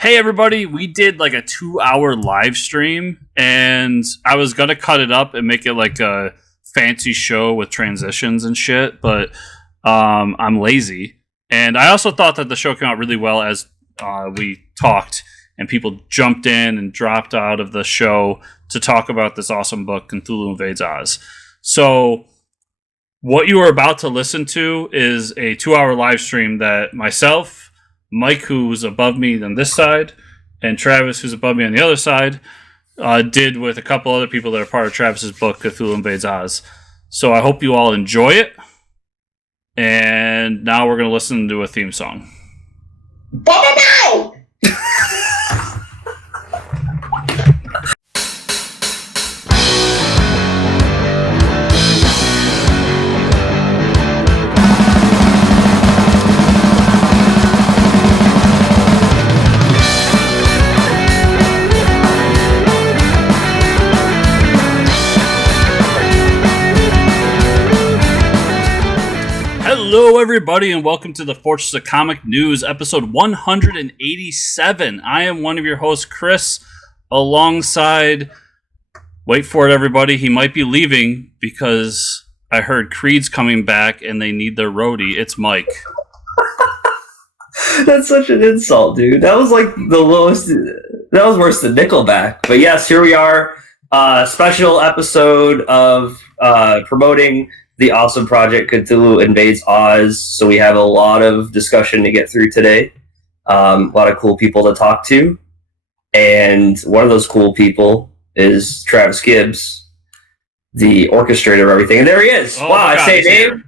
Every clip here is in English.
Hey everybody, we did like a 2-hour live stream and I was gonna cut it up and make it like a fancy show with transitions and shit, but I'm lazy. And I also thought that the show came out really well as we talked and people jumped in and dropped out of the show to talk about this awesome book, Cthulhu Invades Oz. So what you are about to listen to is a 2-hour live stream that myself, Mike, who's above me on this side, and Travis, who's above me on the other side, did with a couple other people that are part of Travis's book, Cthulhu Invades Oz. So I hope you all enjoy it. And now we're going to listen to a theme song. Hello, everybody, and welcome to the Fortress of Comic News, episode 187. I am one of your hosts, Chris, alongside... Wait for it, everybody. He might be leaving because I heard Creed's coming back and they need their roadie. It's Mike. That's such an insult, dude. That was like the lowest... That was worse than Nickelback. But yes, here we are. Special episode of promoting the awesome project Cthulhu Invades Oz. So we have a lot of discussion to get through today. A lot of cool people to talk to. And one of those cool people is Travis Gibbs, the orchestrator of everything. And there he is. Oh, wow, I say name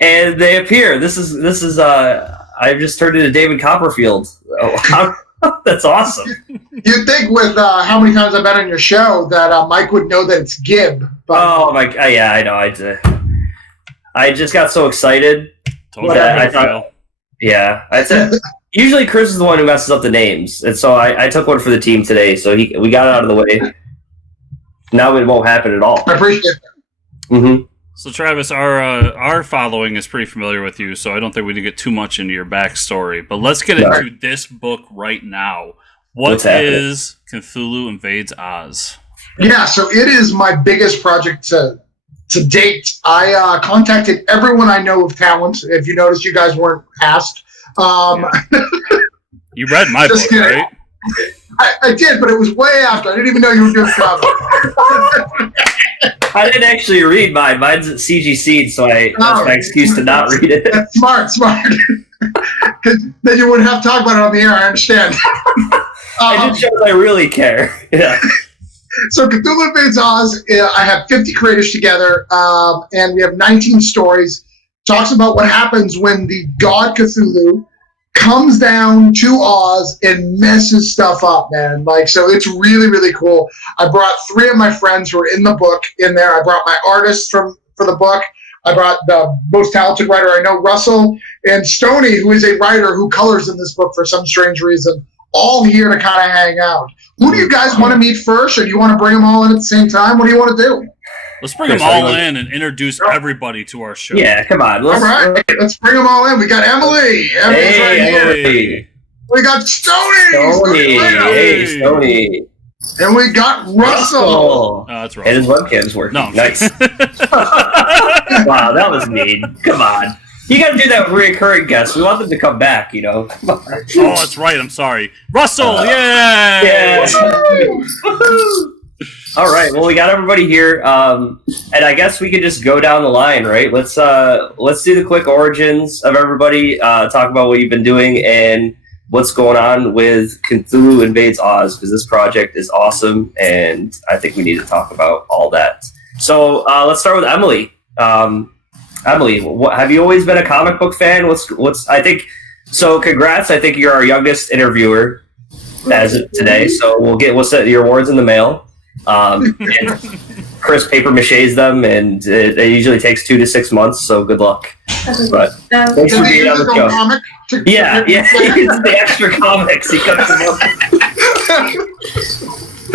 and they appear. This is I just turned into David Copperfield. Oh, that's awesome. You'd think with how many times I've been on your show that Mike would know that it's Gibb. But oh my, yeah, I know. I just got so excited that I thought, yeah, that's it. Usually Chris is the one who messes up the names, and so I took one for the team today, so we got it out of the way. Now it won't happen at all. I appreciate it. Mm-hmm. So Travis, our following is pretty familiar with you, so I don't think we need to get too much into your backstory, but let's get into this book right now. What is Cthulhu Invades Oz? Yeah, so it is my biggest project to date. I contacted everyone I know of talent. If you notice, you guys weren't asked. You read my book, right? I did, but it was way after. I didn't even know you were doing cover. I didn't actually read mine. Mine's at CGC, so that's my excuse to not read it. That's smart. Then you wouldn't have to talk about it on the air, I understand. It just shows I really care. Yeah. So Cthulhu Invades Oz, I have 50 creators together, and we have 19 stories. Talks about what happens when the god Cthulhu comes down to Oz and messes stuff up, man. Like, so it's really, really cool. I brought 3 of my friends who are in the book in there. I brought my artist for the book. I brought the most talented writer I know, Russell, and Stonie, who is a writer who colors in this book for some strange reason, all here to kind of hang out. Who do you guys want to meet first, or do you want to bring them all in at the same time? What do you want to do? Let's bring them all in and introduce everybody to our show. Yeah, come on. All right, let's bring them all in. We got Emily. Emily's right here. We got Stonie. Hey, Stonie. And we got Russell. Oh, that's Russell. And his webcam's working. No. Nice. Wow, that was mean. Come on. You got to do that with recurring guests. We want them to come back, you know. Oh, that's right. I'm sorry. Russell, yeah. All right. Well, we got everybody here, and I guess we could just go down the line, right? Let's do the quick origins of everybody. Talk about what you've been doing and what's going on with Cthulhu Invades Oz, because this project is awesome, and I think we need to talk about all that. So let's start with Emily. Emily, have you always been a comic book fan? What's I think so. Congrats! I think you're our youngest interviewer as of today. So we'll send your awards in the mail. And Chris paper maches them, and it usually takes 2 to 6 months. So good luck. But thanks for being on the show. Yeah, it's the extra comics. He cuts them up.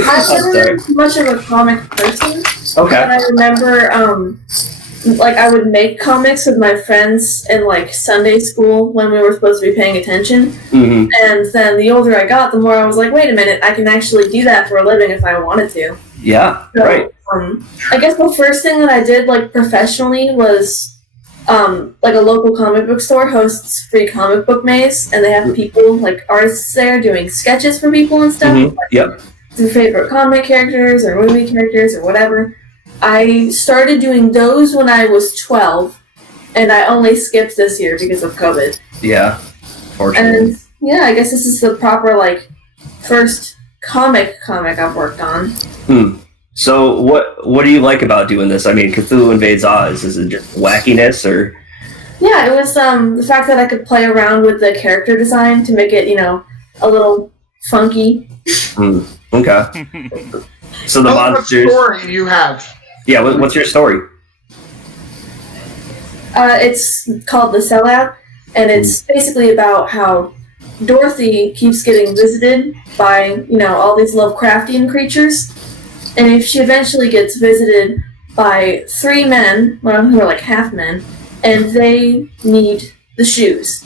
I've never been much of a comic person. Okay. But I remember like I would make comics with my friends in like Sunday school when we were supposed to be paying attention. Mm-hmm. And then the older I got, the more I was like, wait a minute, I can actually do that for a living if I wanted to. Yeah, So, right. I guess the first thing that I did like professionally was like a local comic book store hosts free comic book maze, and they have people like artists there doing sketches for people and stuff. Mm-hmm. Yep. Their favorite comic characters or movie characters or whatever. I started doing those when I was 12, and I only skipped this year because of COVID. Yeah, fortunately. And yeah, I guess this is the proper like first comic I've worked on. So what do you like about doing this? I mean, Cthulhu Invades Oz, is it just wackiness or? Yeah, it was the fact that I could play around with the character design to make it, a little funky. Okay. So the monsters. What story you have? Yeah, what's your story? It's called The Sellout, and it's basically about how Dorothy keeps getting visited by, all these Lovecraftian creatures. And if she eventually gets visited by 3 men, who are like half men, and they need the shoes.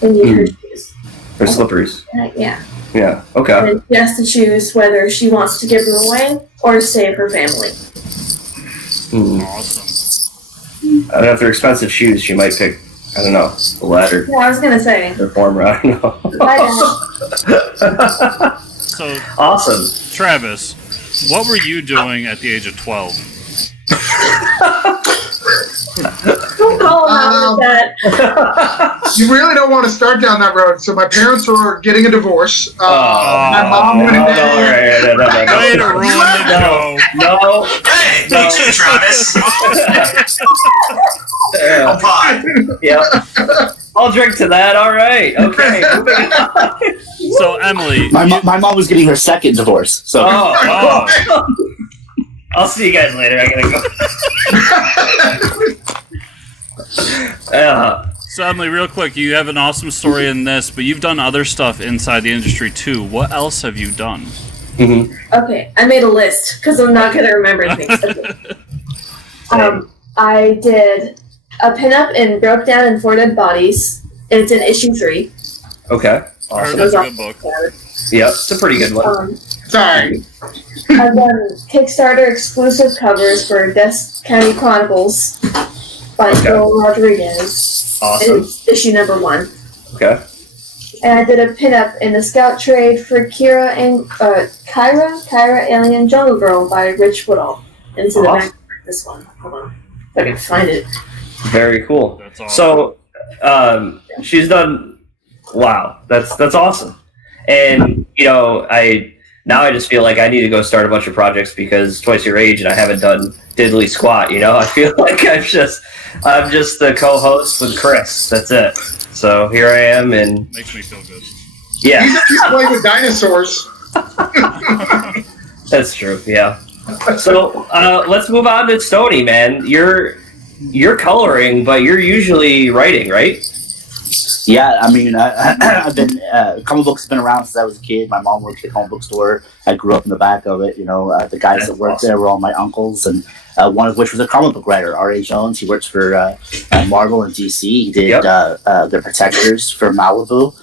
They need her shoes. Her slippers. Yeah. Yeah, okay. And she has to choose whether she wants to give them away or save her family. Awesome. I don't know if they're expensive shoes. She might pick, I don't know, the latter. Yeah, I was going to say. The former, I don't know. So, awesome. Travis, what were you doing at the age of 12? Don't call him out like that. You really don't want to start down that road. So my parents were getting a divorce. My mom went No. Way to ruin the show. No. Hey, me too, Travis. Yeah. Pot. Yeah. I'll drink to that. All right. Okay. So, Emily. My mom was getting her second divorce. So. Oh. I'll see you guys later. I gotta go. So, Emily, real quick, you have an awesome story in this, but you've done other stuff inside the industry too. What else have you done? Okay, I made a list because I'm not going to remember things. Okay. I did a pinup in Broke Down and 4 Dead Bodies, and it's in issue 3. Okay. Awesome. That's a good book. Yep, it's a pretty good one. Sorry. I've done Kickstarter exclusive covers for Death County Chronicles by Phil Rodriguez. Awesome. It's issue number 1. Okay. And I did a pinup in the Scout trade for Kyra Alien Jungle Girl by Rich Woodall. And it's in the back of this one. Hold on. If I can find it. Very cool. That's awesome. So, she's done. Wow, that's awesome. And I just feel like I need to go start a bunch of projects because twice your age and I haven't done diddly squat. I feel like I'm just the co-host with Chris. That's it. So here I am, and Makes me feel good. yeah, He's playing with dinosaurs. that's true. Yeah. So let's move on to Stonie, man. You're coloring, but you're usually writing, right? Yeah, I mean, I've been comic books have been around since I was a kid. My mom worked at a comic book store. I grew up in the back of it. The guys that worked there were all my uncles, and one of which was a comic book writer, R.A. Jones. He works for Marvel and DC. He did the Protectors for Malibu,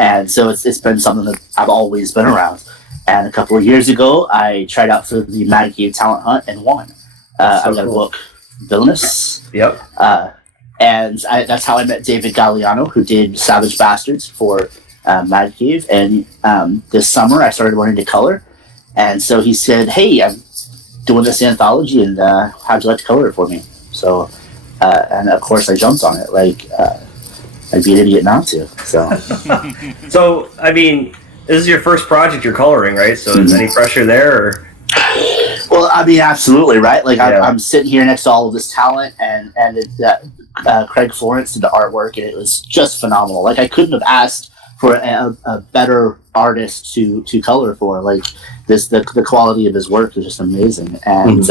and so it's been something that I've always been around. And a couple of years ago, I tried out for the Mad Cave Talent Hunt and won. I got a book, Villainous. Yep. And that's how I met David Galliano, who did Savage Bastards for Mad Cave. And this summer, I started learning to color. And so he said, hey, I'm doing this anthology, and how'd you like to color it for me? So, and of course, I jumped on it. I'd be an idiot not to. So, So, I mean, this is your first project you're coloring, right? So is any pressure there? Or? Well, I mean, absolutely, right? I'm sitting here next to all of this talent, and Craig Florence did the artwork, and it was just phenomenal. I couldn't have asked for a better artist to color for. The quality of his work is just amazing. And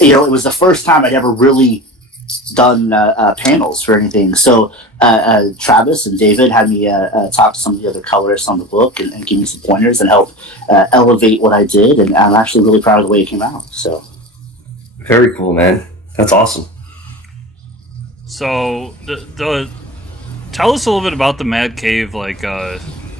it was the first time I'd ever really done panels for anything. So Travis and David had me talk to some of the other colorists on the book and give me some pointers and help elevate what I did. And I'm actually really proud of the way it came out. So Very cool, man. That's awesome. So, tell us a little bit about the Mad Cave,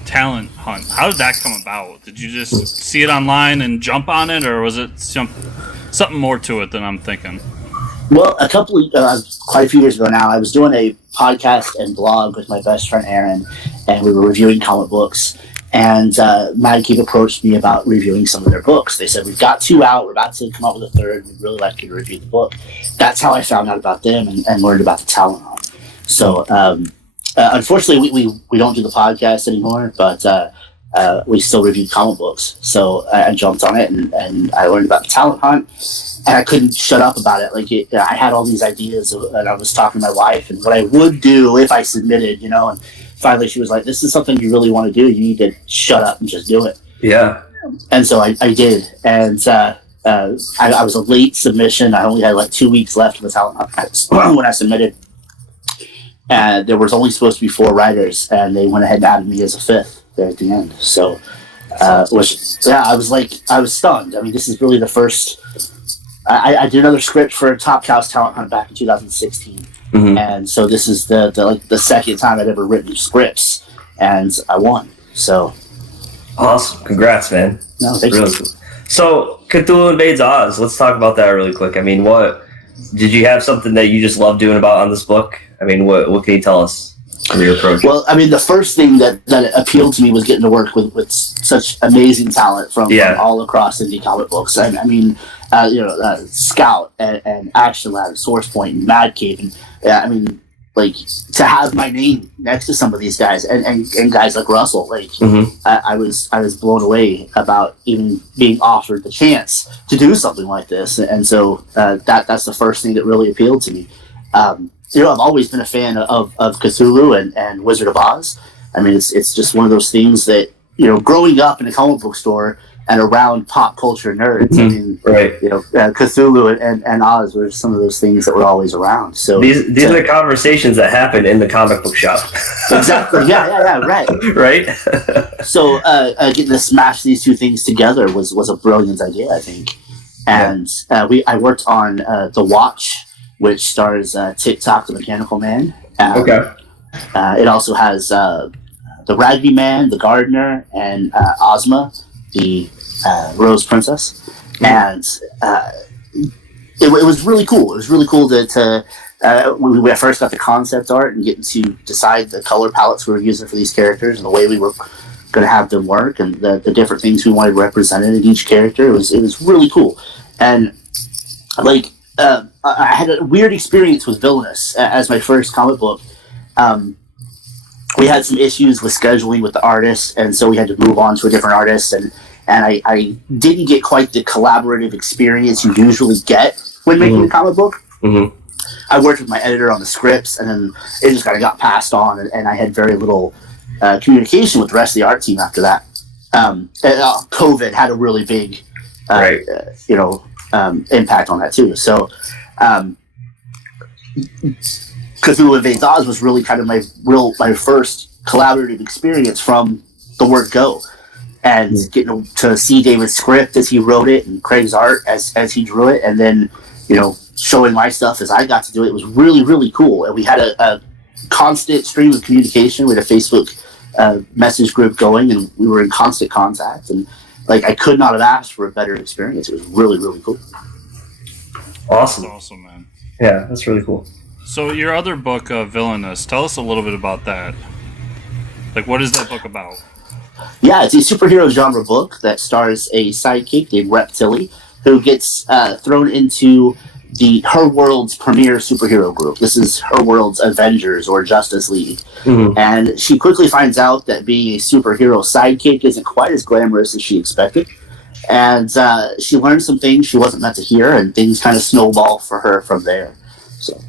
talent hunt. How did that come about? Did you just see it online and jump on it, or was it something more to it than I'm thinking? Well, quite a few years ago now, I was doing a podcast and blog with my best friend Aaron, and we were reviewing comic books. And Mad Cave approached me about reviewing some of their books. They said, we've got 2 out, we're about to come up with a 3rd, we'd really like you to review the book. That's how I found out about them and learned about the talent hunt. So, unfortunately, we don't do the podcast anymore, but we still review comic books. So I jumped on it and I learned about the talent hunt, and I couldn't shut up about it. I had all these ideas, and I was talking to my wife and what I would do if I submitted, and finally she was like, this is something you really want to do. You need to shut up and just do it. Yeah. And so I did. And I was a late submission. I only had 2 weeks left of the talent hunt when I submitted. And there was only supposed to be 4 writers, and they went ahead and added me as a 5th there at the end. So, I was stunned. I mean, this is really the first. I did another script for Top Cow's Talent Hunt back in 2016, and so this is the second time I'd ever written scripts, and I won. So, awesome! Congrats, man. No, thank really you. Cool. So, Cthulhu Invades Oz. Let's talk about that really quick. I mean, what did you have something that you just love doing about on this book? I mean, what can you tell us from your approach? Well, I mean, the first thing that appealed to me was getting to work with such amazing talent from all across indie comic books. I mean, Scout and Action Lab, Source Point, and Mad Cave, and I mean, to have my name next to some of these guys and guys like Russell, I was blown away about even being offered the chance to do something like this, and so that's the first thing that really appealed to me. I've always been a fan of Cthulhu and Wizard of Oz. I mean, it's just one of those things that, growing up in a comic book store and around pop culture nerds, I mean, right. Cthulhu and Oz were some of those things that were always around. So these are the conversations that happen in the comic book shop. Exactly. Yeah. Right. Right. So getting to smash these two things together was a brilliant idea, I think. And I worked on The Watch, which stars TikTok the Mechanical Man. Okay. It also has the Ragby Man, the Gardener, and Ozma, the Rose Princess. And it was really cool. It was really cool to when we first got the concept art and getting to decide the color palettes we were using for these characters and the way we were going to have them work and the different things we wanted represented in each character. It was really cool. And I had a weird experience with Villainous as my first comic book. We had some issues with scheduling with the artist, and so we had to move on to a different artist, and I didn't get quite the collaborative experience you usually get when making a comic book. Mm-hmm. I worked with my editor on the scripts, and then it just kind of got passed on, and I had very little communication with the rest of the art team after that. COVID had a really big, impact on that too. So, Cthulhu Invades Oz was really kind of my first collaborative experience from the word go, and getting to see David's script as he wrote it and Craig's art as he drew it, and then showing my stuff as I got to do it. It was really, really cool, and we had a constant stream of communication with a Facebook message group going, and we were in constant contact, and I could not have asked for a better experience. It was really, really cool. Awesome. That's awesome, man. Yeah, that's really cool. So your other book, Villainous, tell us a little bit about that. What is that book about? Yeah, it's a superhero genre book that stars a sidekick named Reptili, who gets thrown into her world's premier superhero group. This is her world's Avengers or Justice League. Mm-hmm. And she quickly finds out that being a superhero sidekick isn't quite as glamorous as she expected. And she learns some things she wasn't meant to hear, and things kind of snowball for her from there. So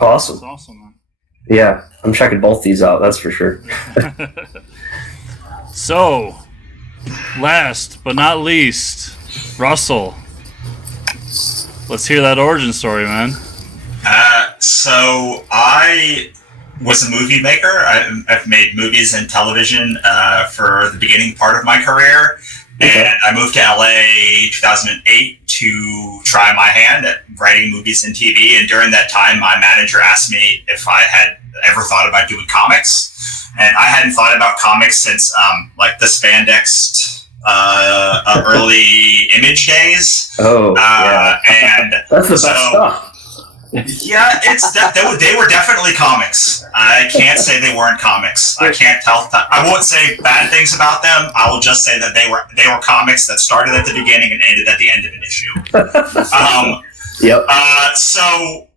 awesome. That's awesome, man. Yeah, I'm checking both these out, that's for sure. So, last but not least, Russell. Let's hear that origin story, man. So I was a movie maker. I've made movies and television for the beginning part of my career. Okay. And I moved to LA 2008 to try my hand at writing movies and TV. And during that time, my manager asked me if I had ever thought about doing comics. And I hadn't thought about comics since like the spandex early Image days. Oh, yeah. And that's the best stuff. Yeah, they were definitely comics. I can't say they weren't comics. I can't tell. I won't say bad things about them. I will just say that they were comics that started at the beginning and ended at the end of an issue. Yep. So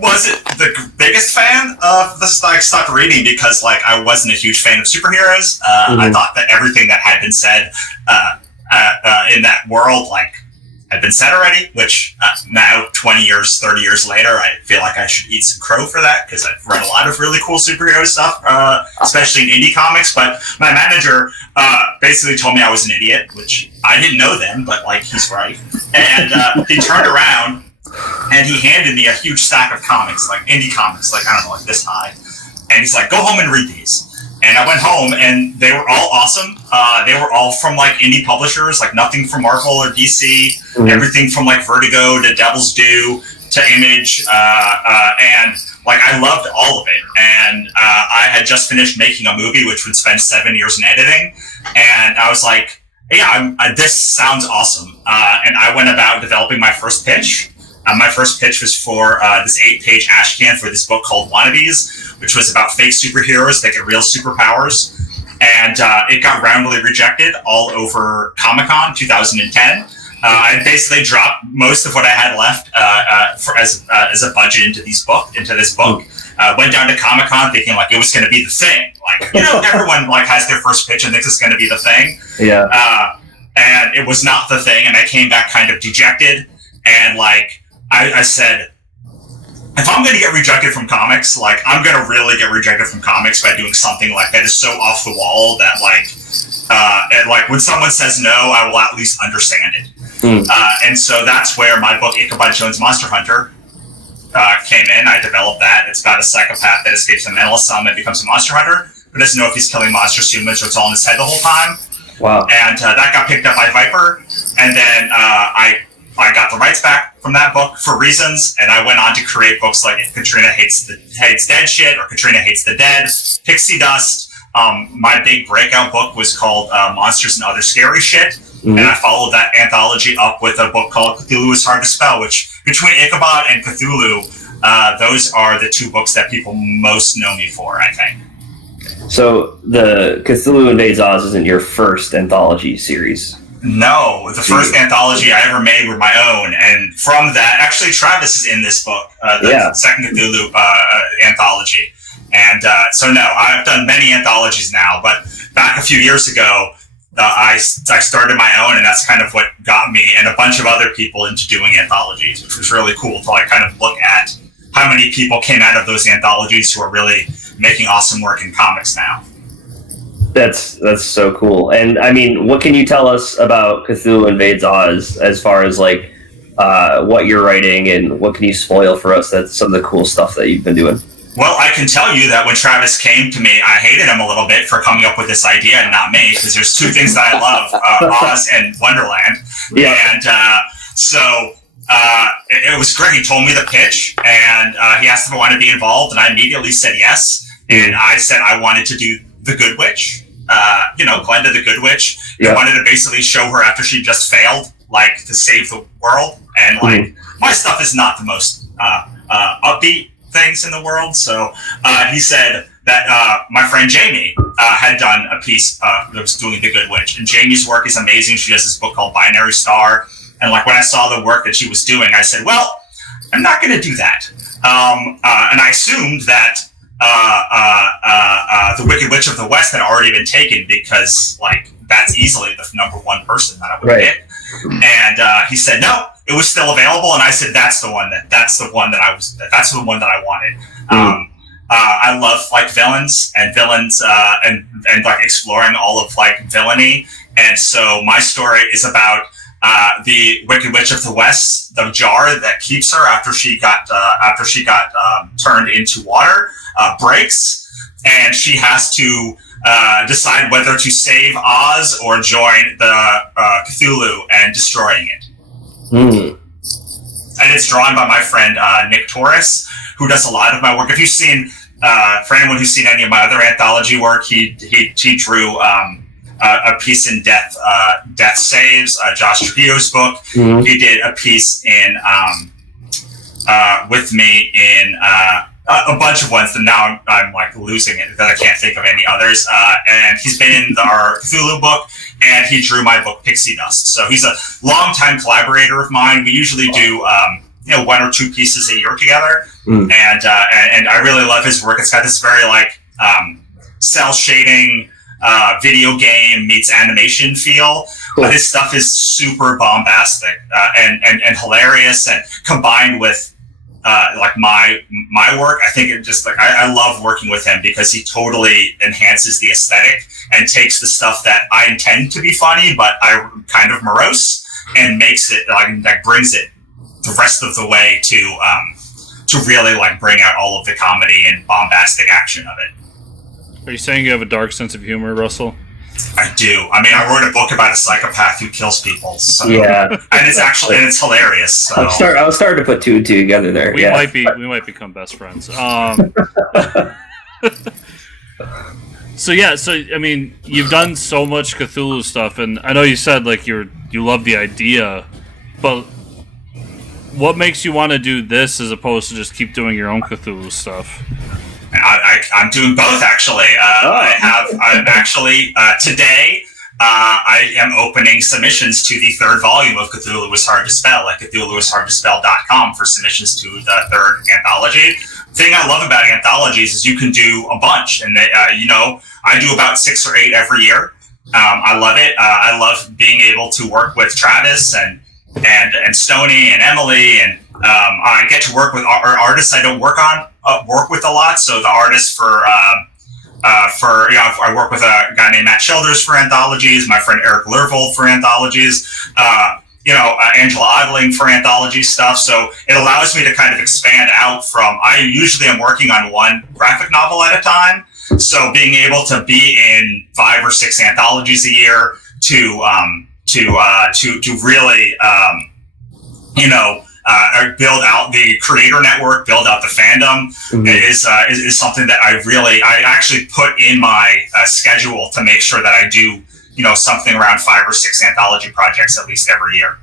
was it the biggest fan of the I stopped reading because like I wasn't a huge fan of superheroes. I thought that everything that had been said in that world like had been said already, which now 20 years, 30 years later, I feel like I should eat some crow for that because I've read a lot of really cool superhero stuff, especially in indie comics. But my manager basically told me I was an idiot, which I didn't know then, but like he's right. And he turned around and he handed me a huge stack of comics, like indie comics, like I don't know, like this high. And he's like, "Go home and read these." And I went home, and they were all awesome. They were all from like indie publishers, like nothing from Marvel or DC. Everything from like Vertigo to Devil's Due to Image, and like I loved all of it. And I had just finished making a movie, which would spend 7 years in editing, and I was like, "Yeah, this sounds awesome." And I went about developing my first pitch. My first pitch was for this 8-page ash can for this book called Wannabes, which was about fake superheroes that get real superpowers. And it got roundly rejected all over Comic-Con 2010. I basically dropped most of what I had left as a budget into this book. Went down to Comic-Con thinking like it was going to be the thing. Like, you know, everyone like has their first pitch and thinks it's going to be the thing. Yeah. And it was not the thing. And I came back kind of dejected. And like, I said, if I'm going to get rejected from comics, like I'm going to really get rejected from comics by doing something like that is so off the wall that like when someone says no, I will at least understand it. And so that's where my book Ichabod Jones Monster Hunter came in. I developed that. It's about a psychopath that escapes a mental asylum and becomes a monster hunter, but doesn't know if he's killing monsters, humans, or it's all in his head the whole time. Wow. And that got picked up by Viper, and then I got the rights back from that book for reasons, and I went on to create books like Katrina Hates Dead Shit or Katrina Hates the Dead, Pixie Dust. My big breakout book was called Monsters and Other Scary Shit, and I followed that anthology up with a book called Cthulhu is Hard to Spell, which between Ichabod and Cthulhu, those are the two books that people most know me for, I think. So the Cthulhu Invades Oz isn't your first anthology series? No, the first anthology I ever made were my own, and from that, actually Travis is in this book, the second Cthulhu anthology, and so no, I've done many anthologies now, but back a few years ago, I started my own, and that's kind of what got me and a bunch of other people into doing anthologies, which was really cool to like kind of look at how many people came out of those anthologies who are really making awesome work in comics now. That's so cool. And I mean, what can you tell us about Cthulhu Invades Oz as far as like what you're writing, and what can you spoil for us that's some of the cool stuff that you've been doing? Well, I can tell you that when Travis came to me, I hated him a little bit for coming up with this idea and not me, because there's two things that I love, Oz and Wonderland. Yeah. And so it was great. He told me the pitch, and he asked if I wanted to be involved, and I immediately said yes. And I said I wanted to do the Good Witch. Glenda the Good Witch. I wanted to basically show her after she just failed, like, to save the world. And, like, my stuff is not the most upbeat things in the world. So he said that my friend Jamie had done a piece that was doing the Good Witch. And Jamie's work is amazing. She has this book called Binary Star. And, like, when I saw the work that she was doing, I said, well, I'm not going to do that. And I assumed that the Wicked Witch of the West had already been taken, because like that's easily the number one person that I would pick. And he said no, it was still available, and I said that's the one that I wanted. I love like villains and like exploring all of like villainy, and so my story is about the Wicked Witch of the West, the jar that keeps her after she got turned into water. Breaks, and she has to decide whether to save Oz or join the Cthulhu and destroying it. And it's drawn by my friend Nick Torres, who does a lot of my work. If you've seen, for anyone who's seen any of my other anthology work, he drew a piece in Death Saves, Josh Trujillo's book. Mm-hmm. He did a piece in with me in a bunch of ones. And now I'm like losing it because I can't think of any others. And he's been in our Cthulhu book, and he drew my book Pixie Dust. So he's a longtime collaborator of mine. We usually do 1 or 2 pieces a year together, and I really love his work. It's got this very like cell shading video game meets animation feel. Cool. His stuff is super bombastic and hilarious, and combined with like my work, I think it just like I love working with him because he totally enhances the aesthetic and takes the stuff that I intend to be funny but I kind of morose and makes it like brings it the rest of the way to really like bring out all of the comedy and bombastic action of it. Are you saying you have a dark sense of humor, Russell? I do. I mean, I wrote a book about a psychopath who kills people. So. Yeah, and it's hilarious. So. I was starting to put 2 and 2 together there. We might become best friends. So I mean, you've done so much Cthulhu stuff, and I know you said like you love the idea, but what makes you want to do this as opposed to just keep doing your own Cthulhu stuff? I'm doing both, actually. I'm actually, today, I am opening submissions to the 3rd volume of Cthulhu Was Hard to Spell at CthulhuWasHardToSpell.com for submissions to the 3rd anthology. The thing I love about anthologies is you can do a bunch, and I do about 6 or 8 every year. I love it. I love being able to work with Travis and Stonie and Emily, and I get to work with artists I don't work with a lot. So the artists I work with a guy named Matt Childers for anthologies, my friend Eric Lervold for anthologies, Angela Odling for anthology stuff. So it allows me to kind of expand out from, I usually am working on 1 graphic novel at a time. So being able to be in 5 or 6 anthologies a year to really, build out the creator network, build out the fandom, is something that I actually put in my schedule to make sure that I do, something around 5 or 6 anthology projects at least every year.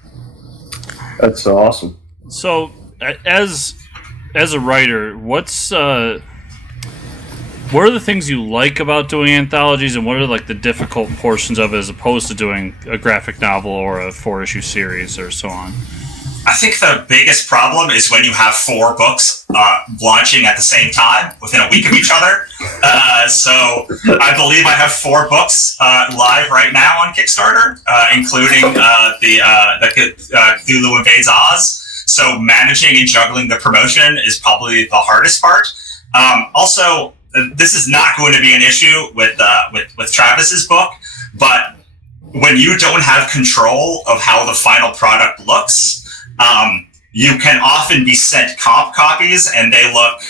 That's so awesome. So, as a writer, what are the things you like about doing anthologies, and what are like the difficult portions of it as opposed to doing a graphic novel or a 4-issue series or so on? I think the biggest problem is when you have 4 books launching at the same time within a week of each other. So I believe I have 4 books live right now on Kickstarter, including the Cthulhu Invades Oz. So managing and juggling the promotion is probably the hardest part. Also, this is not going to be an issue with Travis's book, but when you don't have control of how the final product looks, you can often be sent comp copies and they look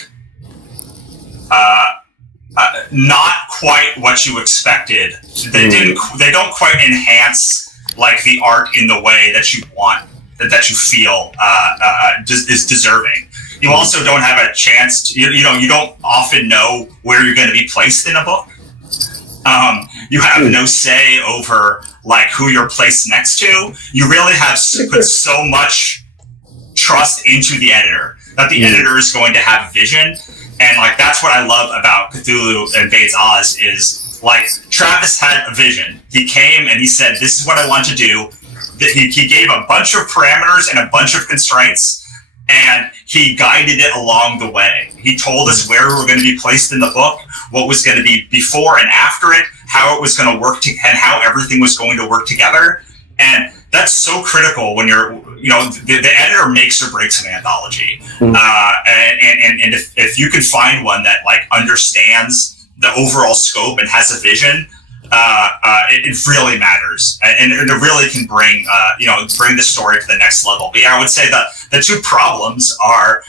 not quite what you expected. They don't quite enhance like the art in the way that you want, that you feel is deserving. You also don't have a chance to, you don't often know where you're going to be placed in a book. You have no say over like who you're placed next to. You really have put so much trust into the editor that the editor is going to have vision, and like that's what I love about Cthulhu Invades Oz is like Travis had a vision. He came and he said, "This is what I want to do." He gave a bunch of parameters and a bunch of constraints, and he guided it along the way. He told us where we were going to be placed in the book, what was going to be before and after it, how it was going to work, and how everything was going to work together. And that's so critical when you're, the editor makes or breaks an anthology. And if you can find one that like understands the overall scope and has a vision, it really matters, and it really can bring the story to the next level. But yeah, I would say that the 2 problems are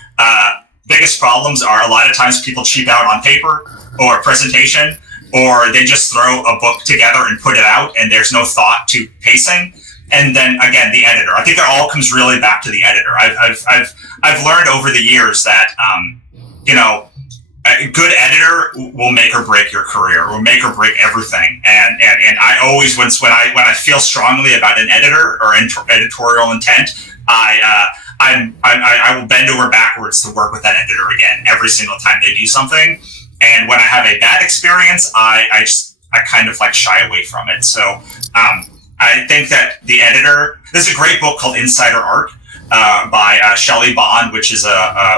biggest problems are a lot of times people cheap out on paper or presentation, or they just throw a book together and put it out, and there's no thought to pacing. and then again the editor. I think it all comes really back to the editor. I've learned over the years that a good editor will make or break your career, will make or break everything. And I always, when I feel strongly about an editor or editorial intent, I will bend over backwards to work with that editor again every single time they do something. And when I have a bad experience, I kind of like shy away from it. So I think that the editor. There's a great book called Insider Art. By Shelley Bond, which is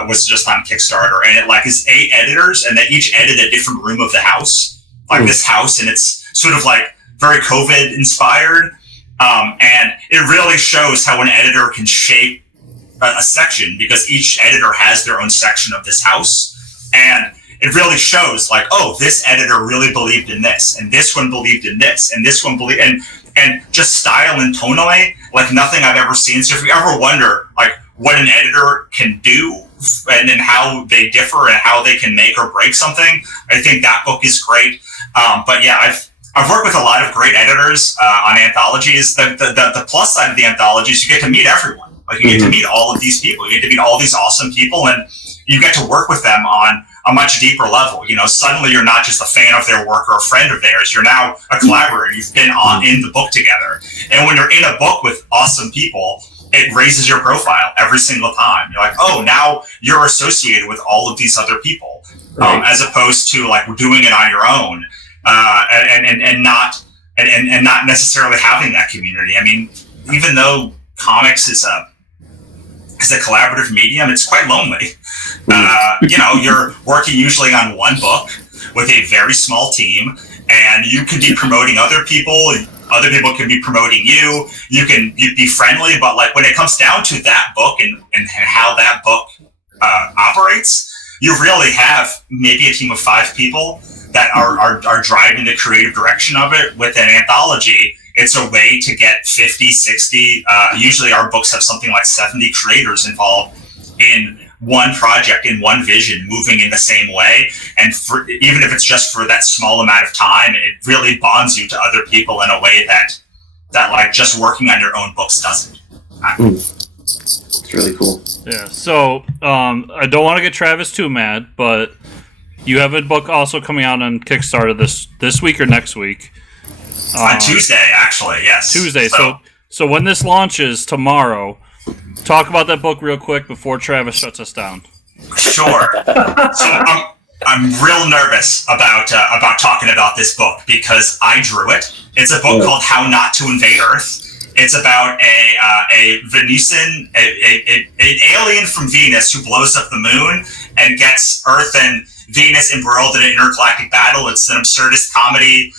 was just on Kickstarter, and it like is 8 editors, and they each edit a different room of the house, like this house, and it's sort of like very COVID inspired, and it really shows how an editor can shape a section, because each editor has their own section of this house, and it really shows like, oh, this editor really believed in this, and this one believed in this, and this one believed, and just style and tonally, like nothing I've ever seen. So if you ever wonder like what an editor can do and then how they differ and how they can make or break something, I think that book is great. But yeah, I've worked with a lot of great editors on anthologies. The plus side of the anthologies, you get to meet everyone. Like you get to meet all of these people. You get to meet all these awesome people, and you get to work with them on a much deeper level. Suddenly you're not just a fan of their work or a friend of theirs. You're now a collaborator. You've been in the book together. And when you're in a book with awesome people, it raises your profile every single time. You're like, oh, now you're associated with all of these other people, as opposed to like doing it on your own, and not necessarily having that community. I mean, even though comics is a collaborative medium, it's quite lonely. You're working usually on one book with a very small team, and you can be promoting other people can be promoting you. You can be friendly, but like when it comes down to that book and how that book operates, you really have maybe a team of 5 people that are driving the creative direction of it. With an anthology, it's a way to get 50, 60, usually our books have something like 70 creators involved in one project, in one vision, moving in the same way. And even if it's just for that small amount of time, it really bonds you to other people in a way that like just working on your own books doesn't. It's really cool. Yeah, so I don't want to get Travis too mad, but you have a book also coming out on Kickstarter this week or next week? On Tuesday, actually, yes. Tuesday. So when this launches tomorrow, talk about that book real quick before Travis shuts us down. Sure. So I'm real nervous about talking about this book because I drew it. It's a book called How Not to Invade Earth. It's about a Venusian, an alien from Venus who blows up the moon and gets Earth and Venus embroiled in an intergalactic battle. It's an absurdist comedy.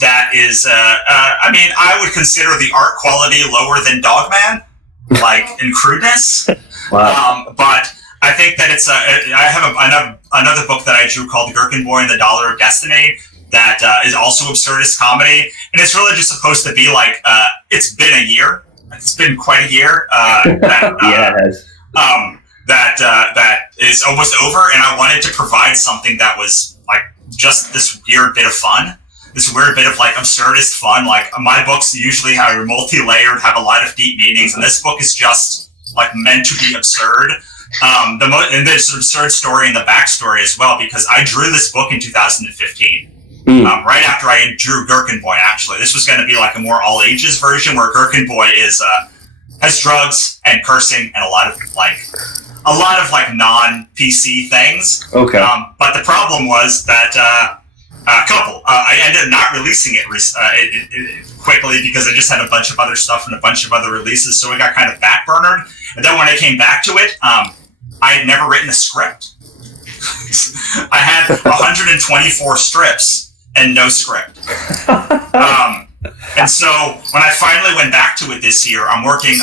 That is, I would consider the art quality lower than Dogman, like in crudeness. Wow. But I think that it's I have another book that I drew called The Gherkin Boy and the Dollar of Destiny that is also absurdist comedy, and it's really just supposed to be like it's been a year. It's been quite a year. Yeah, it has. That is almost over, and I wanted to provide something that was like just this weird bit of fun. This weird bit of like absurdist fun. Like my books usually are multi-layered, have a lot of deep meanings, and this book is just like meant to be absurd. And there's an absurd story in the backstory as well, because I drew this book in 2015, right after I drew Gherkin Boy. Actually, this was going to be like a more all ages version where Gherkin Boy has drugs and cursing and a lot of non-PC things. Okay. But the problem was that. I ended up not releasing it quickly because I just had a bunch of other stuff and a bunch of other releases, so it got kind of backburnered. And then when I came back to it, I had never written a script. I had 124 strips and no script. And so when I finally went back to it this year, I'm working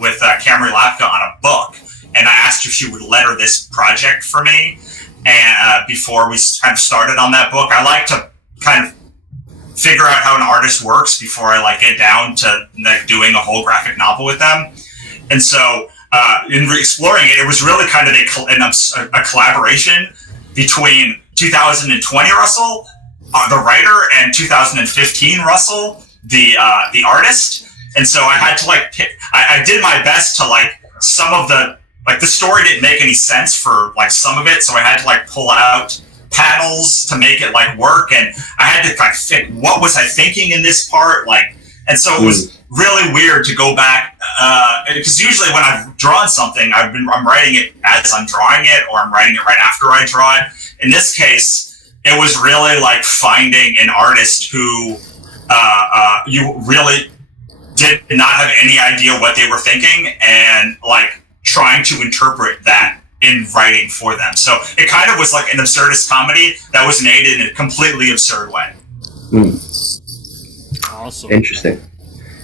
with Camry Lapka on a book, and I asked if she would letter this project for me. And before we kind of started on that book, I like to kind of figure out how an artist works before I like get down to like doing a whole graphic novel with them. And so in exploring it, it was really kind of a collaboration between 2020 Russell, the writer, and 2015 Russell, the artist. And so I had to like pick, I did my best to like some of the story didn't make any sense for like some of it, so I had to like pull out panels to make it like work, and I had to like think, what was I thinking in this part, like, and so it was really weird to go back because usually when I've drawn something, I'm writing it as I'm drawing it, or I'm writing it right after I draw it. In this case, it was really like finding an artist who you really did not have any idea what they were thinking, and like trying to interpret that in writing for them. So it kind of was like an absurdist comedy that was made in a completely absurd way. Awesome. Interesting.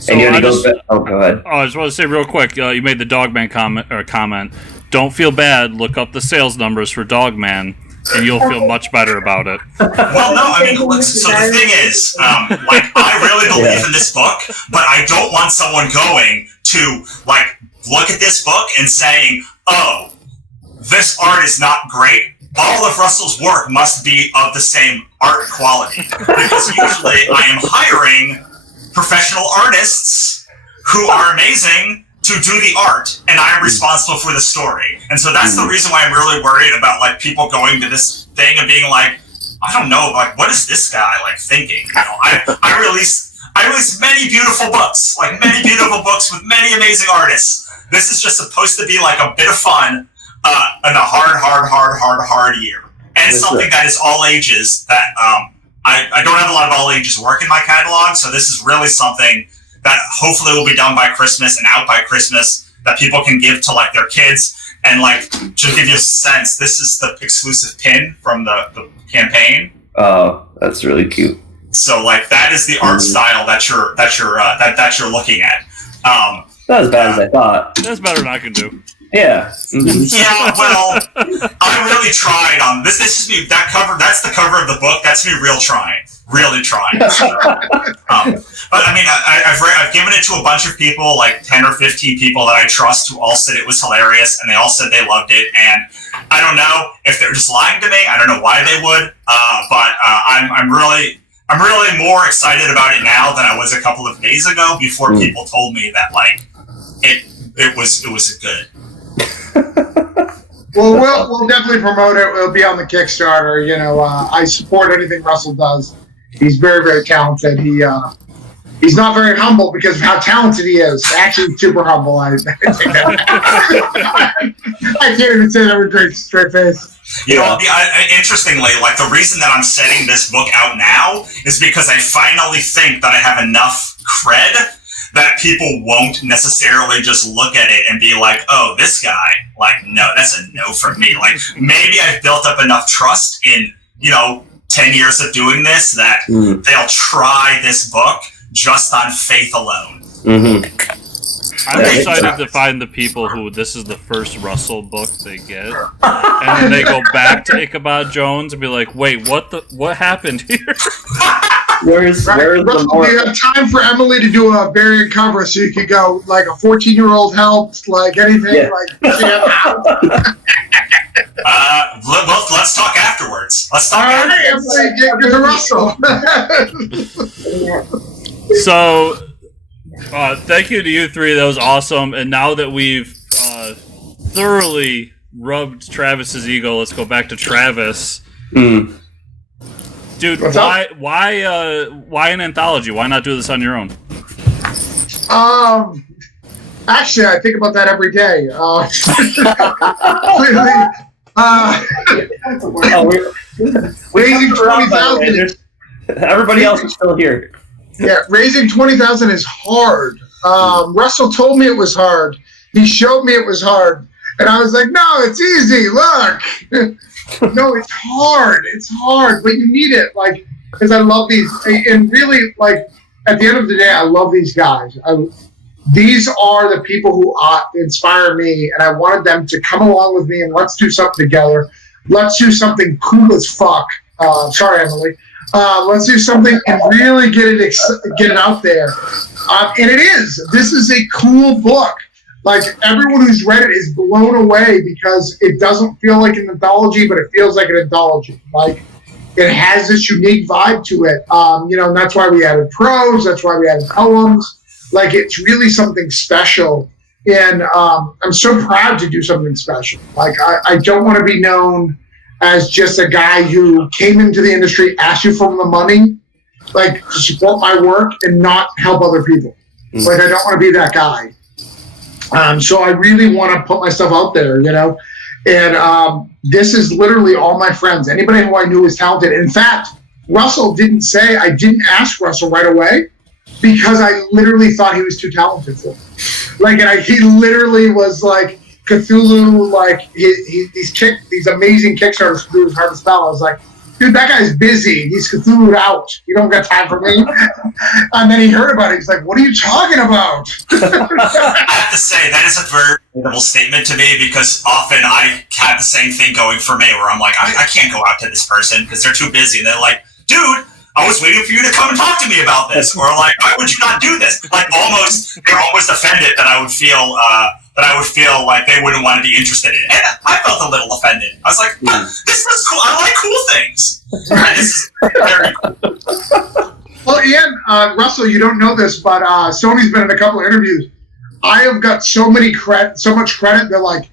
So and you had to go ahead. I just want to say real quick, you made the Dogman comment. Don't feel bad. Look up the sales numbers for Dogman, and you'll feel much better about it. Well, no, I mean, so the thing is, like, I really believe in this book, but I don't want someone going to, like, look at this book and saying, oh, this art is not great. All of Russell's work must be of the same art quality. Because usually I am hiring professional artists who are amazing to do the art, and I am responsible for the story. And so that's the reason why I'm really worried about like people going to this thing and being like, I don't know, like, what is this guy like thinking? You know, I release many beautiful books, like many beautiful books with many amazing artists. This is just supposed to be like a bit of fun in a hard year, and something that is all ages. That I don't have a lot of all ages work in my catalog, so this is really something that hopefully will be done by Christmas and out by Christmas that people can give to like their kids. And like, to give you a sense, this is the exclusive pin from the campaign. Oh, that's really cute. So like, that is the art style that you're looking at. Not as bad as I thought. That's better than I can do. Yeah. Yeah, well, I really tried on this. This is me. That cover. That's the cover of the book. That's me really trying. So, but I mean, I've given it to a bunch of people, like 10 or 15 people that I trust, who all said it was hilarious, and they all said they loved it. And I don't know if they're just lying to me. I don't know why they would. But I'm really more excited about it now than I was a couple of days ago, before people told me that like it was good. Well, we'll definitely promote it. It'll be on the Kickstarter. You know, I support anything Russell does. He's very, very talented. He's not very humble because of how talented he is. Actually, super humble. I can't even say that with a straight face. You know, interestingly, like the reason that I'm setting this book out now is because I finally think that I have enough cred that people won't necessarily just look at it and be like, oh, this guy, like, no, that's a no from me. Like, maybe I've built up enough trust in, 10 years of doing this that they'll try this book just on faith alone. I'm excited to find the people who this is the first Russell book they get, and then they go back to Ichabod Jones and be like, wait, what happened here? Where's the more? We have time for Emily to do a variant cover, so you could go like a 14-year-old helped, like anything, Let's talk afterwards. Let's talk. All right, Emily, get to Russell. So, thank you to you three. That was awesome. And now that we've thoroughly rubbed Travis's ego, let's go back to Travis. Dude, why an anthology? Why not do this on your own? Actually, I think about that every day. Raising 20,000. Everybody else is still here. Yeah, raising 20,000 is hard. Russell told me it was hard. He showed me it was hard, and I was like, "No, it's easy. Look." No, it's hard. It's hard, but you need it, like, because I love these, and really, like, at the end of the day, I love these guys. These are the people who inspire me, and I wanted them to come along with me and let's do something together. Let's do something cool as fuck. Sorry, Emily. Let's do something and really get it out there. And it is. This is a cool book. Like, everyone who's read it is blown away because it doesn't feel like an anthology, but it feels like an anthology. Like, it has this unique vibe to it. And that's why we added prose. That's why we added poems. Like, it's really something special. And I'm so proud to do something special. Like, I don't want to be known as just a guy who came into the industry, asked you for the money, like, to support my work and not help other people. Like, I don't want to be that guy. So I really want to put myself out there, you know? And this is literally all my friends. Anybody who I knew was talented. In fact, Russell didn't say, I didn't ask Russell right away because I literally thought he was too talented for it. Like, and he literally was like, Cthulhu, like, these amazing Kickstarters, Cthulhu's hard to spell. I was like, dude, that guy's busy. He's Cthulhu'd out. You don't got time for me. And then he heard about it. He's like, what are you talking about? I have to say, that is a very relatable statement to me because often I have the same thing going for me where I'm like, I can't go out to this person because they're too busy. And they're like, dude, I was waiting for you to come and talk to me about this. Or like, why would you not do this? Like, they're almost offended that I would feel like they wouldn't want to be interested in it. And I felt a little offended. I was like, this is cool. I like cool things. And this is very cool. Well, Ian, Russell, you don't know this, but Sony's been in a couple of interviews. I have got so much credit. They're like,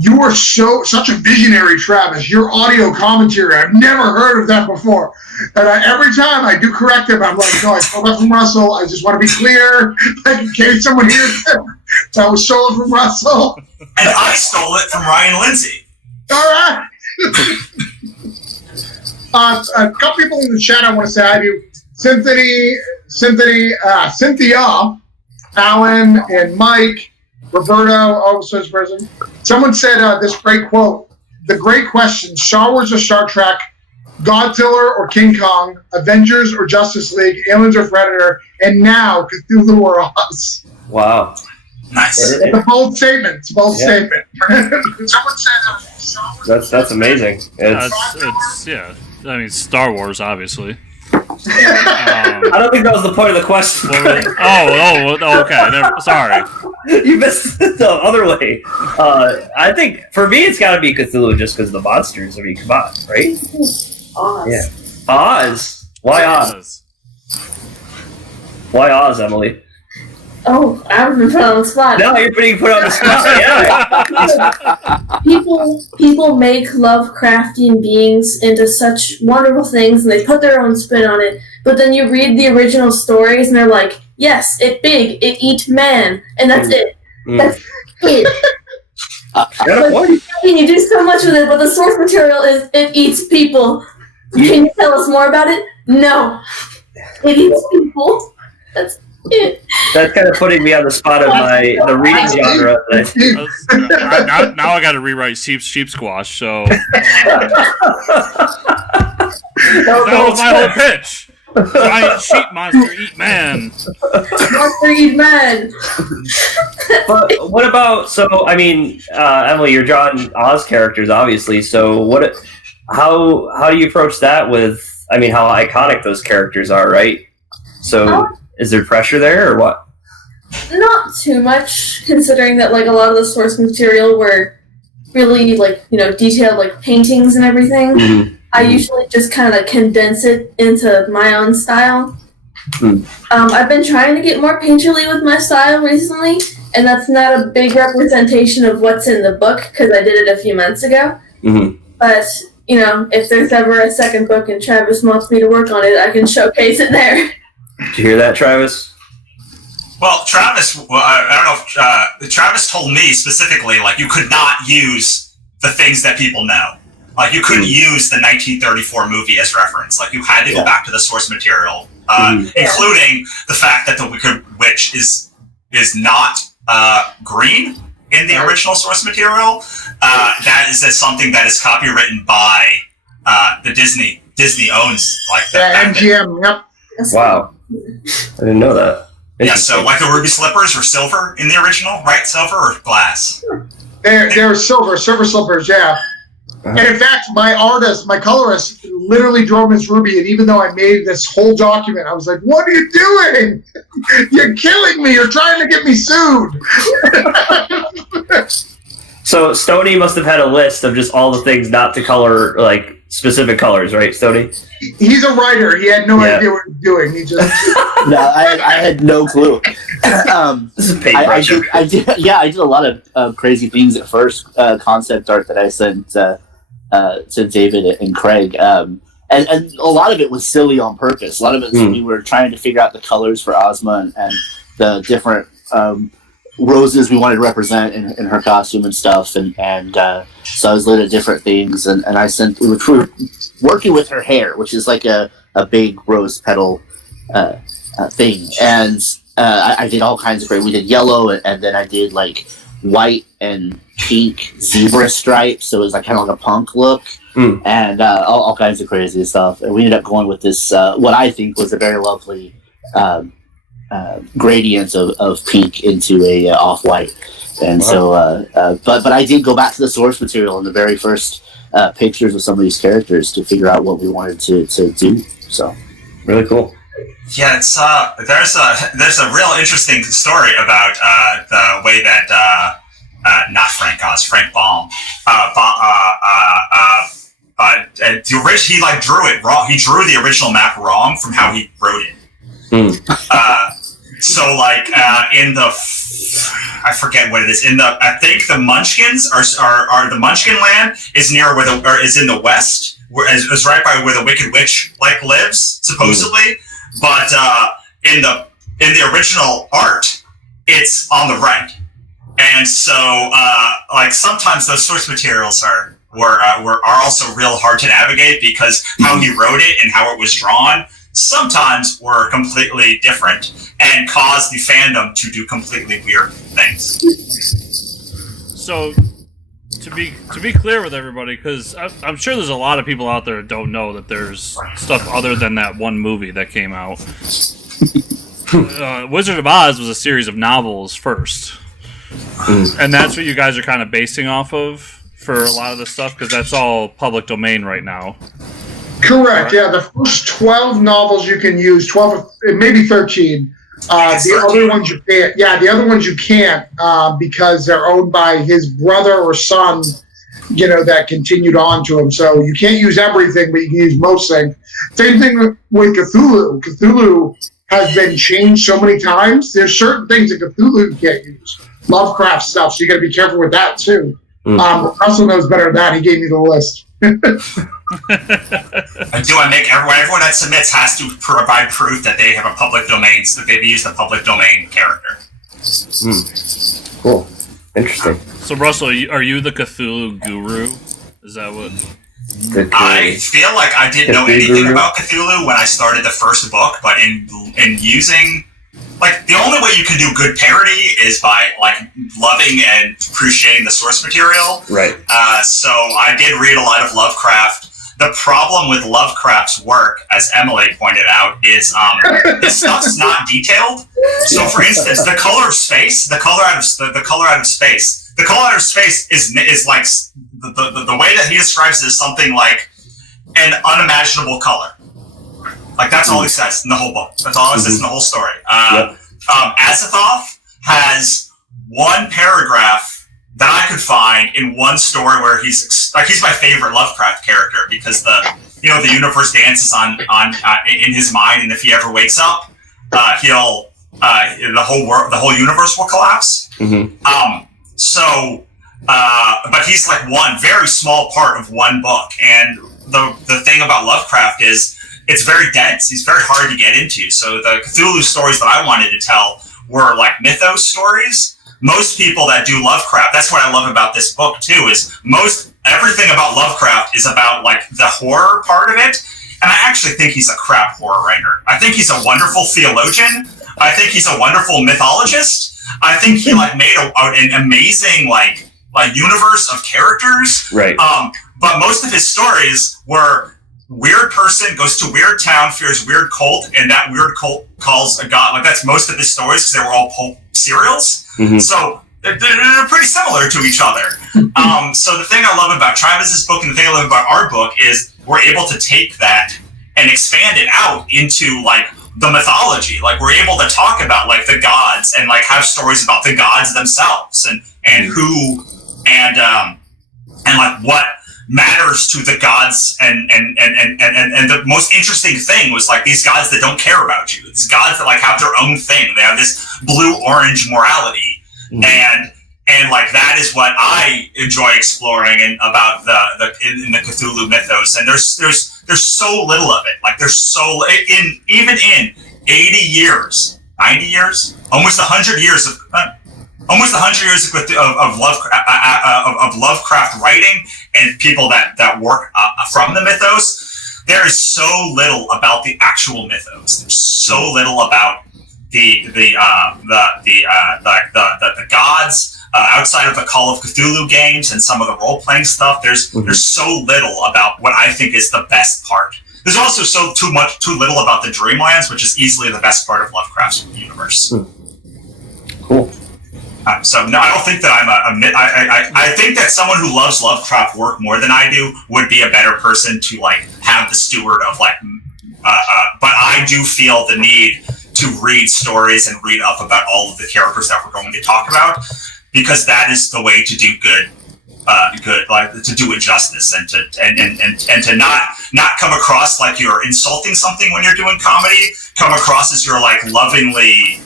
you are such a visionary, Travis. Your audio commentary, I've never heard of that before. And every time I do correct him, I'm like, no, I stole that from Russell. I just want to be clear, like, in case someone hears it. That was stolen from Russell. And I stole it from Ryan Lindsay. All right. A couple people in the chat I want to say hi to. Cynthia, Alan, and Mike, Roberto, such person. Someone said this great quote: "The great question: Star Wars or Star Trek, Godzilla or King Kong, Avengers or Justice League, Aliens or Predator, and now Cthulhu or Oz." Wow. Nice. It's a bold statement. It's a bold statement. Someone said That's amazing. It's yeah. I mean, Star Wars, obviously. I don't think that was the point of the question. Okay. Sorry. You missed it the other way. I think for me it's got to be Cthulhu just because of the monsters. I mean, come on, right? Oz. Yeah. Oz. Why Oz? Why Oz, Emily? Oh, I've been put on the spot. No, you're being put on the spot. Yeah. People make Lovecraftian beings into such wonderful things, and they put their own spin on it. But then you read the original stories, and they're like, "Yes, it big, it eat man," and that's it. That's it. You do so much with it, but the source material is it eats people. Can you tell us more about it? No, it eats people. That's it. That's kind of putting me on the spot of the reading genre. Now I got to rewrite Sheep Squash. So that was my whole pitch. Giant sheep monster eat man. Monster eat man. But what about? So I mean, Emily, you're drawing Oz characters, obviously. So how do you approach that? With I mean, how iconic those characters are, right? So. Is there pressure there, or what? Not too much, considering that like a lot of the source material were really like detailed like paintings and everything. Mm-hmm. I usually just kind of condense it into my own style. I've been trying to get more painterly with my style recently, and that's not a big representation of what's in the book because I did it a few months ago. Mm-hmm. But if there's ever a second book and Travis wants me to work on it, I can showcase it there. Did you hear that, Travis? Well, Travis, I don't know if Travis told me specifically, like, you could not use the things that people know. Like, you couldn't use the 1934 movie as reference. Like, you had to go back to the source material, including the fact that the Wicked Witch is not green in the original source material. That is something that is copywritten by the Disney. Disney owns, like, that. Yeah, MGM, yep. Wow. I didn't know that. Yeah, so like the ruby slippers were silver in the original, right? Silver or glass? They're silver slippers, yeah. And in fact, my colorist, literally drew them as ruby, and even though I made this whole document, I was like, what are you doing? You're killing me. You're trying to get me sued. So Stonie must have had a list of just all the things not to color, like, specific colors, right, Stonie? He's a writer. He had no idea what he was doing. He just No, I had no clue. This is paid I did a lot of crazy things at first. Concept art that I sent to David and Craig, and a lot of it was silly on purpose. A lot of it we were trying to figure out the colors for Ozma and the different roses we wanted to represent in her costume and stuff, and so I was looking at different things, and I sent. We were working with her hair, which is like a big rose petal thing, and I did all kinds of great. We did yellow, and then I did like white and pink zebra stripes, so it was like kind of like a punk look, and all kinds of crazy stuff. And we ended up going with this what I think was a very lovely gradient of pink into a off-white, and so but I did go back to the source material in the very first pictures of some of these characters to figure out what we wanted to do. So really cool. Yeah, it's there's a real interesting story about the way that not Frank Oz, Frank Baum, he like drew it wrong. He drew the original map wrong from how he wrote it. So like in the I forget what it is. I think the Munchkins are the Munchkin land is near is in the west, is right by where the Wicked Witch like lives supposedly. But in the original art, it's on the right, and so like sometimes those source materials are also real hard to navigate because how he wrote it and how it was drawn sometimes were completely different and caused the fandom to do completely weird things. So, to be clear with everybody, because I'm sure there's a lot of people out there that don't know that there's stuff other than that one movie that came out. Wizard of Oz was a series of novels first, and that's what you guys are kind of basing off of for a lot of this stuff, because that's all public domain right now. correct. Yeah, the first 12 novels you can use, 12, maybe 13. The other ones you can't. Yeah, the other ones you can't because they're owned by his brother or son, that continued on to him. So you can't use everything, but you can use most things. Same thing with Cthulhu. Cthulhu has been changed so many times. There's certain things that Cthulhu you can't use. Lovecraft stuff, so you got to be careful with that too. Russell knows better than that. He gave me the list. Everyone that submits has to provide proof that they have a public domain, so that they've used a public domain character. Cool. Interesting. So Russell, are you the Cthulhu guru? Is that what? I feel like I didn't know anything about Cthulhu when I started the first book, but in using, like, the only way you can do good parody is by like loving and appreciating the source material. Right. So I did read a lot of Lovecraft. The problem with Lovecraft's work, as Emily pointed out, is his stuff's not detailed. So, for instance, the color out of space is like the way that he describes it is something like an unimaginable color. Like, that's all he says in the whole book. That's all he says in the whole story. Azathoth has one paragraph that I could find in one story where he's my favorite Lovecraft character because the universe dances on in his mind, and if he ever wakes up, the whole universe will collapse. But he's like one very small part of one book, and the thing about Lovecraft is it's very dense. He's very hard to get into. So the Cthulhu stories that I wanted to tell were like mythos stories. Most people that do Lovecraft, that's what I love about this book too, is everything about Lovecraft is about like the horror part of it. And I actually think he's a crap horror writer. I think he's a wonderful theologian. I think he's a wonderful mythologist. I think he like made an amazing like universe of characters. Right. But most of his stories were weird person goes to weird town, fears weird cult, and that weird cult calls a god. Like, that's most of his stories because they were all pulp serials. So they're pretty similar to each other. So the thing I love about Travis's book and the thing I love about our book is we're able to take that and expand it out into like the mythology. Like, we're able to talk about like the gods and like have stories about the gods themselves and who and like what matters to the gods, and the most interesting thing was like these gods that don't care about you, these gods that like have their own thing. They have this blue-orange morality, and like that is what I enjoy exploring in about in the Cthulhu mythos. And there's so little of it. Like there's so even in 80 years, 90 years, almost 100 years of Lovecraft writing and people that work from the mythos. There is so little about the actual mythos. There's so little about the gods. Outside of the Call of Cthulhu games and some of the role-playing stuff, there's so little about what I think is the best part. There's also too little about the Dreamlands, which is easily the best part of Lovecraft's universe. Cool. So no, I don't think that I think that someone who loves Lovecraft work more than I do would be a better person to like have the steward of like. But I do feel the need to read stories and read up about all of the characters that we're going to talk about, because that is the way to do good, like to do it justice, and to not come across like you're insulting something when you're doing comedy. Come across as you're like lovingly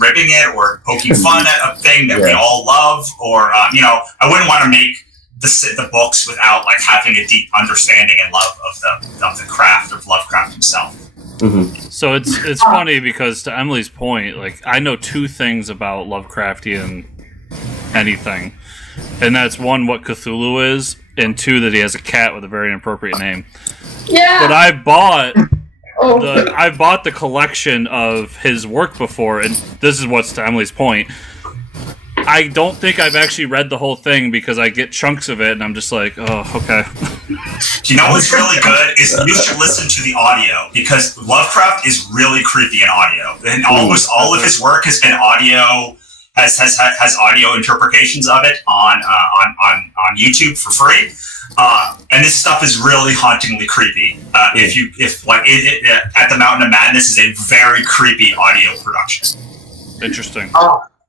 ripping it or poking fun at a thing that we all love, or I wouldn't want to make the books without like having a deep understanding and love of the craft of Lovecraft himself. So it's funny because, to Emily's point, like I know two things about Lovecraftian anything, and that's one, what Cthulhu is, and two, that he has a cat with a very inappropriate name. Yeah. But I bought the collection of his work before, and this is what's to Emily's point. I don't think I've actually read the whole thing because I get chunks of it, and I'm just like, oh, okay. You know what's really good is you should listen to the audio, because Lovecraft is really creepy in audio, and almost all of his work has been audio, has audio interpretations of it on YouTube for free. And this stuff is really hauntingly creepy. If At the Mountain of Madness is a very creepy audio production. Interesting.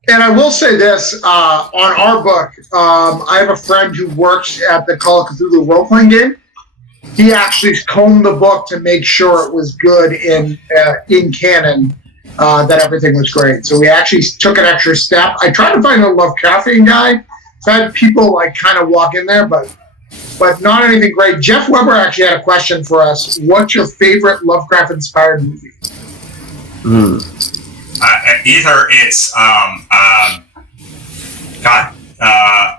And I will say this, on our book, I have a friend who works at the Call of Cthulhu role-playing game. He actually combed the book to make sure it was good in canon, that everything was great. So we actually took an extra step. I tried to find a Lovecraftian guy. So I had people like kind of walk in there, but not anything great. Jeff Weber actually had a question for us. What's your favorite Lovecraft-inspired movie? Either it's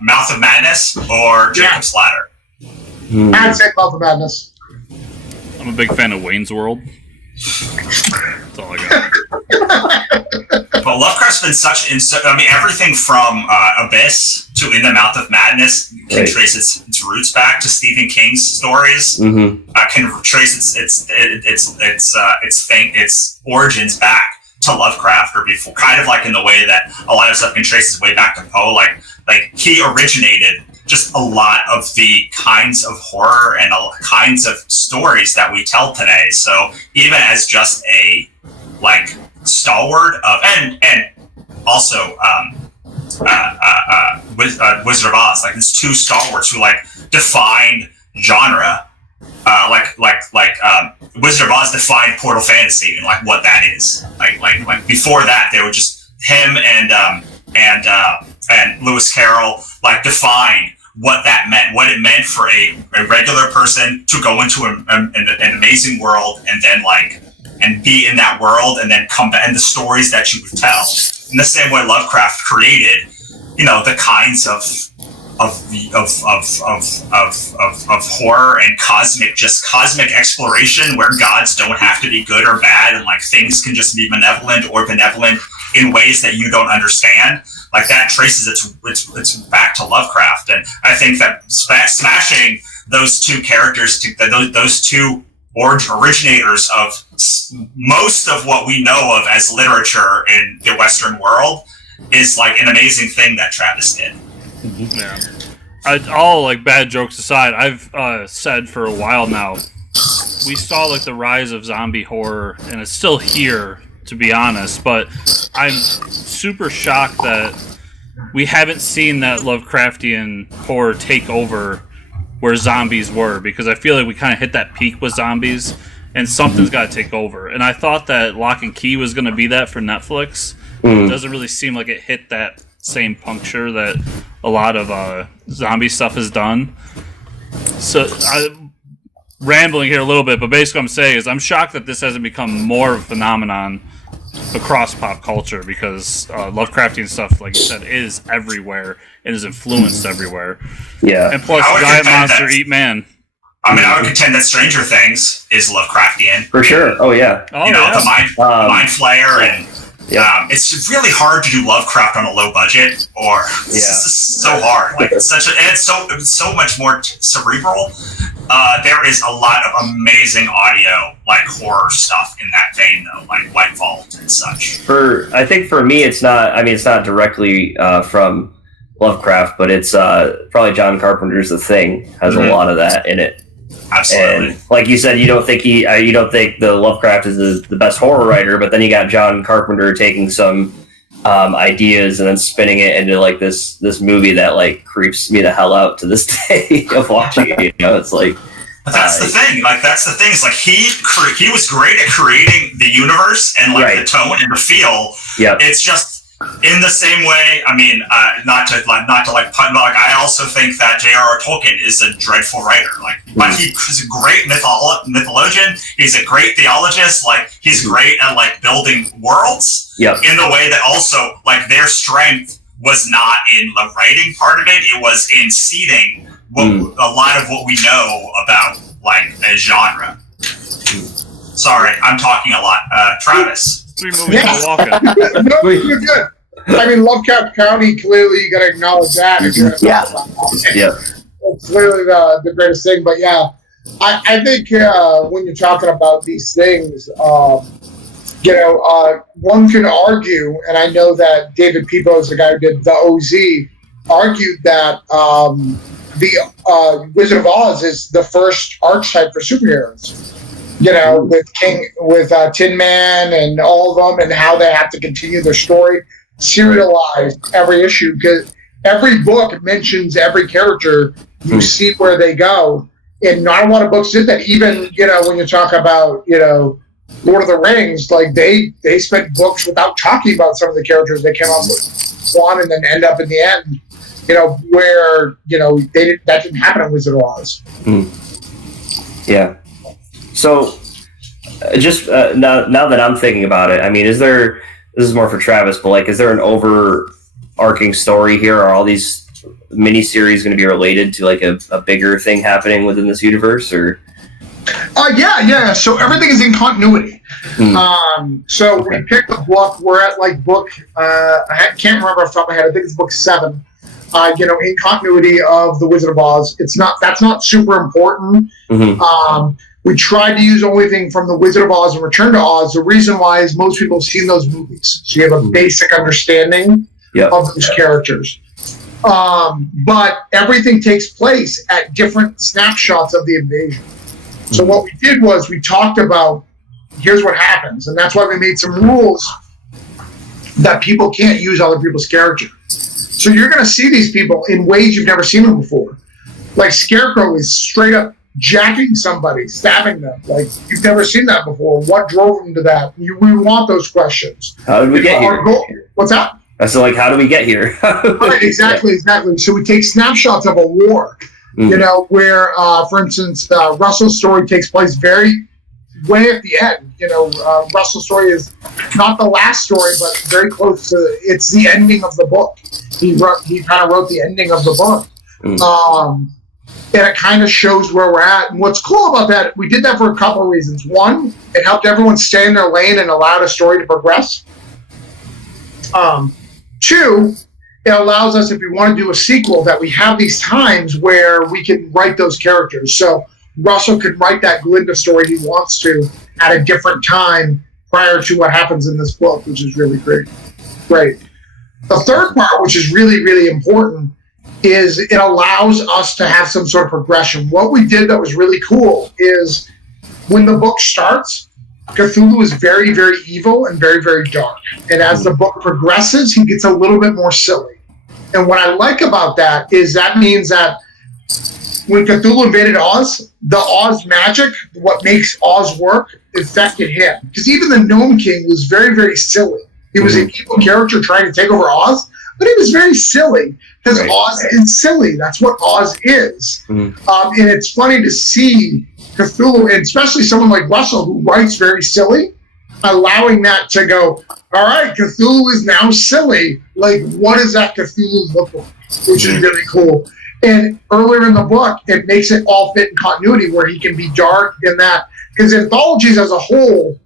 Mouth of Madness or Jacob's Ladder. I'd say Mouth of Madness. I'm a big fan of Wayne's World. That's all I got. But Lovecraft's been everything from Abyss to In the Mouth of Madness can trace its roots back to Stephen King's stories. Can trace its origins back to Lovecraft, or before, kind of like in the way that a lot of stuff can trace its way back to Poe. Like he originated just a lot of the kinds of horror and kinds of stories that we tell today. So even as just a like stalwart of and also Wizard of Oz, like these two stalwarts who like defined genre. Wizard of Oz defined portal fantasy and like what that is. Like before that, they were just him and Lewis Carroll like defined what that meant, what it meant for a regular person to go into an amazing world and then and be in that world and then come back, and the stories that you would tell. In the same way Lovecraft created, the kinds of horror and cosmic exploration where gods don't have to be good or bad, and like things can just be benevolent or benevolent in ways that you don't understand. Like that traces its back to Lovecraft, and I think that smashing those two characters, those two originators of most of what we know of as literature in the Western world, is like an amazing thing that Travis did. Yeah. All like bad jokes aside, I've said for a while now, we saw like the rise of zombie horror, and it's still here, to be honest. But I'm super shocked that we haven't seen that Lovecraftian horror take over where zombies were, because I feel like we kind of hit that peak with zombies, and something's got to take over. And I thought that Lock and Key was going to be that for Netflix. It doesn't really seem like it hit that same puncture that a lot of zombie stuff has done. So I'm rambling here a little bit, but basically what I'm saying is I'm shocked that this hasn't become more of a phenomenon across pop culture, because Lovecraftian stuff, like you said, is everywhere and is influenced everywhere. Yeah. And plus, giant monster eat man. I mean, I would contend that Stranger Things is Lovecraftian. For sure. Oh, yeah. Oh, You know, yeah. the mind flayer, and Yeah. it's really hard to do Lovecraft on a low budget, or it's just so hard. Like it's such a, and it's so much more cerebral. There is a lot of amazing audio, like horror stuff in that vein, though, like White Vault and such. I think for me, it's not. I mean, it's not directly from Lovecraft, but it's probably John Carpenter's The Thing has a lot of that in it. Absolutely. And like you said, you don't think the Lovecraft is the best horror writer, but then you got John Carpenter taking some ideas and then spinning it into like this movie that like creeps me the hell out to this day of watching it. You know, it's like. But that's the thing. Like that's the thing. Is like he was great at creating the universe and like the tone and the feel. Yeah. It's just. In the same way, I mean, not to pun, but like, I also think that J.R.R. Tolkien is a dreadful writer. Like, but he's a great mythologian. He's a great theologist. Like, he's great at like building worlds. Yep. In the way that also like their strength was not in the writing part of it. It was in seeding a lot of what we know about like a genre. Sorry, I'm talking a lot. Travis. 3 movies for walking. No, you're good. I mean, Lovecraft County, clearly you got to acknowledge that. If you're It's clearly the greatest thing. But yeah, I think when you're talking about these things, one can argue, and I know that David Pepose, the guy who did the OZ, argued that the Wizard of Oz is the first archetype for superheroes. You know, with Tin Man and all of them, and how they have to continue their story, serialized every issue, because every book mentions every character. You see where they go, and not a lot of books did that. Even when you talk about Lord of the Rings, like they spent books without talking about some of the characters. They came up with one and then end up in the end. Where that didn't happen in Wizard of Oz. Yeah. So, just now that I'm thinking about it, I mean, this is more for Travis, but like, is there an overarching story here? Are all these miniseries going to be related to like a bigger thing happening within this universe, or? Yeah. So everything is in continuity. So we picked the book. We're at like book. I can't remember off the top of my head. I think it's book 7. In continuity of the Wizard of Oz. That's not super important. We tried to use only thing from the Wizard of Oz and Return to Oz. The reason why is most people have seen those movies, so you have a basic understanding of those characters. But everything takes place at different snapshots of the invasion. So what we did was we talked about, here's what happens, and that's why we made some rules that people can't use other people's characters. So you're going to see these people in ways you've never seen them before. Like Scarecrow is straight up jacking somebody, stabbing them. Like, you've never seen that before. What drove him to that? We want those questions. How did we get here? What's that? So, like, how do we get here? Right, exactly. So we take snapshots of a war, where, for instance, Russell's story takes place way at the end. Russell's story is not the last story, but very close to. It's the ending of the book. He kind of wrote the ending of the book, and it kind of shows where we're at. And what's cool about that, we did that for a couple of reasons. One, it helped everyone stay in their lane and allowed a story to progress. 2, it allows us, if we want to do a sequel, that we have these times where we can write those characters. So Russell could write that Glinda story he wants to at a different time prior to what happens in this book, which is really great. The third part, which is really, really important, is it allows us to have some sort of progression. What we did that was really cool is when the book starts, Cthulhu is very, very evil and very, very dark. And as the book progresses, he gets a little bit more silly. And what I like about that is that means that when Cthulhu invaded Oz, the Oz magic, what makes Oz work, affected him. Because even the Gnome King was very, very silly. He was an evil character trying to take over Oz, but he was very silly because Oz is silly. That's what Oz is. And it's funny to see Cthulhu, and especially someone like Russell who writes very silly, allowing that to go, all right, Cthulhu is now silly. Like, what does that Cthulhu look like? Which is really cool. And earlier in the book, it makes it all fit in continuity where he can be dark in that. Because anthologies as a whole,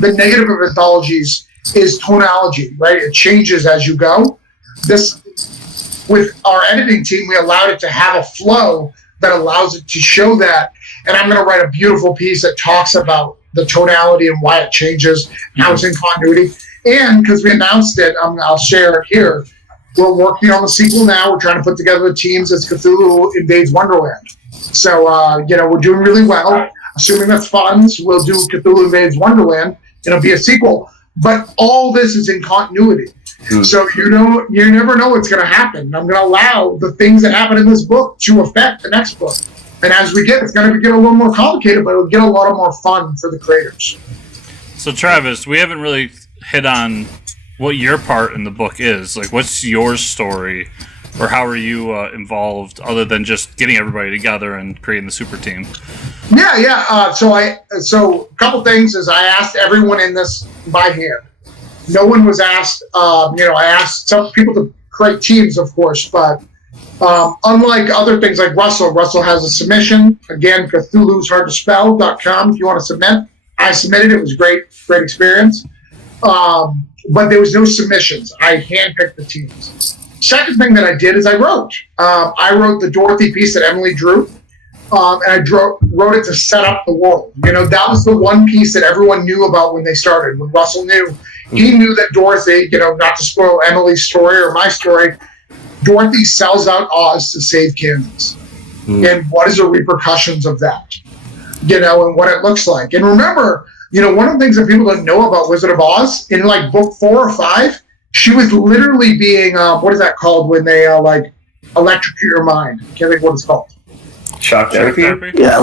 the negative of anthologies is tonality, right? It changes as you go. This, with our editing team, we allowed it to have a flow that allows it to show that. And I'm going to write a beautiful piece that talks about the tonality and why it changes, and how it's in continuity. And because we announced it, I'll share it here. We're working on the sequel now. We're trying to put together the teams as Cthulhu Invades Wonderland. So, we're doing really well. Assuming that's funds, we'll do Cthulhu Invades Wonderland. It'll be a sequel. But all this is in continuity. So you never know what's going to happen. I'm going to allow the things that happen in this book to affect the next book. And as it's going to get a little more complicated, but it'll get a lot more fun for the creators. So Travis, we haven't really hit on what your part in the book is. Like, what's your story, or how are you involved, other than just getting everybody together and creating the super team? So a couple things is I asked everyone in this by hand. No one was asked. I asked some people to create teams, of course, but unlike other things like Russell has a submission. Again, Cthulhu'sHardToSpell.com if you want to submit. I submitted. It was great experience. But there was no submissions. I handpicked the teams. Second thing that I did is I wrote. I wrote the Dorothy piece that Emily drew, and I wrote it to set up the world. That was the one piece that everyone knew about when they started. When Russell knew, he knew that Dorothy, not to spoil Emily's story or my story, Dorothy sells out Oz to save Kansas. And what is the repercussions of that? And what it looks like. And remember, one of the things that people don't know about Wizard of Oz, in like book 4 or 5, she was literally being, what is that called when they electrocute your mind? I can't think what it's called. Shock therapy? Yeah,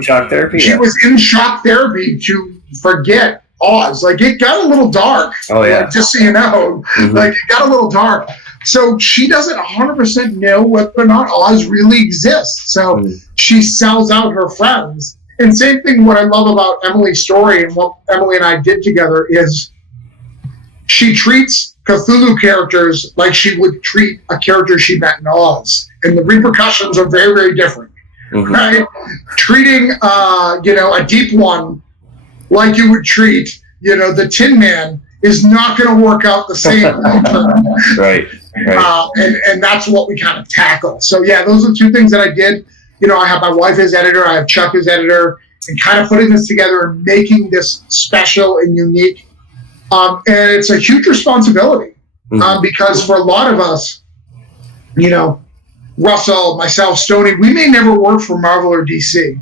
Shock therapy. She was in shock therapy to forget Oz. Like, it got a little dark. Oh, yeah. Just so you know. Like, it got a little dark. So she doesn't 100% know whether or not Oz really exists. So she sells out her friends. And same thing, what I love about Emily's story and what Emily and I did together is she treats Cthulhu characters like she would treat a character she met in Oz. And the repercussions are very, very different. Right? Treating, a deep one like you would treat, the Tin Man is not going to work out the same. Right. And that's what we kind of tackle. So, those are two things that I did. I have my wife as editor, I have Chuck as editor, and kind of putting this together and making this special and unique. And it's a huge responsibility because for a lot of us, Russell, myself, Stonie, we may never work for Marvel or DC,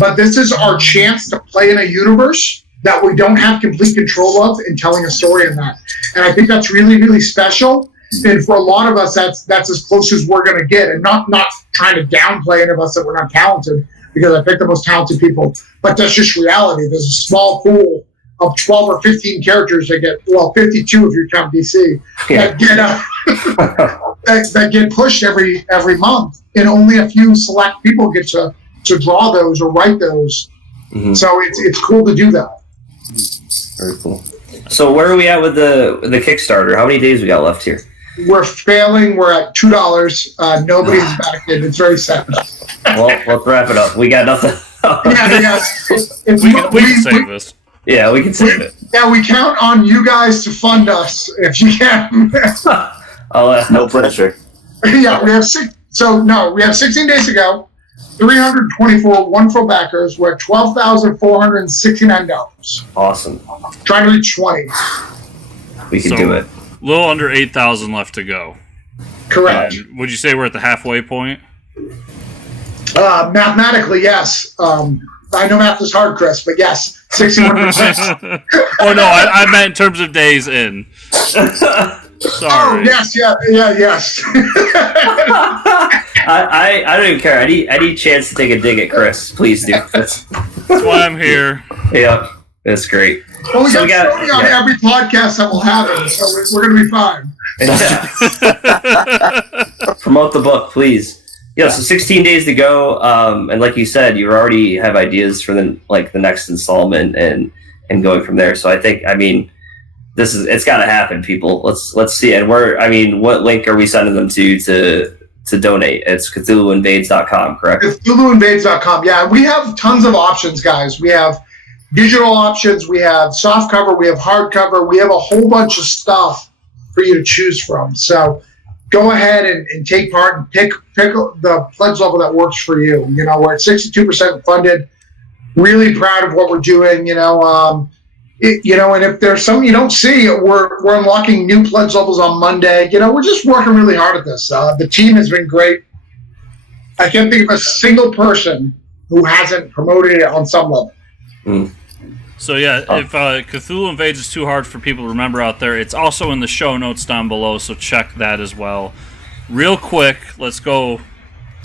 but this is our chance to play in a universe that we don't have complete control of and telling a story in that. And I think that's really, really special. And for a lot of us, that's as close as we're going to get. And not trying to downplay any of us that we're not talented, because I picked the most talented people. But that's just reality. There's a small pool of 12 or 15 characters that get, 52 if you count DC, that get pushed every month. And only a few select people get to draw those or write those. So it's cool to do that. Very cool. So where are we at with the Kickstarter? How many days we got left here? We're failing. We're at $2. Nobody's backed in. It's very sad. Well, let's wrap it up. We got nothing. We can save this. Yeah, we can save it. Yeah, we count on you guys to fund us if you can. No pressure. Yeah, we have 16 days to go. 324 wonderful backers. We're at $12,469. Awesome. Trying to reach 20. We can do it. A little under 8,000 left to go. Correct. Would you say we're at the halfway point? Mathematically, yes. I know math is hard, Chris, but yes, 61%. Oh no, I meant in terms of days in. Sorry. Oh yes, yes. I don't even care. Any chance to take a dig at Chris, please do. That's why I'm here. Yeah, that's great. Well, we got Stonie on every podcast that will happen, so we're going to be fine. Yeah. Promote the book, please. Yeah, so 16 days to go, and like you said, you already have ideas for the next installment and going from there. So I think, it's got to happen, people. Let's see it. What link are we sending them to donate? It's CthulhuInvades.com, correct? CthulhuInvades.com. Yeah, we have tons of options, guys. We have digital options, we have soft cover, we have hardcover, we have a whole bunch of stuff for you to choose from. So go ahead and take part and pick the pledge level that works for you. We're at 62% funded. Really proud of what we're doing. And if there's something you don't see, we're unlocking new pledge levels on Monday. We're just working really hard at this. The team has been great. I can't think of a single person who hasn't promoted it on some level. So yeah, if Cthulhu Invades is too hard for people to remember out there, it's also in the show notes down below, so check that as well. Real quick, let's go,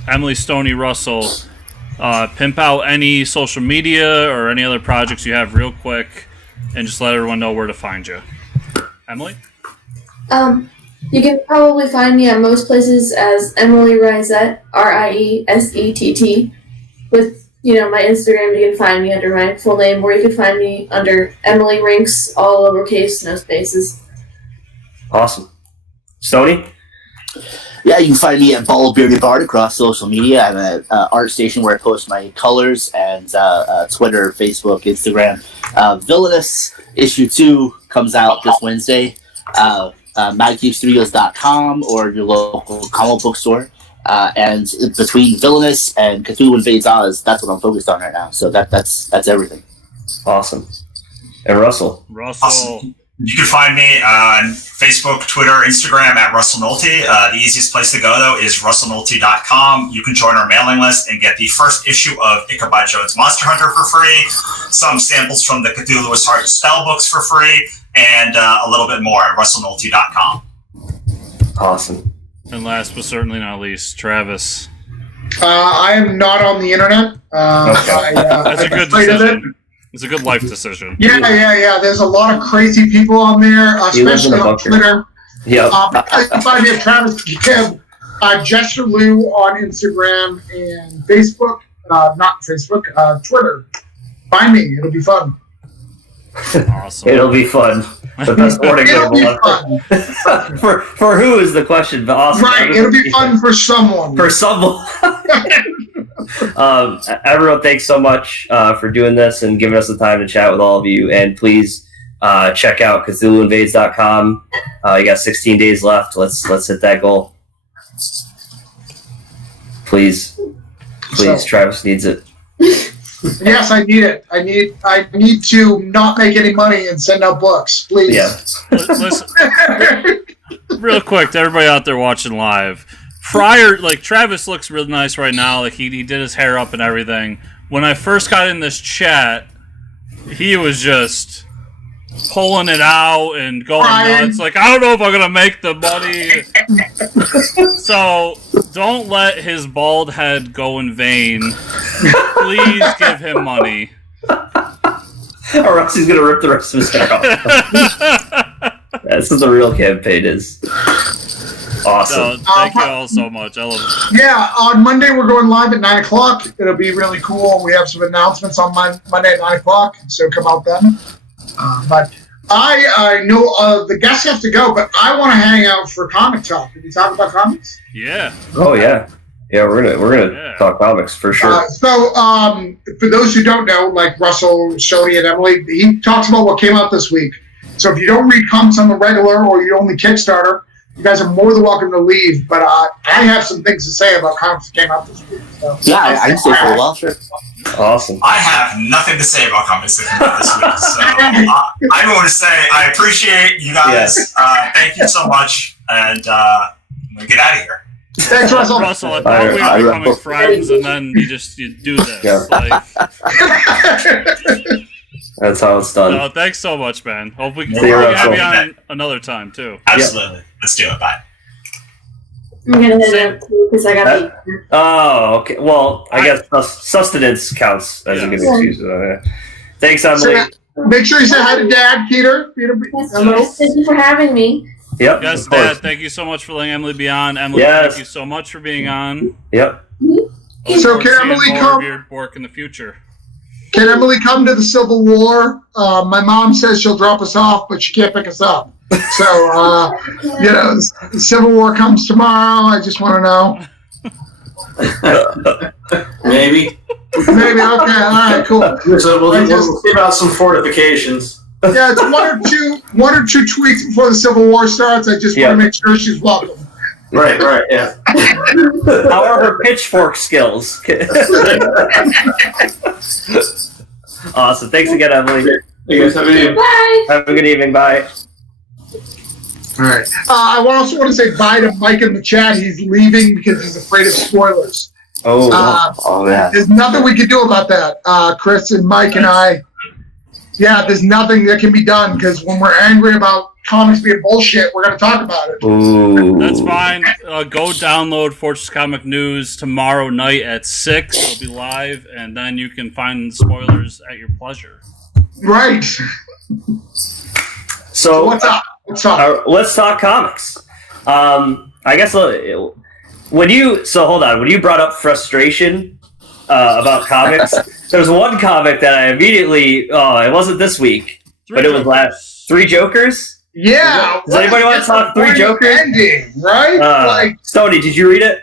Emily, Stonie, Russell, pimp out any social media or any other projects you have real quick, and just let everyone know where to find you. Emily? You can probably find me at most places as Emily Riesett, Riesett, with my Instagram. You can find me under my full name, or you can find me under Emily Rinks, all lowercase, no spaces. Awesome. Stonie? Yeah, you can find me at Bald Bearded Bard across social media. I'm at ArtStation, where I post my colors, and Twitter, Facebook, Instagram. Villainous issue 2 comes out this Wednesday. MagCubeStudios.com or your local comic book store. And between Villainous and Cthulhu Invades Oz, that's what I'm focused on right now. So that's everything. Awesome. And Russell? Awesome. You can find me on Facebook, Twitter, Instagram at Russell Nohelty. The easiest place to go, though, is russellnohelty.com. You can join our mailing list and get the first issue of Ichabod Jones Monster Hunter for free, some samples from the Cthulhu's Heart spell books for free, and a little bit more at russellnohelty.com. Awesome. And last but certainly not least, Travis. I am not on the internet. That's a good decision. It's a good life decision. Yeah. There's a lot of crazy people on there, especially on Twitter. Yeah. You can find me at Travis Gibb, Jester Lou on Instagram and Facebook. Not Facebook, Twitter. Find me. It'll be fun. Awesome. It'll be fun. The best sporting label for who is the question? But awesome. Right. It'll be fun for someone. For someone. Everyone, thanks so much for doing this and giving us the time to chat with all of you. And please check out CthulhuInvades.com. You got 16 days left. Let's hit that goal. Please, Travis needs it. Yes, I need it. I need to not make any money and send out books, please. Yeah. Listen, real quick to everybody out there watching live. Travis looks really nice right now. He did his hair up and everything. When I first got in this chat, he was just pulling it out and going nuts. I don't know if I'm gonna make the money. So don't let his bald head go in vain. Please give him money, or else he's gonna rip the rest of his hair off. That's what the real campaign is. Awesome. So, thank you all so much. I love it. Yeah, on Monday we're going live at 9 o'clock. It'll be really cool. We have some announcements on Monday at 9 o'clock, so come out then. But I know the guests have to go, but I want to hang out for comic talk. Can we talk about comics? Yeah. Oh yeah. Yeah, we're gonna talk comics for sure. For those who don't know, like Russell, Stonie, and Emily, he talks about what came out this week. So if you don't read comics on the regular or you only Kickstarter, you guys are more than welcome to leave. But I have some things to say about comics that came out this week. So. Yeah, I can stay for a while, sure. Awesome. I have nothing to say about comics that came out this week. So I want to say I appreciate you guys. Yes. Thank you so much, and I'm gonna get out of here. Thanks, Russell. Russell, I thought we were becoming friends, and then you do this. Yeah. That's how it's done. No, thanks so much, man. Hope we can See you, have you Russell. on another time too. Absolutely. Let's do it. Bye. I'm gonna head out because I got to eat. Oh, okay. Well, I guess sustenance counts as a good excuse. Thanks, Emily. So, make sure you say hi to Dad, Peter. Hello. Thank you for having me. Yep. Yes, of course. Dad. Thank you so much for letting Emily be on. Emily, Yes. thank you so much for being on. Yep. So Look forward can to seeing Emily more come? of your work in the future? Can Emily come to the Civil War? My mom says she'll drop us off, but she can't pick us up. So, the Civil War comes tomorrow. I just want to know. Maybe. Maybe. Okay. All right. Cool. So we'll see about some fortifications. Yeah, it's one or two tweets before the Civil War starts. I just want to make sure she's welcome. Right, yeah. How are her pitchfork skills? Awesome. Thanks again, Emily. You guys have a good evening. Bye. Have a good evening. Bye. All right. I also want to say bye to Mike in the chat. He's leaving because he's afraid of spoilers. Oh, yeah. There's nothing we can do about that. Chris and Mike and I. Yeah, there's nothing that can be done because when we're angry about comics being bullshit, we're going to talk about it. Ooh. That's fine. Go download Fortress Comic News tomorrow night at 6. It'll be live, and then you can find spoilers at your pleasure. Right. So What's up? let's talk comics. I guess hold on. When you brought up frustration about comics, there's one comic that I immediately. Oh, it wasn't this week, but it was last. 3 Jokers. Yeah. Does anybody want to talk 3 Jokers? Ending, right? Stoney, did you read it?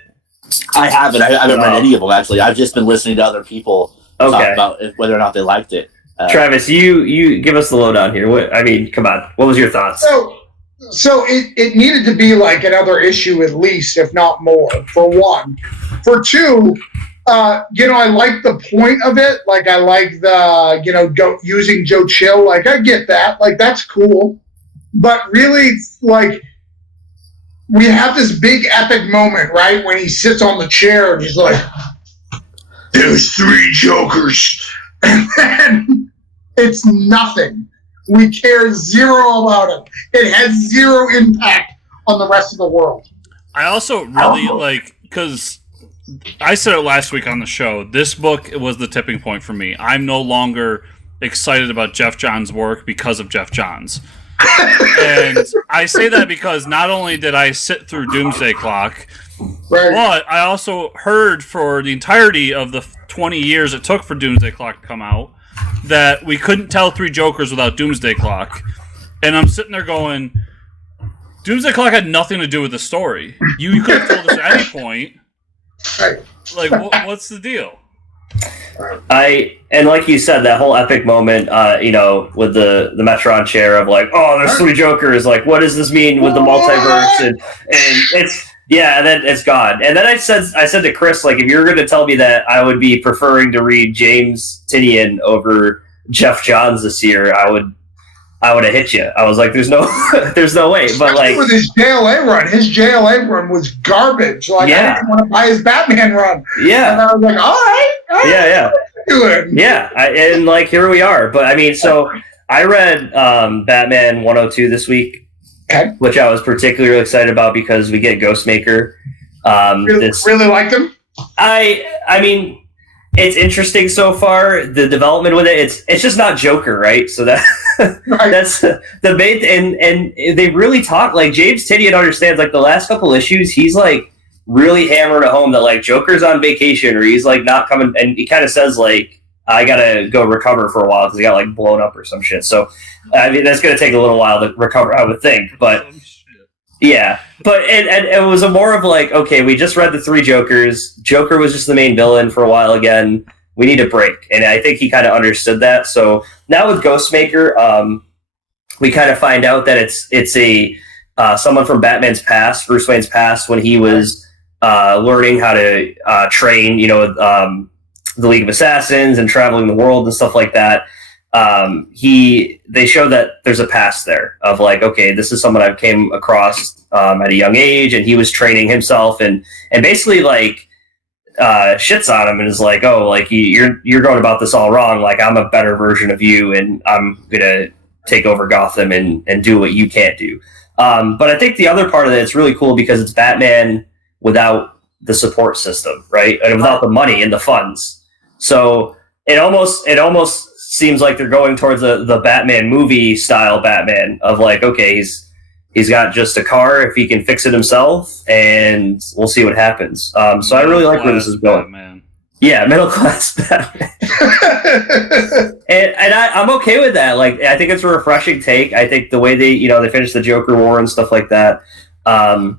I haven't. I haven't read any of them, actually. I've just been listening to other people talk about whether or not they liked it. Travis, you give us the lowdown here. Come on. What was your thoughts? So it needed to be like another issue at least, if not more, for one. For two, I like the point of it. Like, I like the, using Joe Chill. Like, I get that. Like, that's cool. But really, like, we have this big epic moment, right? When he sits on the chair and he's like, there's 3 Jokers. And then it's nothing. We care zero about it. It has zero impact on the rest of the world. I also really because I said it last week on the show, this book was the tipping point for me. I'm no longer excited about Jeff Johns' work because of Jeff Johns. And I say that because not only did I sit through Doomsday Clock, but I also heard for the entirety of the 20 years it took for Doomsday Clock to come out that we couldn't tell 3 Jokers without Doomsday Clock. And I'm sitting there going, Doomsday Clock had nothing to do with the story. You could have told us at any point. Like, what's the deal? And like you said, that whole epic moment, with the Metron chair of like, oh, there's 3 Jokers. Like, what does this mean with the multiverse? And it's and then it's gone. And then I said to Chris, like, if you're going to tell me that I would be preferring to read James Tynion over Jeff Johns this year, I would have hit you. I was like, there's no way. But like, with his JLA run was garbage. Like, I didn't want to buy his Batman run. Yeah. And I was like, all right. Yeah. And like, here we are. But so I read Batman 102 this week, which I was particularly excited about because we get Ghostmaker. Really liked him. It's interesting so far. The development with it, it's just not Joker, right? So that that's the main. And they really talk like James Tynion understands. Like the last couple issues, he's like really hammering it home that like Joker's on vacation or he's like not coming, and he kind of says like I gotta go recover for a while because he got like blown up or some shit. So that's gonna take a little while to recover, I would think, but. Yeah, but it was a more of like, okay, we just read the 3 Jokers. Joker was just the main villain for a while again. We need a break, and I think he kind of understood that. So now with Ghostmaker, we kind of find out that it's a someone from Batman's past, Bruce Wayne's past, when he was learning how to train, the League of Assassins and traveling the world and stuff like that. They show that there's a past there of like, okay, this is someone I came across at a young age, and he was training himself and basically like shits on him and is like, oh, like you're going about this all wrong. Like I'm a better version of you, and I'm gonna take over Gotham and do what you can't do. But I think the other part of it is really cool because it's Batman without the support system, right? And without the money and the funds. So it almost seems like they're going towards the Batman movie style Batman of like, okay, he's got just a car if he can fix it himself, and we'll see what happens. So I really like where this is going. Batman. Yeah, middle class Batman. and I'm okay with that. Like, I think it's a refreshing take. I think the way they finished the Joker War and stuff like that. And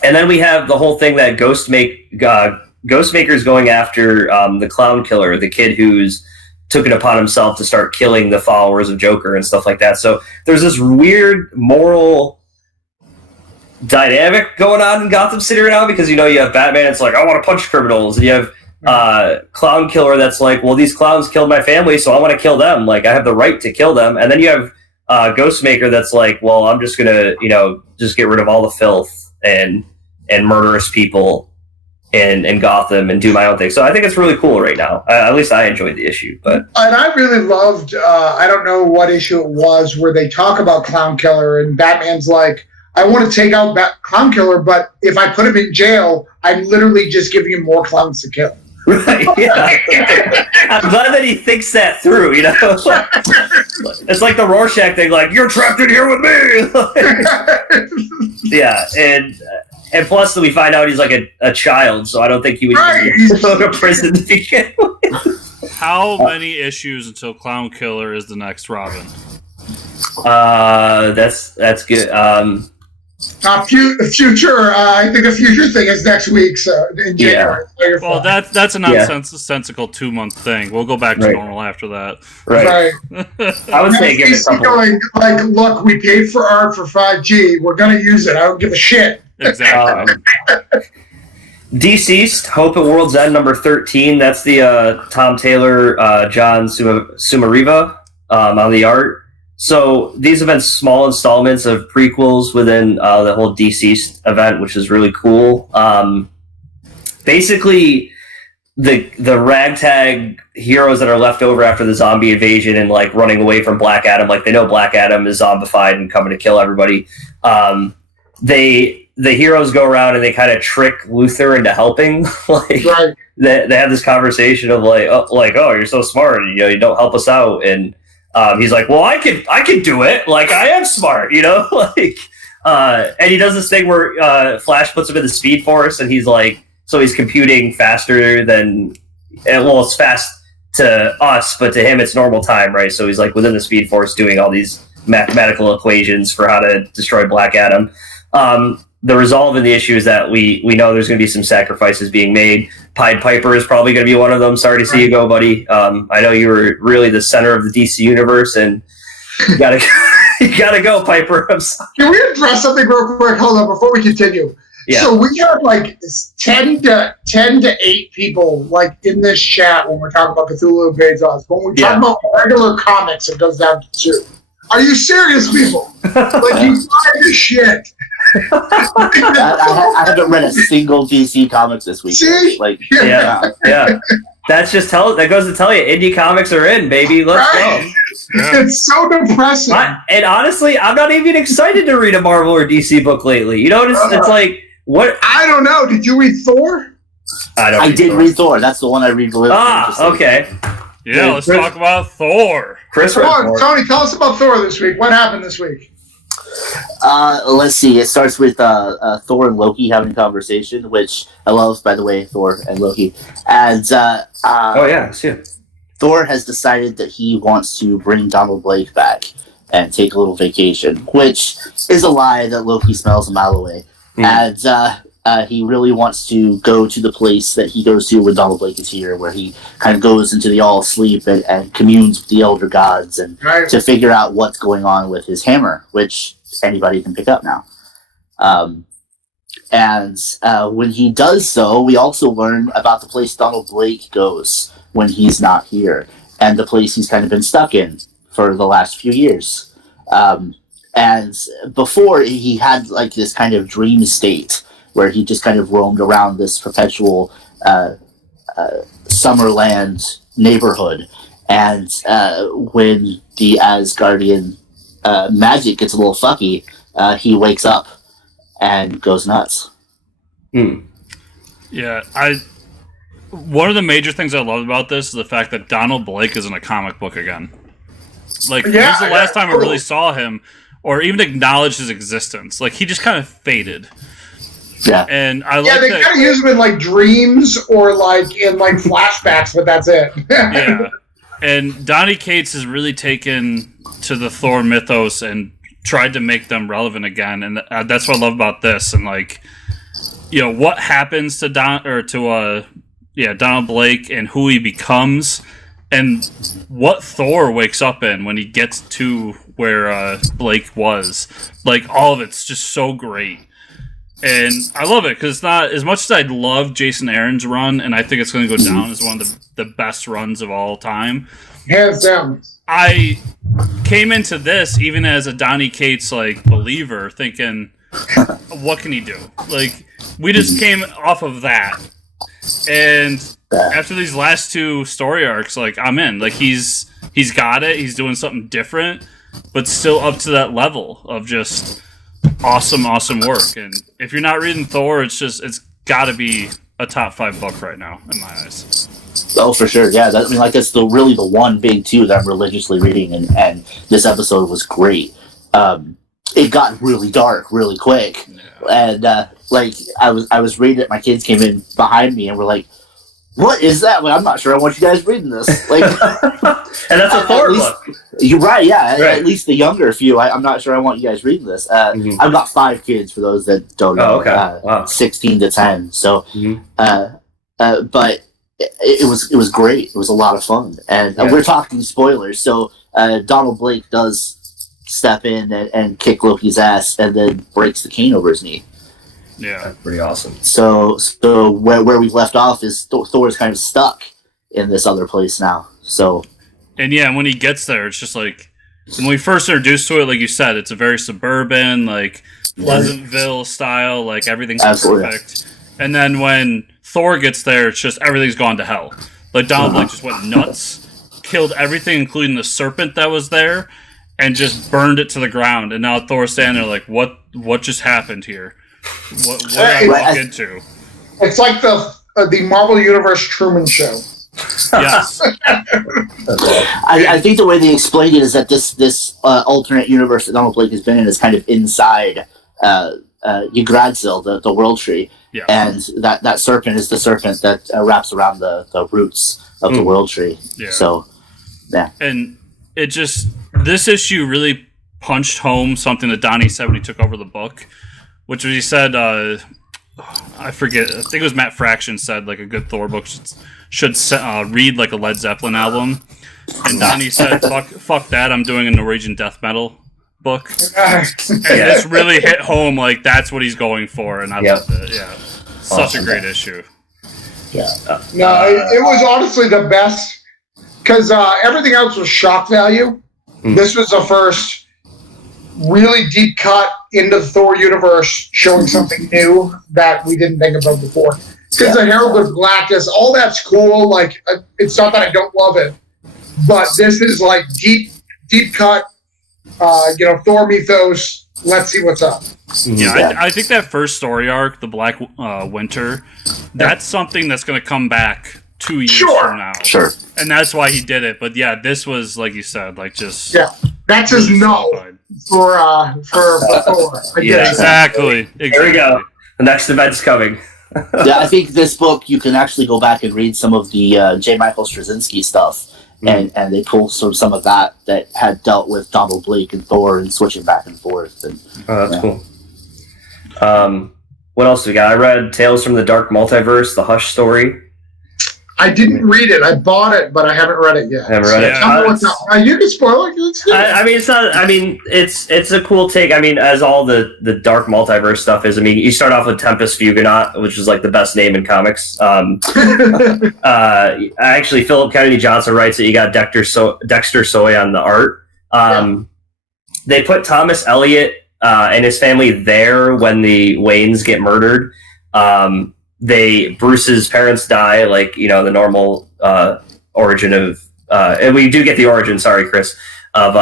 then we have the whole thing that Ghostmaker's going after the Clown Killer, the kid who's took it upon himself to start killing the followers of Joker and stuff like that. So there's this weird moral dynamic going on in Gotham City right now because, you have Batman, it's like, I want to punch criminals. And you have Clown Killer that's like, well, these clowns killed my family, so I want to kill them. Like, I have the right to kill them. And then you have Ghostmaker that's like, well, I'm just going to, just get rid of all the filth and murderous people in Gotham and do my own thing. So I think it's really cool right now. At least I enjoyed the issue. And I really loved, I don't know what issue it was, where they talk about Clown Killer and Batman's like, I want to take out Clown Killer, but if I put him in jail, I'm literally just giving him more clowns to kill. Right, yeah. I'm glad that he thinks that through, It's like the Rorschach thing, like, you're trapped in here with me! Yeah, and plus we find out he's like a child, so I don't think he would go to prison to begin with. How many issues until Clown Killer is the next Robin? That's good. Future. I think the future thing is next week, so in January. Yeah. Well, that's a nonsensical 2-month thing. We'll go back to normal after that. Right. I would say give it a couple. Going, like, look, we paid for art for 5G. We're going to use it. I don't give a shit. Exactly. DCeased, Hope at World's End, number 13. That's the Tom Taylor, John Sumariva on the art. So these have been small installments of prequels within the whole DCeased event, which is really cool. Basically, the ragtag heroes that are left over after the zombie invasion and like running away from Black Adam, like they know Black Adam is zombified and coming to kill everybody. The heroes go around and they kind of trick Luthor into helping. They have this conversation of like, oh, you're so smart, you don't help us out, and he's like, well, I can do it. Like, I am smart, and he does this thing where Flash puts him in the Speed Force, and he's like, so he's computing faster than, well, it's fast to us, but to him it's normal time, right? So he's like within the Speed Force doing all these mathematical equations for how to destroy Black Adam. The resolve in the issue is that we know there's going to be some sacrifices being made. Pied Piper is probably going to be one of them. Sorry to see you go, buddy. I know you were really the center of the DC universe, and you gotta go, Piper. I'm sorry. Can we address something real quick? Hold on, before we continue. Yeah. So we have like 10 to 8 people like in this chat when we're talking about Cthulhu Invades Oz. When we talk about regular comics, it goes down to 2. Are you serious, people? Like, you buy this shit. I haven't read a single DC comics this week. See? Yeah. That goes to tell you, indie comics are in, baby. Let's go. Yeah. It's so depressing. And honestly, I'm not even excited to read a Marvel or DC book lately. It's like, what? I don't know. Did you read Thor? I did read Thor. That's the one I read. Okay. Yeah, let's talk about Thor. Come on, Tony, tell us about Thor this week. What happened this week? Let's see. It starts with Thor and Loki having a conversation, which I love, by the way, Thor and Loki. And Thor has decided that he wants to bring Donald Blake back and take a little vacation, which is a lie that Loki smells a mile away. And he really wants to go to the place that he goes to when Donald Blake is here, where he kind of goes into the all sleep and communes with the elder gods and to figure out what's going on with his hammer, which anybody can pick up now. And when he does so, we also learn about the place Donald Blake goes when he's not here, and the place he's kind of been stuck in for the last few years. And before, he had like this kind of dream state where he just kind of roamed around this perpetual Summerland neighborhood, and when the Asgardian magic gets a little fucky, he wakes up and goes nuts. Yeah, one of the major things I love about this is the fact that Donald Blake is in a comic book again. Like, this is the last time I really saw him, or even acknowledged his existence. Like, he just kind of faded. Yeah, and I they kind of use him in like dreams or like in like flashbacks, but that's it. Yeah, and Donny Cates has really taken to the Thor mythos and tried to make them relevant again, and that's what I love about this. And like, what happens to Donald Blake and who he becomes, and what Thor wakes up in when he gets to where Blake was. Like, all of it's just so great. And I love it, because it's not, as much as I'd love Jason Aaron's run, and I think it's going to go down as one of the best runs of all time. Hands down. I came into this, even as a Donny Cates, like, believer, thinking, what can he do? Like, we just came off of that. And after these last two story arcs, like, I'm in. Like, he's got it, he's doing something different, but still up to that level of just awesome work. And if you're not reading Thor, it's got to be a top 5 book right now in my eyes. Oh, for sure. Yeah, that's really the one big two that I'm religiously reading, and this episode was great. It got really dark really quick, and like I was reading it. My kids came in behind me and were like, "What is that?" Well, I'm not sure I want you guys reading this. Like, and that's a Thor book. You're right. Yeah, right. At least the younger few. I'm not sure I want you guys reading this. I've got 5 kids for those that don't know. Wow. 16 to 10. So, but it was great. It was a lot of fun, and we're talking spoilers. So Donald Blake does step in and kick Loki's ass, and then breaks the cane over his knee. Yeah, that's pretty awesome. So where we've left off is Thor is kind of stuck in this other place now. So, and when he gets there, it's just like when we first introduced to it, like you said, it's a very suburban, like Pleasantville style, like everything's perfect. And then when Thor gets there, it's just everything's gone to hell. Like Donald Blake just went nuts, killed everything, including the serpent that was there, and just burned it to the ground. And now Thor's standing there like, what just happened here? What did I walk into? It's like the Marvel Universe Truman Show. Yes. I think the way they explained it is that this alternate universe that Donald Blake has been in is kind of inside Yggdrasil, the World Tree. Yeah. And that serpent is the serpent that wraps around the roots of the World Tree. Yeah. So, yeah. And it just, this issue really punched home something that Donnie said when he took over the book, which was he said, I forget, I think it was Matt Fraction said, like, a good Thor book should read like a Led Zeppelin album. And Donnie said, fuck that, I'm doing a Norwegian death metal book. And this really hit home, like, that's what he's going for, and I loved it. Yeah. Such a great issue. Yeah. No, it was honestly the best, because everything else was shock value. This was the first really deep cut into the Thor universe, showing something new that we didn't think about before. Because the Herald of Galactus, all that's cool. Like, it's not that I don't love it, but this is like deep cut. Thor mythos. Let's see what's up. Yeah, I think that first story arc, the Black Winter, that's something that's going to come back 2 years from now. Sure. And that's why he did it. But yeah, this was, like you said, like just... Yeah, that's his no for Thor. Exactly. There we go. The next event's coming. Yeah, I think this book, you can actually go back and read some of the J. Michael Straczynski stuff. And they pulled some of that had dealt with Donald Blake and Thor and switching back and forth. And, that's cool. What else do we got? I read Tales from the Dark Multiverse, the Hush story. I didn't read it. I bought it, but I haven't read it yet. I haven't read it. You can spoil it. It's not. I mean, it's a cool take. I mean, as all the Dark Multiverse stuff is. I mean, you start off with Tempest Fugonaut, which is like the best name in comics. Actually, Philip Kennedy Johnson writes that you got Dexter Soy on the art. They put Thomas Elliot and his family there when the Waynes get murdered. Bruce's parents die, like, you know, the normal origin of, and we do get the origin, sorry, Chris, of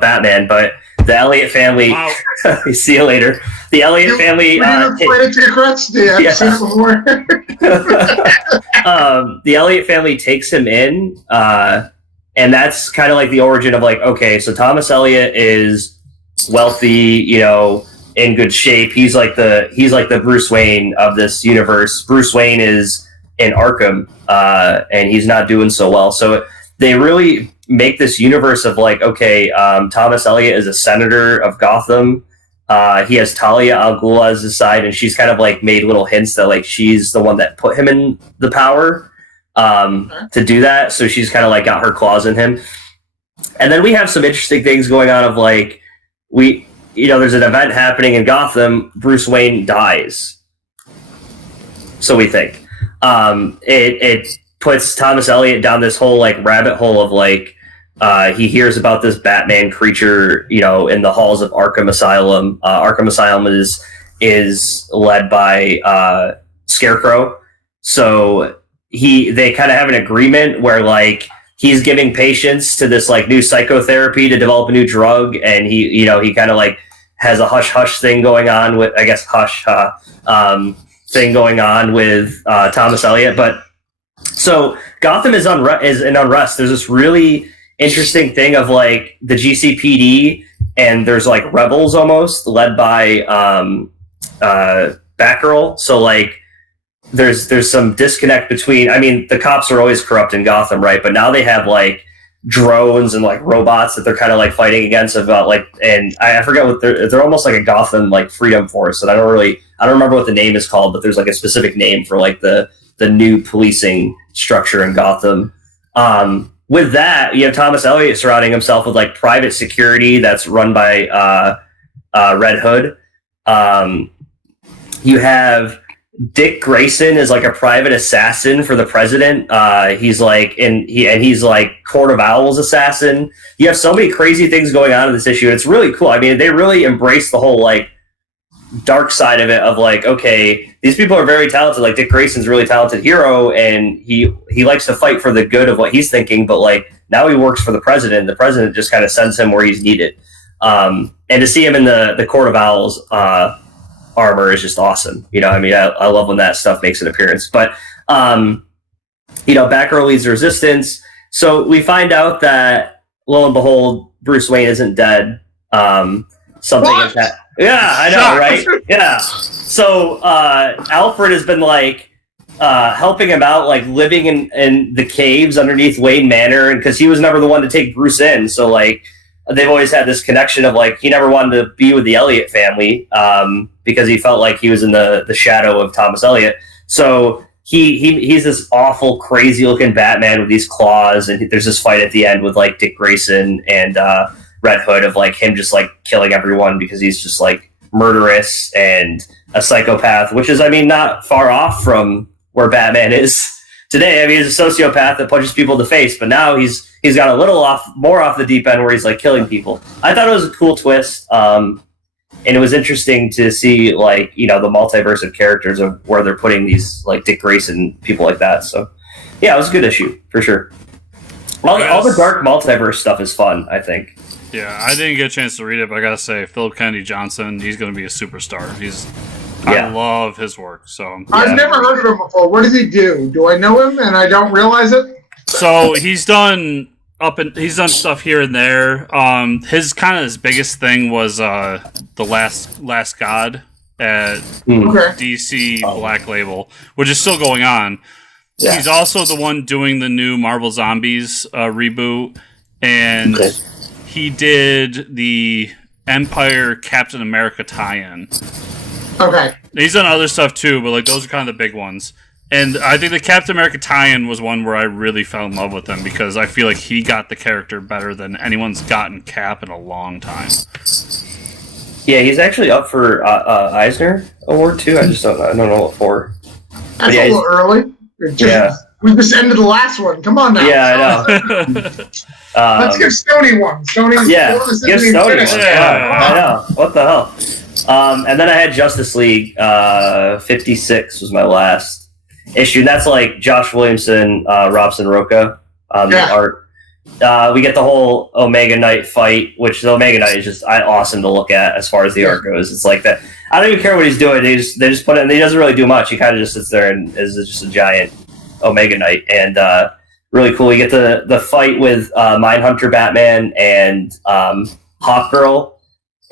Batman, but the Elliott family, wow. See you later. The Elliott family. The Elliott family takes him in, and that's kind of like the origin of like, okay, so Thomas Elliott is wealthy, you know, in good shape. He's like the Bruce Wayne of this universe. Bruce Wayne is in Arkham, and he's not doing so well. So they really make this universe of like, okay, Thomas Elliott is a senator of Gotham. He has Talia al Ghul as his side, and she's kind of like made little hints that like she's the one that put him in the power to do that. So she's kind of like got her claws in him. And then we have some interesting things going on of like, there's an event happening in Gotham. Bruce Wayne dies. So we think it puts Thomas Elliott down this whole like rabbit hole of like, he hears about this Batman creature, you know, in the halls of Arkham Asylum. Arkham Asylum is led by Scarecrow. So they kind of have an agreement where like he's giving patients to this like new psychotherapy to develop a new drug, and he kind of like has a hush hush thing going on with, I guess, thing going on with Thomas Elliott. But so Gotham is in unrest. There's this really interesting thing of like the GCPD, and there's like rebels almost led by Batgirl. So like there's some disconnect between, I mean, the cops are always corrupt in Gotham, right? But now they have like drones and like robots that they're kind of like fighting against about like, and I forget what they're almost like a Gotham like freedom force, and I don't remember what the name is called, but there's like a specific name for like the new policing structure in Gotham. With that, you have Thomas Elliott surrounding himself with like private security that's run by Red Hood. You have Dick Grayson is like a private assassin for the president. He's like he's like Court of Owls assassin. You have so many crazy things going on in this issue. It's really cool. I mean, they really embrace the whole like dark side of it of like, okay, these people are very talented. Like Dick Grayson's a really talented hero, and he likes to fight for the good of what he's thinking, but like now he works for the president. The president just kind of sends him where he's needed. And to see him in the Court of Owls armor is just awesome. You know, I mean, I love when that stuff makes an appearance. But Batgirl leads the resistance. So we find out that lo and behold, Bruce Wayne isn't dead. Something like that. Yeah, I know, right? Yeah. So Alfred has been like helping him out, like living in the caves underneath Wayne Manor, and because he was never the one to take Bruce in. So like they've always had this connection of like he never wanted to be with the Elliott family because he felt like he was in the shadow of Thomas Elliott. So he's this awful, crazy looking Batman with these claws, and there's this fight at the end with like Dick Grayson and Red Hood of like him just like killing everyone because he's just like murderous and a psychopath, which is, I mean, not far off from where Batman is today. I mean, he's a sociopath that punches people in the face, but now he's got a little more off the deep end where he's like killing people. I thought it was a cool twist, and it was interesting to see like, you know, the multiverse of characters of where they're putting these like Dick Grayson, people like that. So yeah, it was a good issue for sure. All the dark multiverse stuff is fun, I think. Yeah, I didn't get a chance to read it, but I gotta say, Philip Kennedy Johnson, he's going to be a superstar. I love his work. So I've never heard of him before. What does he do? Do I know him and I don't realize it? So he's done stuff here and there. His biggest thing was the Last God at DC Black Label, which is still going on. Yeah. He's also the one doing the new Marvel Zombies reboot, and he did the Empyre Captain America tie-in. Okay. He's done other stuff too, but like those are kind of the big ones. And I think the Captain America tie-in was one where I really fell in love with him because I feel like he got the character better than anyone's gotten Cap in a long time. Yeah, he's actually up for Eisner Award too. I don't know what for. That's a little early. We just ended the last one. Come on now. Yeah, I know. Let's give Stonie one. Give Stonie one. I know. What the hell? And then I had Justice League 56 was my last issue. That's like Josh Williamson, Robson Roca the art. We get the whole Omega Knight fight, which the Omega Knight is just awesome to look at as far as the art goes. It's like that. I don't even care what he's doing. They just put it, and he doesn't really do much. He kind of just sits there and is just a giant Omega Knight, and really cool. We get the fight with Mindhunter Batman and Hawkgirl,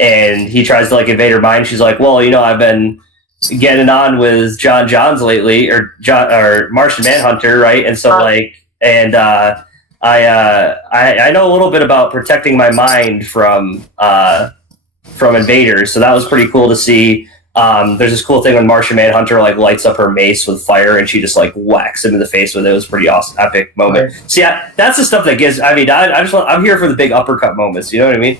and he tries to like invade her mind. She's like, "Well, I've been getting on with John Johns lately, or Martian Manhunter, right?" And so I know a little bit about protecting my mind from invaders, so that was pretty cool to see. There's this cool thing when Martian Manhunter like lights up her mace with fire, and she just like whacks him in the face with it. It was a pretty awesome, epic moment. Right. See, that's the stuff that gives. I mean, I'm here for the big uppercut moments. You know what I mean?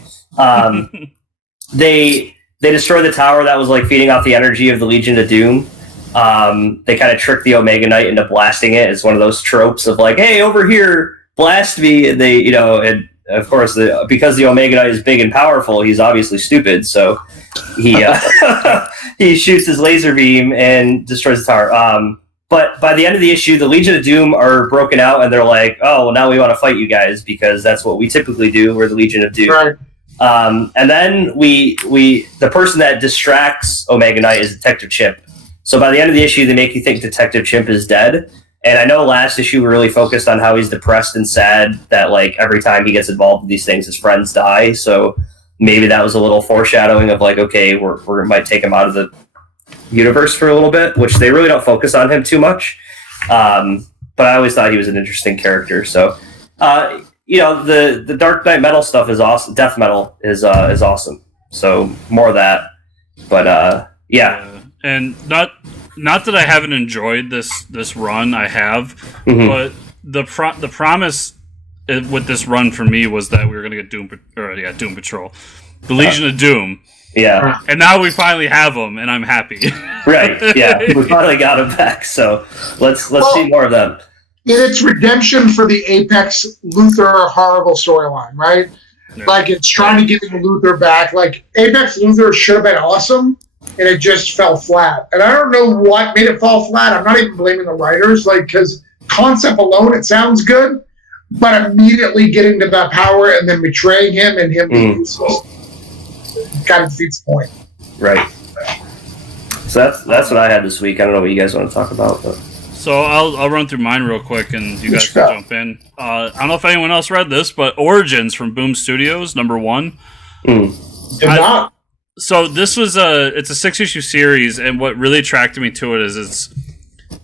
They destroy the tower that was like feeding off the energy of the Legion of Doom. They kind of trick the Omega Knight into blasting it. It's one of those tropes of like, hey, over here, blast me. And they, and of course, because the Omega Knight is big and powerful, he's obviously stupid. So he he shoots his laser beam and destroys the tower. But by the end of the issue, the Legion of Doom are broken out, and they're like, oh, well, now we want to fight you guys because that's what we typically do. We're the Legion of Doom. Right. And then the person that distracts Omega Knight is Detective Chimp. So by the end of the issue, they make you think Detective Chimp is dead. And I know last issue we really focused on how he's depressed and sad that like every time he gets involved in these things, his friends die. So maybe that was a little foreshadowing of like, okay, we might take him out of the universe for a little bit, which they really don't focus on him too much. But I always thought he was an interesting character. So, the Dark Knight Metal stuff is awesome. Death Metal is awesome. So more of that. But yeah. And not that I haven't enjoyed this run, I have, but the promise with this run for me was that we were going to get Doom Patrol, the Legion of Doom. Yeah. And now we finally have them, and I'm happy. Right. Yeah, we finally got them back. So let's see more of them. It's redemption for the Apex Luthor horrible storyline, right? Yeah. Like it's trying to get Luthor back. Like Apex Luthor should have been awesome. And it just fell flat. And I don't know what made it fall flat. I'm not even blaming the writers, because concept alone, it sounds good, but immediately getting to that power and then betraying him and him being useless kind of defeats the point. Right. So that's what I had this week. I don't know what you guys want to talk about. But. So I'll run through mine real quick, and you guys can jump in. I don't know if anyone else read this, but Origins from Boom Studios, #1. Did not. So this was it's a 6-issue series, and what really attracted me to it is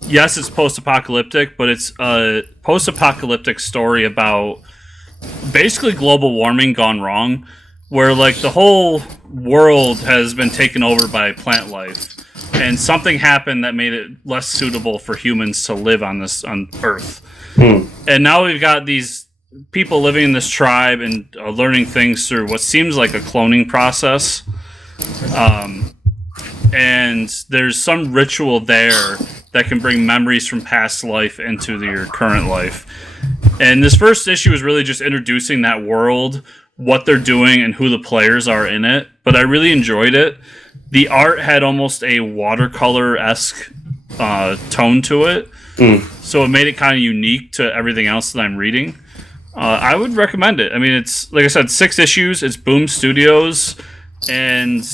it's post-apocalyptic, but it's a post-apocalyptic story about basically global warming gone wrong, where like the whole world has been taken over by plant life, and something happened that made it less suitable for humans to live on Earth. And now we've got these people living in this tribe and learning things through what seems like a cloning process. And there's some ritual there that can bring memories from past life into your current life. And this first issue is really just introducing that world, what they're doing, and who the players are in it. But I really enjoyed it. The art had almost a watercolor-esque tone to it. So it made it kind of unique to everything else that I'm reading. I would recommend it. I mean, it's, like I said, 6 issues. It's Boom Studios. And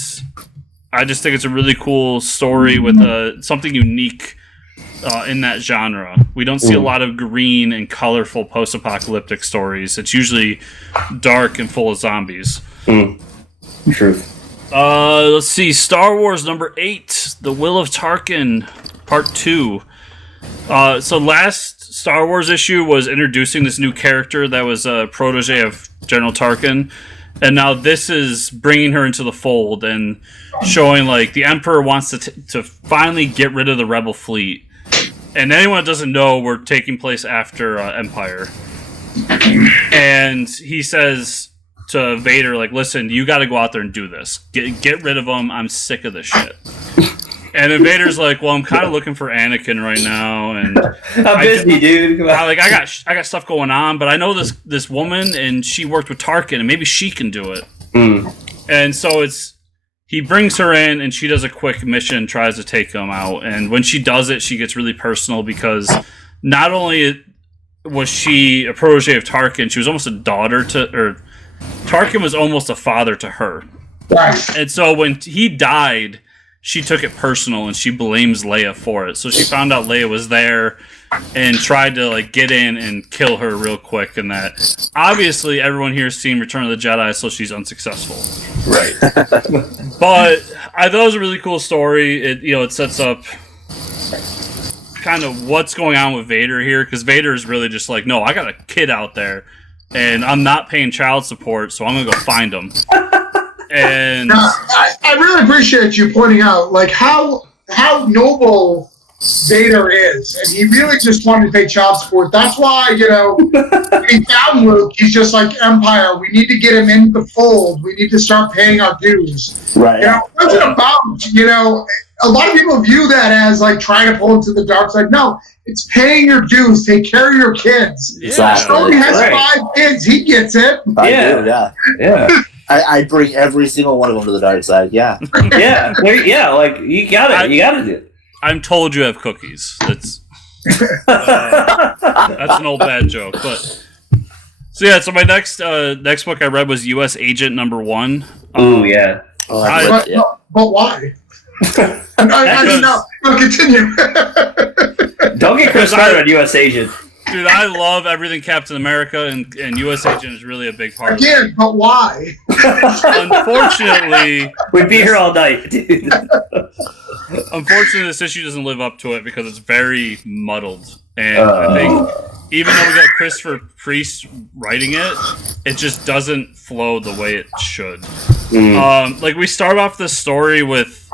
I just think it's a really cool story with something unique in that genre. We don't see a lot of green and colorful post-apocalyptic stories. It's usually dark and full of zombies. Truth. Let's see. Star Wars #8, The Will of Tarkin, Part 2. So last Star Wars issue was introducing this new character that was a protege of General Tarkin. And now this is bringing her into the fold and showing like the Empyre wants to finally get rid of the Rebel fleet. And anyone that doesn't know, we're taking place after Empyre. And he says to Vader, like, listen, you got to go out there and do this. Get rid of them. I'm sick of this shit. And then Vader's like, well, I'm kind of looking for Anakin right now, and I'm busy, dude. I got stuff going on, but I know this woman, and she worked with Tarkin, and maybe she can do it. And so it's he brings her in, and she does a quick mission, tries to take him out. And when she does it, she gets really personal because not only was she a protege of Tarkin, she was almost a daughter to, or Tarkin was almost a father to her. Right. And so when he died, she took it personal, and she blames Leia for it. So she found out Leia was there and tried to like get in and kill her real quick. And that obviously everyone here has seen Return of the Jedi, so she's unsuccessful. Right. But I thought it was a really cool story. It sets up kind of what's going on with Vader here, because Vader is really just like, no, I got a kid out there, and I'm not paying child support, so I'm gonna go find him. And I really appreciate you pointing out like how noble Vader is, and he really just wanted to pay child support. That's why, he found Luke. He's just like, Empire, we need to get him in the fold. We need to start paying our dues. Right. It wasn't about, a lot of people view that as like trying to pull him to the dark side. No, it's paying your dues. Take care of your kids. Exactly. Stonie has 5 kids. He gets it. I do, yeah. Yeah. I bring every single one of them to the dark side, yeah. Yeah, like, you gotta do it. I'm told you have cookies. That's an old bad joke. But so my next book I read was U.S. Agent number 1. Ooh, yeah. But why? I don't know. We'll continue. Don't get Chris started on U.S. Agent. Dude, I love everything Captain America, and U.S. Agent is really a big part of it. Again, but why? Unfortunately... We'd be here all night, dude. Unfortunately, this issue doesn't live up to it because it's very muddled. And I think, even though we got Christopher Priest writing it, it just doesn't flow the way it should. We start off this story with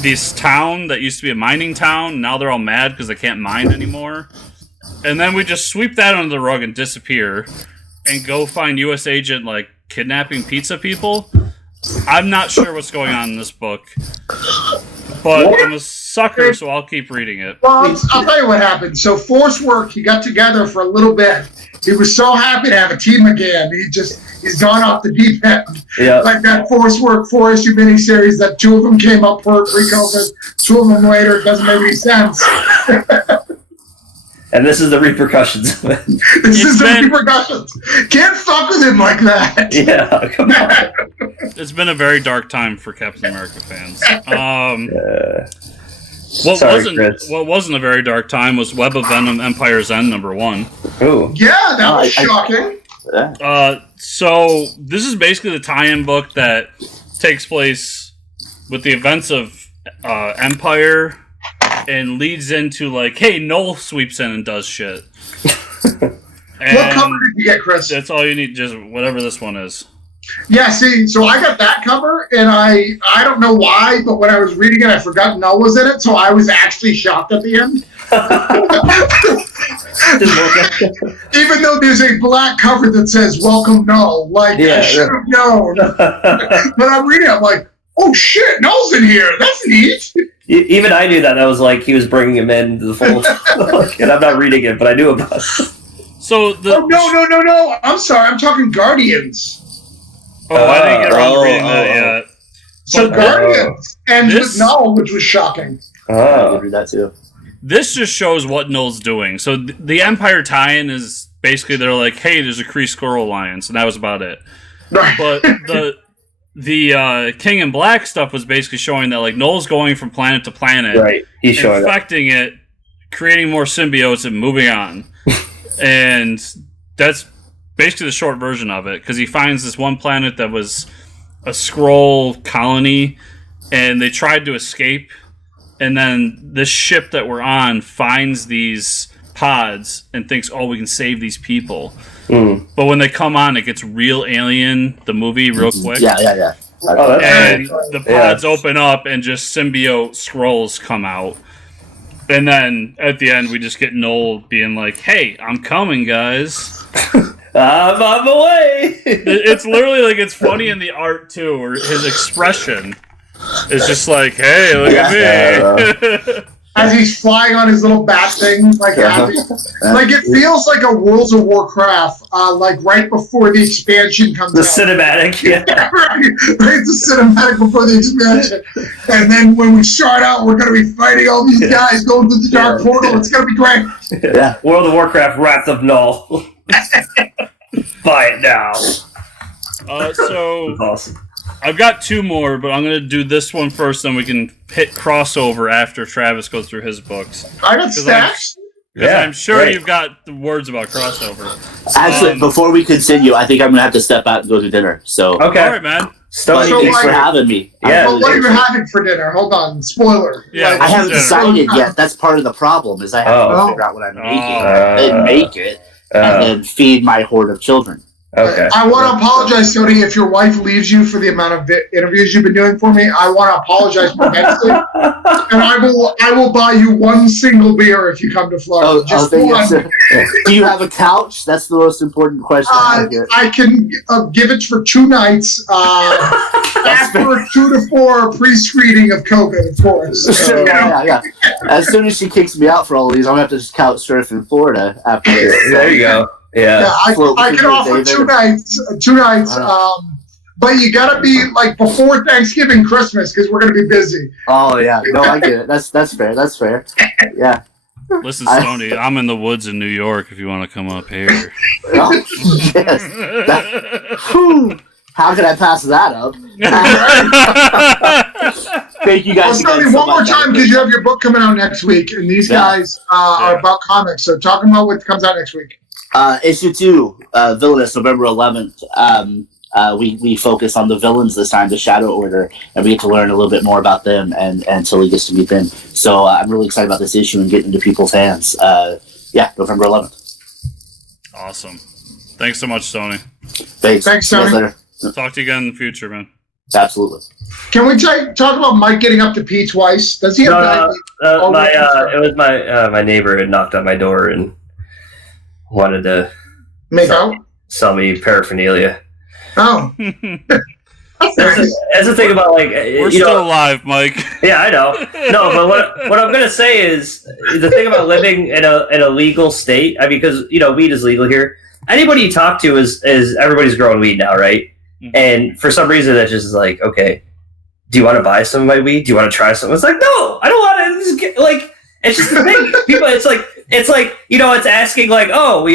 this town that used to be a mining town. Now they're all mad because they can't mine anymore. And then we just sweep that under the rug and disappear and go find U.S. Agent, like, kidnapping pizza people. I'm not sure what's going on in this book. But I'm a sucker, so I'll keep reading it. Well, I'll tell you what happened. So Force Work, he got together for a little bit. He was so happy to have a team again. He's gone off the deep end. Yeah. Like that Force Work 4-issue miniseries that 2 of them came up for pre-COVID, 2 of them later. It doesn't make any sense. And this is the repercussions of it. This is the repercussions. Can't fuck with him like that. Yeah, come on. It's been a very dark time for Captain America fans. What wasn't a very dark time was Web of Venom Empire's End number 1. Ooh. Yeah, that was shocking. So this is basically the tie-in book that takes place with the events of Empyre and leads into like, hey, Noel sweeps in and does shit. What cover did you get, Chris? That's all you need, just whatever this one is. Yeah, see, so I got that cover, and I don't know why, but when I was reading it, I forgot Noel was in it, so I was actually shocked at the end. Even though there's a black cover that says "Welcome, Noel," like I should have known. But I'm reading, I'm like, oh shit, Noel's in here. That's neat. Even I knew that. I was like, he was bringing him into the fold. And I'm not reading it, but I knew about it. So no. I'm sorry. I'm talking Guardians. Oh, I didn't get around to reading that yet. So Guardians ends with Noel, which was shocking. I read that too. This just shows what Noel's doing. So the Empyre tie-in is basically they're like, hey, there's a Kree Skrull alliance, and that was about it. Right. But the King in Black stuff was basically showing that like Noel's going from planet to planet, right? He's showing infecting it, creating more symbiotes, and moving on. And that's basically the short version of it, because he finds this one planet that was a Skrull colony, and they tried to escape. And then this ship that we're on finds these pods and thinks, oh, we can save these people. But when they come on, it gets real Alien, the movie, real quick. Yeah. And the pods open up and just symbiote Skrulls come out. And then at the end, we just get Noel being like, hey, I'm coming, guys. I'm on the way. It's literally like, it's funny in the art, too, where his expression is just like, hey, look at me. as he's flying on his little bat thing, like happy. Like it feels like a World of Warcraft, like right before the expansion comes The out. cinematic, yeah. Right, the cinematic before the expansion. And then when we start out, we're going to be fighting all these guys going through the dark portal. It's going to be great. Yeah. World of Warcraft, Wrath of Null. Buy it now. So Awesome. I've got two more, but I'm going to do this one first, then we can hit crossover after Travis goes through his books. I got stacks. Because I'm sure great. you've got the words about crossover. Actually, before we continue, I think I'm gonna have to step out and go to dinner. So, Okay. All right, man. but Stony, So thanks for like- having me. Yeah. Well, what are you having for dinner? Hold on. Spoiler. Yeah, I haven't dinner. decided yet. That's part of the problem. Is I have Oh. to figure out what I'm making, Oh. then make it, and then feed my horde of children. okay. I want to apologize, Tony, if your wife leaves you for the amount of interviews you've been doing for me. I want to apologize profusely, and I will buy you one single beer if you come to Florida. Just thank you, one. sir. Do you have a couch? That's the most important question. I can give it for 2 nights after 2 to 4 pre-screening of COVID, of course. So, yeah. As soon as she kicks me out for all of these, I'm gonna have to just couch surf in Florida after this. There you go. Yeah. I can offer 2 nights. 2 nights. But you gotta be like before Thanksgiving, Christmas, because we're gonna be busy. Oh yeah, no, I get it. That's fair. That's fair. Yeah. Listen, Stonie, I'm in the woods in New York if you want to come up here. Oh, yes. Whew. How can I pass that up? Thank you Well, guys. Tony, again so one more much. time because you have your book coming out next week, and these guys are about comics. So talk about what comes out next week. Issue 2, Villainous, November 11th. We focus on the villains this time, the Shadow Order, and we get to learn a little bit more about them, and Tilly gets to meet them. So I'm really excited about this issue and getting into people's hands. November 11th. Awesome. Thanks so much, Stonie. Thanks. Thanks, See you guys Tony. later. Talk to you again in the future, man. Absolutely. Can we talk about Mike getting up to pee twice? Does he have diabetes? It was my neighbor had knocked on my door and wanted to Make out? sell me paraphernalia. Oh. That's the thing about We're still alive, Mike. Yeah, I know. No, but what I'm gonna say is the thing about living in a legal state. I mean, because weed is legal here. Anybody you talk to is everybody's growing weed now, right? Mm-hmm. And for some reason, that's just like, okay, do you want to buy some of my weed? Do you want to try some? It's like, no, I don't want to. It's just the thing. People, it's like it's asking like, oh,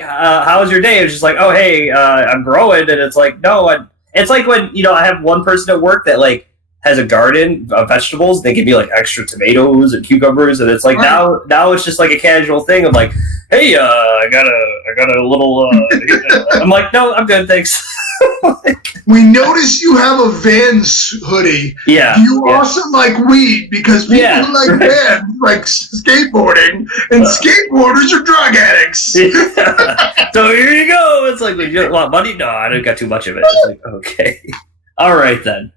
how was your day? It's just like, oh, hey, I'm growing, and it's like, no, it's like when I have one person at work that like has a garden of vegetables. They give me like extra tomatoes and cucumbers, and it's like now it's just like a casual thing of like, hey, I got a little. I'm like, no, I'm good, thanks. We notice you have a Vans hoodie. Yeah. You also like weed because people who like Vans like skateboarding, and skateboarders are drug addicts. So here you go. It's like, you want money? No, I don't got too much of it. It's like, okay. All right, then.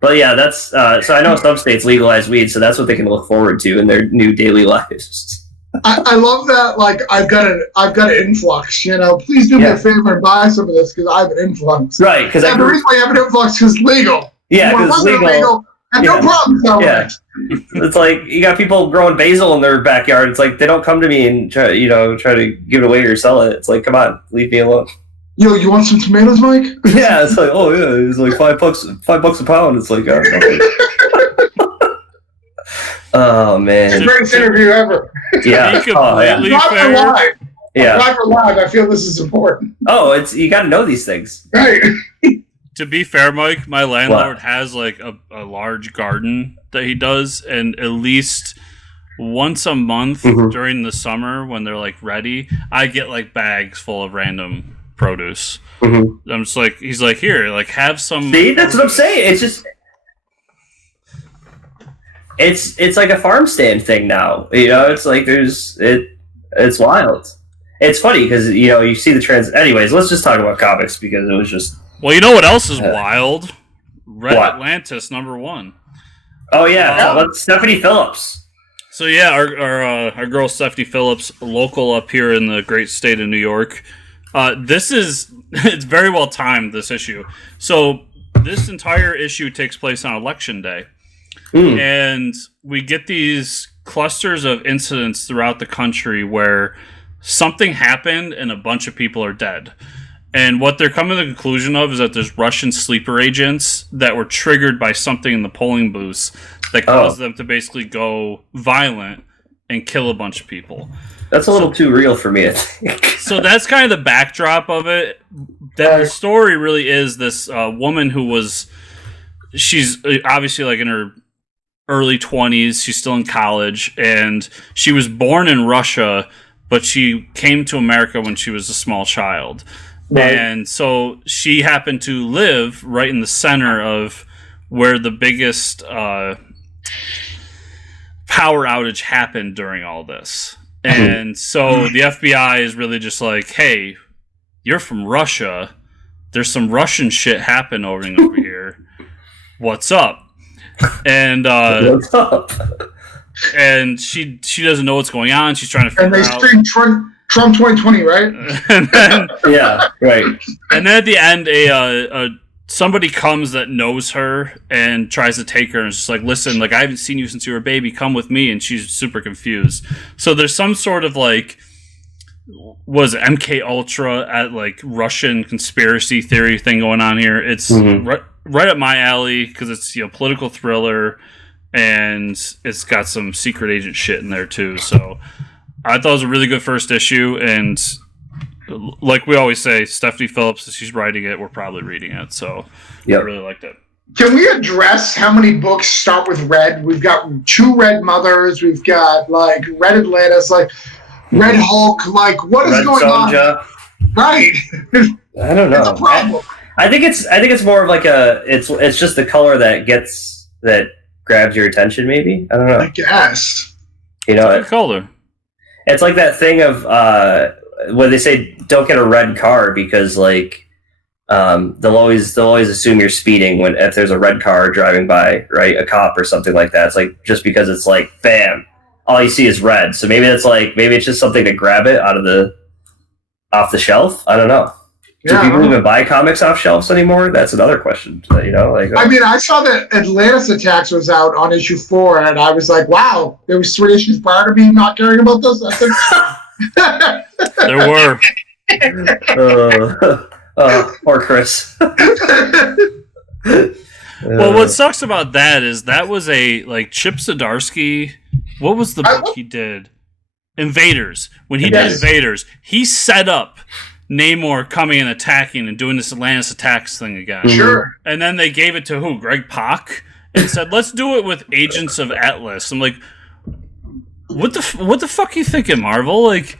But yeah, that's so I know some states legalize weed, so that's what they can look forward to in their new daily lives. I love that. Like I've got an influx. Please do me a favor and buy some of this because I have an influx. Right? Because the reason I have an influx is legal. Yeah, because legal. And no problem. It's like you got people growing basil in their backyard. It's like they don't come to me and try to give it away or sell it. It's like, come on, leave me alone. Yo, you want some tomatoes, Mike? Yeah, it's like, oh yeah, it's like $5 a pound. It's like, oh man, it's the greatest interview ever. Yeah, Live. Yeah, live for live. I feel this is important. Oh, you got to know these things, right? To be fair, Mike, my landlord has like a large garden that he does, and at least once a month during the summer when they're like ready, I get like bags full of random produce. I'm just like, he's like, here, like have some. See, that's what I'm saying. It's just, it's like a farm stand thing now. It's like it's wild. It's funny because you see the trends. Anyways, let's just talk about comics because it was just. Well, you know what else is wild? Red Atlantis #1. Oh yeah, Stephanie Phillips. So yeah, our girl Stephanie Phillips, local up here in the great state of New York. It's very well timed, this issue. So this entire issue takes place on Election Day. And we get these clusters of incidents throughout the country where something happened and a bunch of people are dead. And what they're coming to the conclusion of is that there's Russian sleeper agents that were triggered by something in the polling booths that caused them to basically go violent and kill a bunch of people. That's a little too real for me, I think. So that's kind of the backdrop of it. That the story really is this woman she's obviously like in her early 20s. She's still in college, and she was born in Russia, but she came to America when she was a small child. Right. And so she happened to live right in the center of where the biggest power outage happened during all this. And so the FBI is really just like, hey, you're from Russia. There's some Russian shit happening over here. What's up? And What's up? And she doesn't know what's going on. She's trying to figure out. And they scream Trump 2020, right? And then, yeah, right. And then at the end, somebody comes that knows her and tries to take her and is just like, listen, like, I haven't seen you since you were a baby. Come with me. And she's super confused. So there's some sort of like, was it MK Ultra at like Russian conspiracy theory thing going on here. It's right up my alley because it's, you know, political thriller and it's got some secret agent shit in there too. So I thought it was a really good first issue, and like we always say, Stephanie Phillips, if she's writing it, we're probably reading it. So I really liked it. Can we address how many books start with red? We've got 2 Red Mothers. We've got like Red Atlantis, like Red Hulk. Like, what is Red going Sonja. on? Right. I don't know. It's a problem. I think it's more of like it's just the color that grabs your attention. Maybe, I don't know. I guess. You know, It's color. It's like that thing of when they say don't get a red car because like they'll always assume you're speeding if there's a red car driving by, right? A cop or something like that. It's like just because it's like bam, all you see is red. So maybe it's just something to grab it off the shelf. I don't know. Do people even buy comics off shelves anymore? That's another question. You know, like I mean, I saw that Atlantis Attacks was out on issue 4, and I was like, "Wow, there was 3 issues prior to me not caring about this." I said, There were. Poor Chris. Well, what sucks about that was a like Chip Zdarsky. What was the book he did? Invaders. When he did Invaders, he set up Namor coming and attacking and doing this Atlantis Attacks thing again. Sure. And then they gave it to who? Greg Pak, and said, "Let's do it with Agents of Atlas." I'm like, what the fuck are you thinking, Marvel? Like,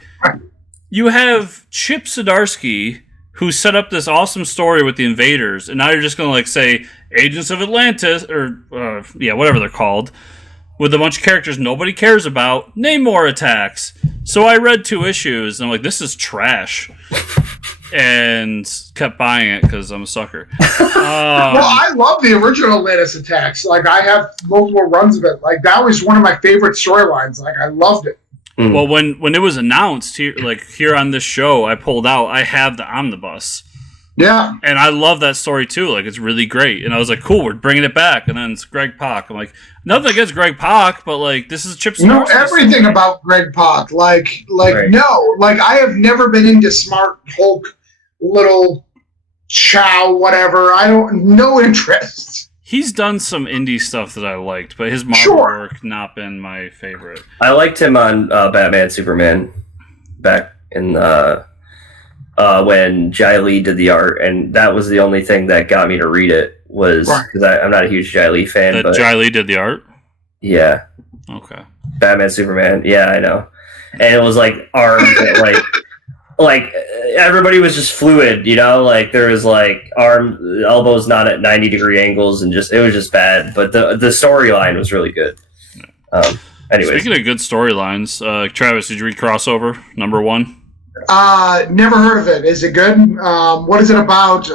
you have Chip Zdarsky who set up this awesome story with the Invaders, and now you're just gonna like say Agents of Atlantis or whatever they're called, with a bunch of characters nobody cares about. Namor attacks. So I read 2 issues, and I'm like, this is trash. And kept buying it because I'm a sucker. well, I love the original Atlantis Attacks. Like, I have multiple runs of it. Like, that was one of my favorite storylines. Like, I loved it. Well, when it was announced here on this show, I pulled out. I have the omnibus. Yeah. And I love that story too. Like, it's really great. And I was like, cool, we're bringing it back. And then it's Greg Pak. I'm like, nothing against Greg Pak, but like, this is Chip Zdarsky. You know everything about Greg Pak. Like right. No. Like, I have never been into Smart Hulk, little Chow, whatever. No interest. He's done some indie stuff that I liked, but his Marvel work not been my favorite. I liked him on Batman Superman back in when Jai Lee did the art, and that was the only thing that got me to read it was because I'm not a huge Jai Lee fan. But Jai Lee did the art? Yeah. Okay. Batman Superman. Yeah, I know. And it was like arms that, like everybody was just fluid, you know, like there was like elbows not at 90-degree angles, and it was just bad. But the storyline was really good. Anyway, speaking of good storylines, Travis, did you read Crossover #1? Never heard of it. Is it good? What is it about?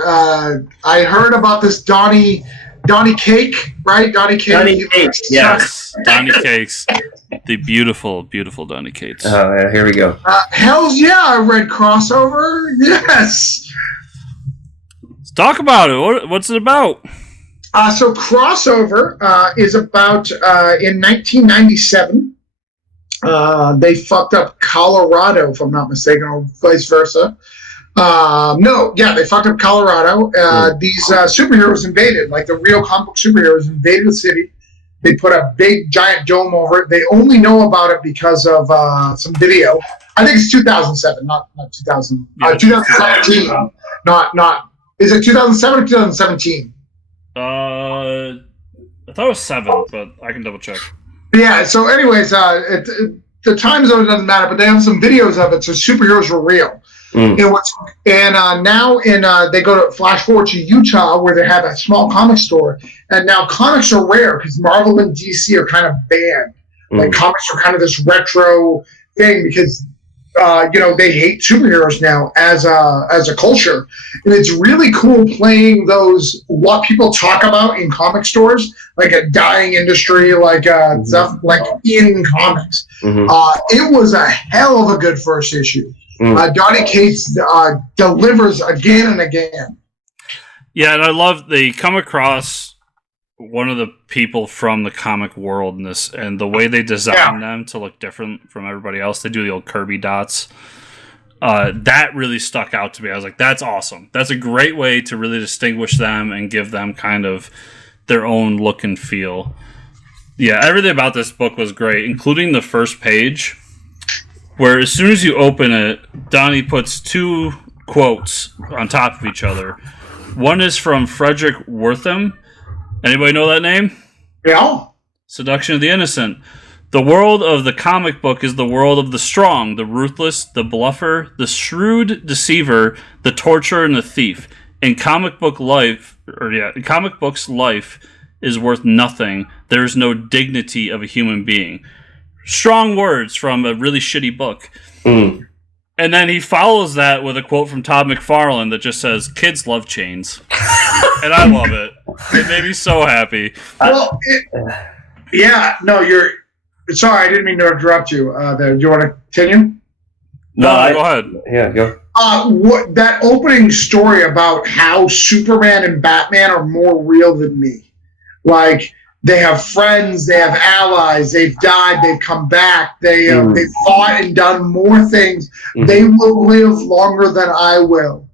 I heard about this Donnie Cake, right? Donnie Cakes. Yes. Donnie Cakes. The beautiful, beautiful Donnie Cakes. Oh, yeah, here we go. Hells yeah, I read Crossover. Yes. Let's talk about it. What's it about? So Crossover is about in 1997. They fucked up Colorado, if I'm not mistaken, or vice versa. They fucked up Colorado. These superheroes invaded, like the real comic book superheroes invaded the city. They put a big giant dome over it. They only know about it because of some video. I think it's 2007, not 2000. 2017. Not. Is it 2007 or 2017? I thought it was 7, but I can double check. Yeah. So, anyways, the time zone doesn't matter, but they have some videos of it. So superheroes were real. Now they go to flash forward to Utah, where they have a small comic store, and now comics are rare because Marvel and DC are kind of banned. Like comics are kind of this retro thing because they hate superheroes now as a culture, and it's really cool playing those what people talk about in comic stores, like a dying industry, like stuff like in comics. It was a hell of a good first issue. Donny Cates delivers again and again. Yeah, and I love they come across one of the people from the comic world in this, and the way they design them to look different from everybody else. They do the old Kirby dots. That really stuck out to me. I was like, that's awesome. That's a great way to really distinguish them and give them kind of their own look and feel. Yeah, everything about this book was great, including the first page, where as soon as you open it, Donnie puts 2 quotes on top of each other. One is from Frederick Wortham. Anybody know that name? Yeah. Seduction of the Innocent. The world of the comic book is the world of the strong, the ruthless, the bluffer, the shrewd deceiver, the torturer, and the thief. In comic books, life is worth nothing. There is no dignity of a human being. Strong words from a really shitty book. And then he follows that with a quote from Todd McFarlane that just says, "Kids love chains." And I love it. It made me so happy. Well, you're... Sorry, I didn't mean to interrupt you there. Do you want to continue? No, go ahead. Yeah, go. That opening story about how Superman and Batman are more real than me. Like, they have friends, they have allies, they've died, they've come back, they've fought and done more things. They will live longer than I will.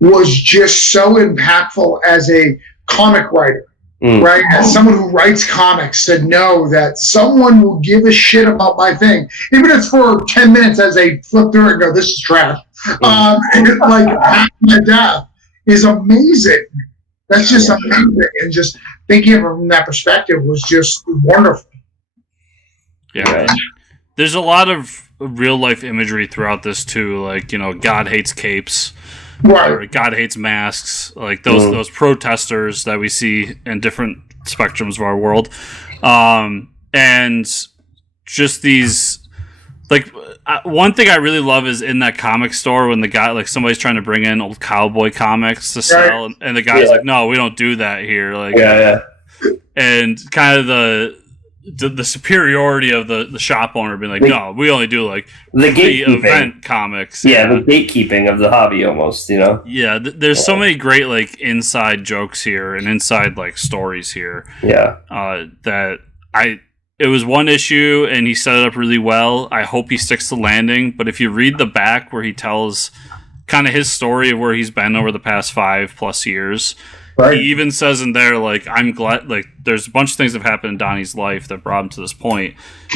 Was just so impactful as a comic writer, right? As someone who writes comics, to know that someone will give a shit about my thing, even if it's for 10 minutes as they flip through it and go, "This is trash." Like, half my death is amazing. That's just amazing. And just thinking of it from that perspective was just wonderful. Yeah. There's a lot of real life imagery throughout this too. Like, God hates capes. Right. Or God hates masks. Like those protesters that we see in different spectrums of our world. And just these, like, one thing I really love is in that comic store when the guy, like, somebody's trying to bring in old cowboy comics to sell, and the guy's like, "No, we don't do that here." Like, and kind of the superiority of the shop owner being like, "No, we only do like the event comics." Yeah, the gatekeeping of the hobby, almost. Yeah, there's so many great like inside jokes here and inside like stories here. Yeah, that it was one issue, and he set it up really well. I hope he sticks to landing. But if you read the back where he tells kind of his story of where he's been over the past 5+ years, he even says in there, like, I'm glad, like, there's a bunch of things that have happened in Donnie's life that brought him to this point.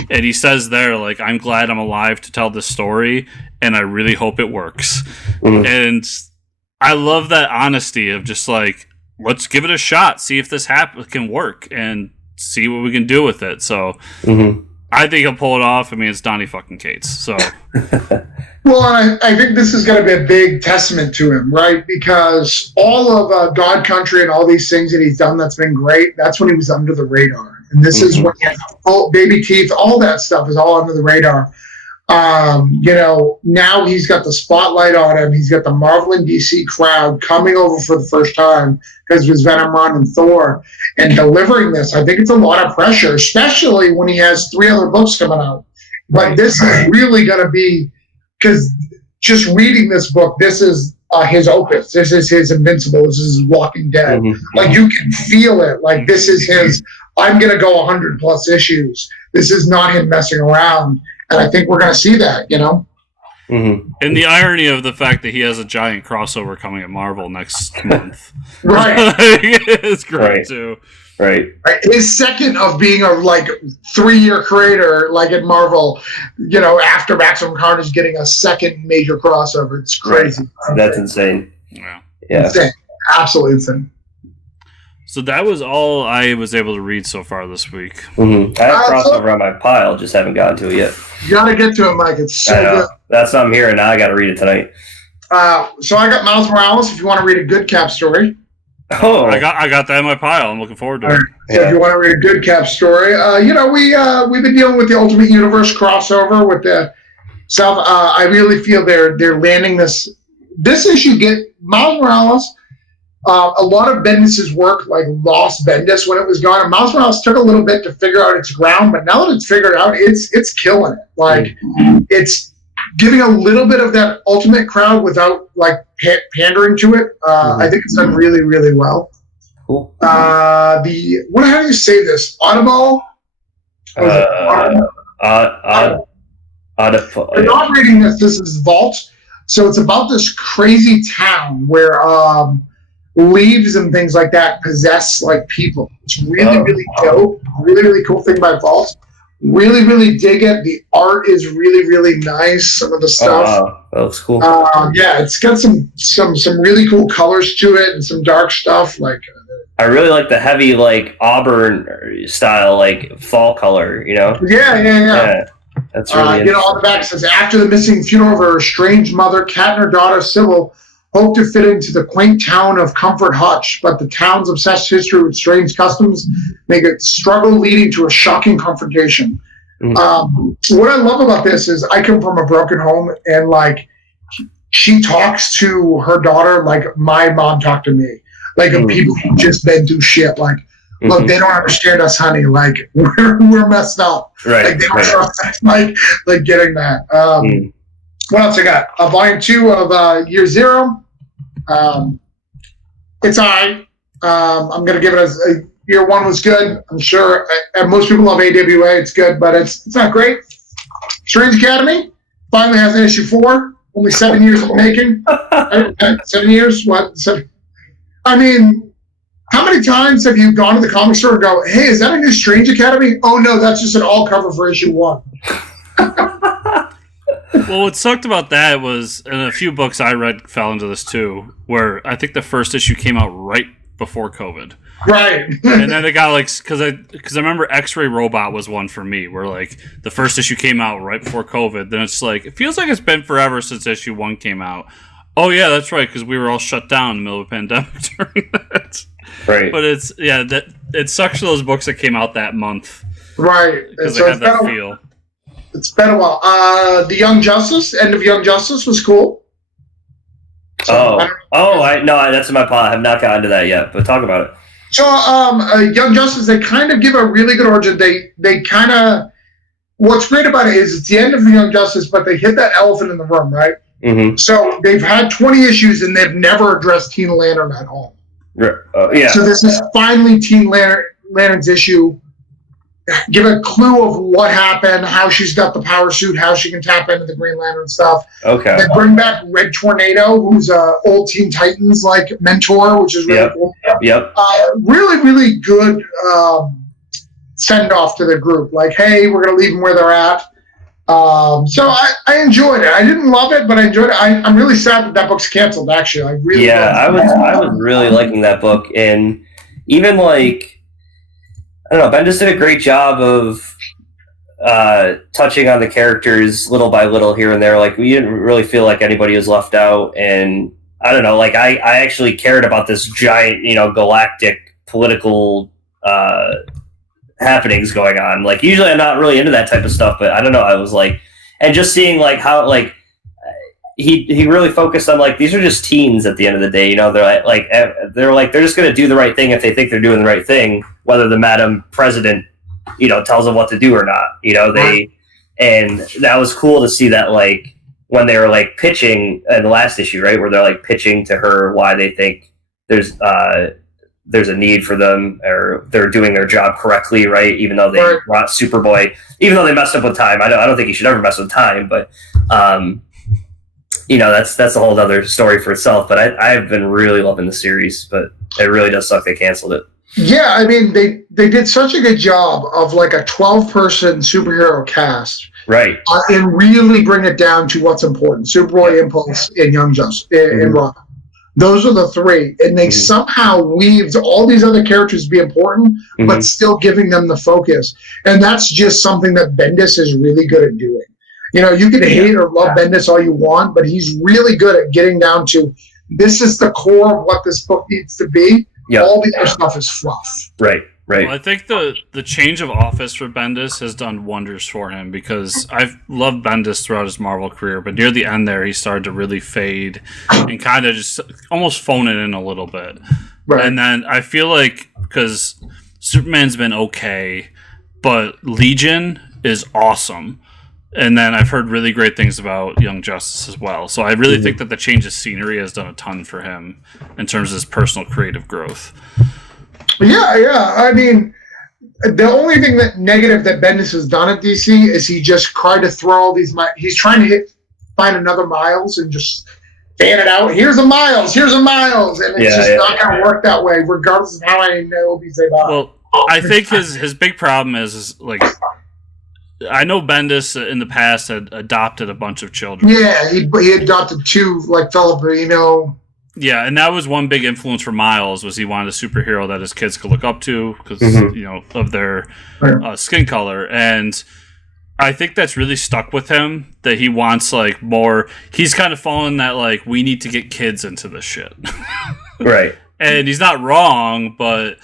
And he says there, like, I'm glad I'm alive to tell this story, and I really hope it works. And I love that honesty of just like, let's give it a shot, see if this can work, and see what we can do with it. So I think he'll pull it off. I mean, it's Donnie fucking Cates. So well, I think this is going to be a big testament to him, right? Because all of God Country and all these things that he's done that's been great, that's when he was under the radar. And this is when he has full baby teeth, all that stuff is all under the radar. Now he's got the spotlight on him. He's got the Marvel and DC crowd coming over for the first time because of his Venom run and Thor, and delivering this. I think it's a lot of pressure, especially when he has 3 other books coming out. But this is really going to be, because just reading this book, this is his opus. This is his Invincible. This is his Walking Dead. Like, you can feel it. Like, this is his, I'm going to go 100+ issues. This is not him messing around. and I think we're going to see that. Mm-hmm. And the irony of the fact that he has a giant crossover coming at Marvel next month. Right. It's great, Right. too. Right. His second of being a 3-year creator, like at Marvel, after Maximum Carnage getting a second major crossover. It's crazy. That's insane. Yeah. Yeah. Insane. Absolutely insane. So that was all I was able to read so far this week. Mm-hmm. I have crossover on my pile, just haven't gotten to it yet. You got to get to it, Mike. It's so I know. good. That's what I'm hearing. Now I got to read it tonight. So I got Miles Morales. If you want to read a good Cap story, Oh, I got that in my pile. I'm looking forward to it. so if you want to read a good Cap story, we've been dealing with the Ultimate Universe crossover with the South. I really feel they're landing this issue. Get Miles Morales. A lot of Bendis's work lost Bendis when it was gone, and Miles Morales took a little bit to figure out its ground, but now that it's figured out, it's killing it. It's giving a little bit of that Ultimate crowd without pandering to it. I think it's done really, really well. cool. How do you say this? Audible? I'm not reading this. This is Vault. So it's about this crazy town where leaves and things like that possess people. It's really, really dope. Really, really cool thing by Vault. Really, really dig it. The art is really, really nice. Some of the stuff. Oh, wow. That looks cool. Yeah, it's got some really cool colors to it and some dark stuff. I really like the heavy auburn style fall color. Yeah. That's really on the back it says, after the missing funeral of her estranged mother, Kat and her daughter Sybil hope to fit into the quaint town of Comfort Hutch, but the town's obsessed history with strange customs make it struggle, leading to a shocking confrontation. Mm-hmm. What I love about this is I come from a broken home, and she talks to her daughter like my mom talked to me, of people who've just been through shit. Look, they don't understand us, honey. We're messed up. Right. They don't trust us. Getting that. What else I got? Volume 2 of Year Zero. It's all right. I'm going to give it a Year 1 was good. I'm sure most people love AWA. It's good, but it's not great. Strange Academy finally has an issue 4. Only 7 years in the making. 7 years? What? How many times have you gone to the comic store and go, hey, is that a new Strange Academy? Oh, no, that's just an all cover for issue 1. Well, what sucked about that was, and a few books I read fell into this too, where I think the first issue came out right before COVID. Right. And then they got because I remember X-Ray Robot was one for me, where the first issue came out right before COVID. Then it's it feels like it's been forever since issue 1 came out. Oh yeah, that's right, because we were all shut down in the middle of a pandemic during that. Right. But it sucks for those books that came out that month. Right. Because they had that feel. It's been a while. The Young Justice, end of Young Justice was cool. No, that's in my pile. I have not gotten to that yet, but talk about it. So, Young Justice, they kind of give a really good origin. They kind of, what's great about it is it's the end of the Young Justice, but they hit that elephant in the room, right? Mm-hmm. So they've had 20 issues and they've never addressed Teen Lantern at all. Yeah. So this is finally Teen Lantern's issue. Give a clue of what happened, how she's got the power suit, how she can tap into the Green Lantern stuff. Okay. They bring back Red Tornado, who's a old Teen Titans mentor, which is really cool. Yep. Really, really good send off to the group. Hey, we're gonna leave them where they're at. So I enjoyed it. I didn't love it, but I enjoyed it. I'm really sad that book's canceled. Actually, I really I was really liking that book, and even I don't know, Bendis did a great job of touching on the characters little by little here and there. We didn't really feel like anybody was left out, and I don't know, I actually cared about this giant, galactic political happenings going on. Usually I'm not really into that type of stuff, but I don't know, I was and just seeing how he really focused on these are just teens at the end of the day, they're just going to do the right thing if they think they're doing the right thing, whether the Madam President tells them what to do or not. And that was cool to see that when they were pitching in the last issue, right, where they're pitching to her why they think there's there's a need for them, or they're doing their job correctly, right? Even though they brought Superboy, even though they messed up with time. I don't think you should ever mess with time, but that's a whole other story for itself. But I've been really loving the series, but it really does suck they canceled it. Yeah, I mean, they did such a good job of like a 12-person superhero cast, right? And really bring it down to what's important: Superboy, Impulse, and Young Justice, and Rock. Those are the three, and they somehow weaved all these other characters to be important, but still giving them the focus. And that's just something that Bendis is really good at doing. You can hate or love Bendis all you want, but he's really good at getting down to this is the core of what this book needs to be. Yep. All the other stuff is fluff. Right. Well, I think the change of office for Bendis has done wonders for him, because I've loved Bendis throughout his Marvel career, but near the end there, he started to really fade and kind of just almost phone it in a little bit. Right. And then I feel like, because Superman's been okay, but Legion is awesome. And then I've heard really great things about Young Justice as well. So I really think that the change of scenery has done a ton for him in terms of his personal creative growth. Yeah. I mean, the only thing negative that Bendis has done at DC is he just tried to throw all these. He's trying to find another Miles and just fan it out. Here's a Miles, and it's just not going to work that way, regardless of how many movies they buy. Well, I think his big problem is like, I know Bendis in the past had adopted a bunch of children. Yeah, he adopted two, like Filipino. Yeah, and that was one big influence for Miles, was he wanted a superhero that his kids could look up to because of their skin color. And I think that's really stuck with him, that he wants like more. He's kind of fallen that like, we need to get kids into this shit. Right. And he's not wrong, but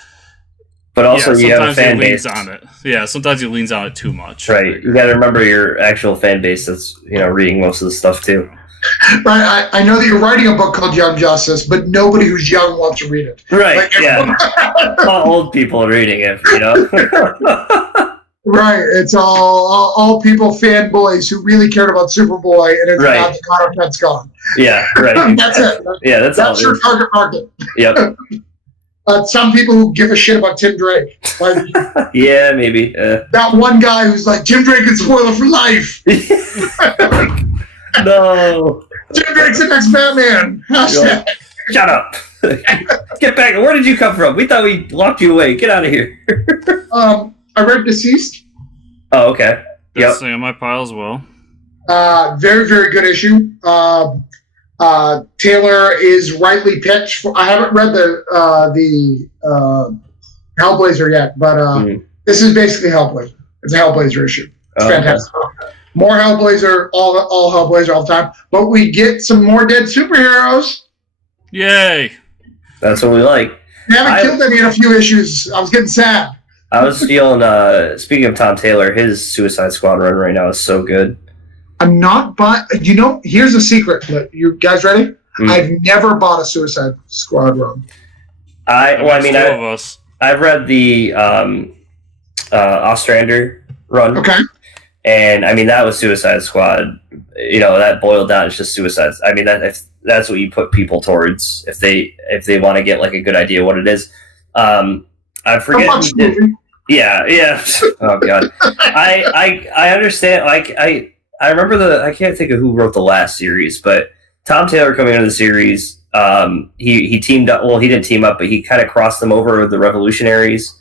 also you have a fan base on it. Yeah, sometimes he leans on it too much. Right. You got to remember your actual fan base that's reading most of the stuff too. Right. I know that you're writing a book called Young Justice, but nobody who's young wants to read it. Right. All old people are reading it. Right. It's all people fanboys who really cared about Superboy, and it's about the Connor Pet's gone. Yeah. Right. That's it. Yeah. That's your target market. Yep. Some people who give a shit about Tim Drake. Like, yeah, maybe. That one guy who's like, Tim Drake is spoiler for life. No. Tim Drake's the next Batman. Shut up. Get back. Where did you come from? We thought we locked you away. Get out of here. I read DCeased. Oh, okay. That's in my pile as well. Very, very good issue. Taylor is rightly pitched. I haven't read the Hellblazer yet, but this is basically Hellblazer. It's a Hellblazer issue. It's fantastic. More Hellblazer, all Hellblazer all the time. But we get some more dead superheroes. Yay! That's what we like. They haven't killed any in a few issues. I was getting sad. I was feeling, speaking of Tom Taylor, his Suicide Squad run right now is so good. I'm not buying. Here's a secret. You guys ready? I've never bought a Suicide Squad run. I've read the Ostrander run. Okay. And I mean, that was Suicide Squad. That boiled down. It's just Suicide. I mean, that's what you put people towards if they want to get like a good idea of what it is. I forget who did. Yeah. Oh god. I understand. Like I remember I can't think of who wrote the last series, but Tom Taylor coming into the series, he teamed up. Well, he didn't team up, but he kind of crossed them over with the Revolutionaries.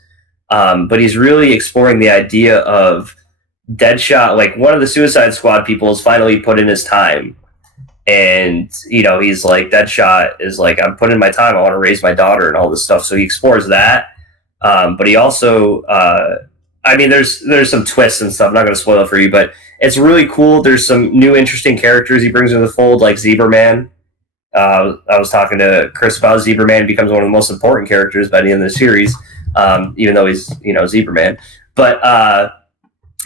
But he's really exploring the idea of Deadshot. Like, one of the Suicide Squad people has finally put in his time, and he's like, Deadshot is like, I'm putting in my time. I want to raise my daughter and all this stuff. So he explores that. But he also, there's some twists and stuff. I'm not going to spoil it for you, but it's really cool. There's some new interesting characters he brings into the fold, like Zebra Man. I was talking to Chris about Zebra Man. Becomes one of the most important characters by the end of the series, even though he's Zebra Man. But I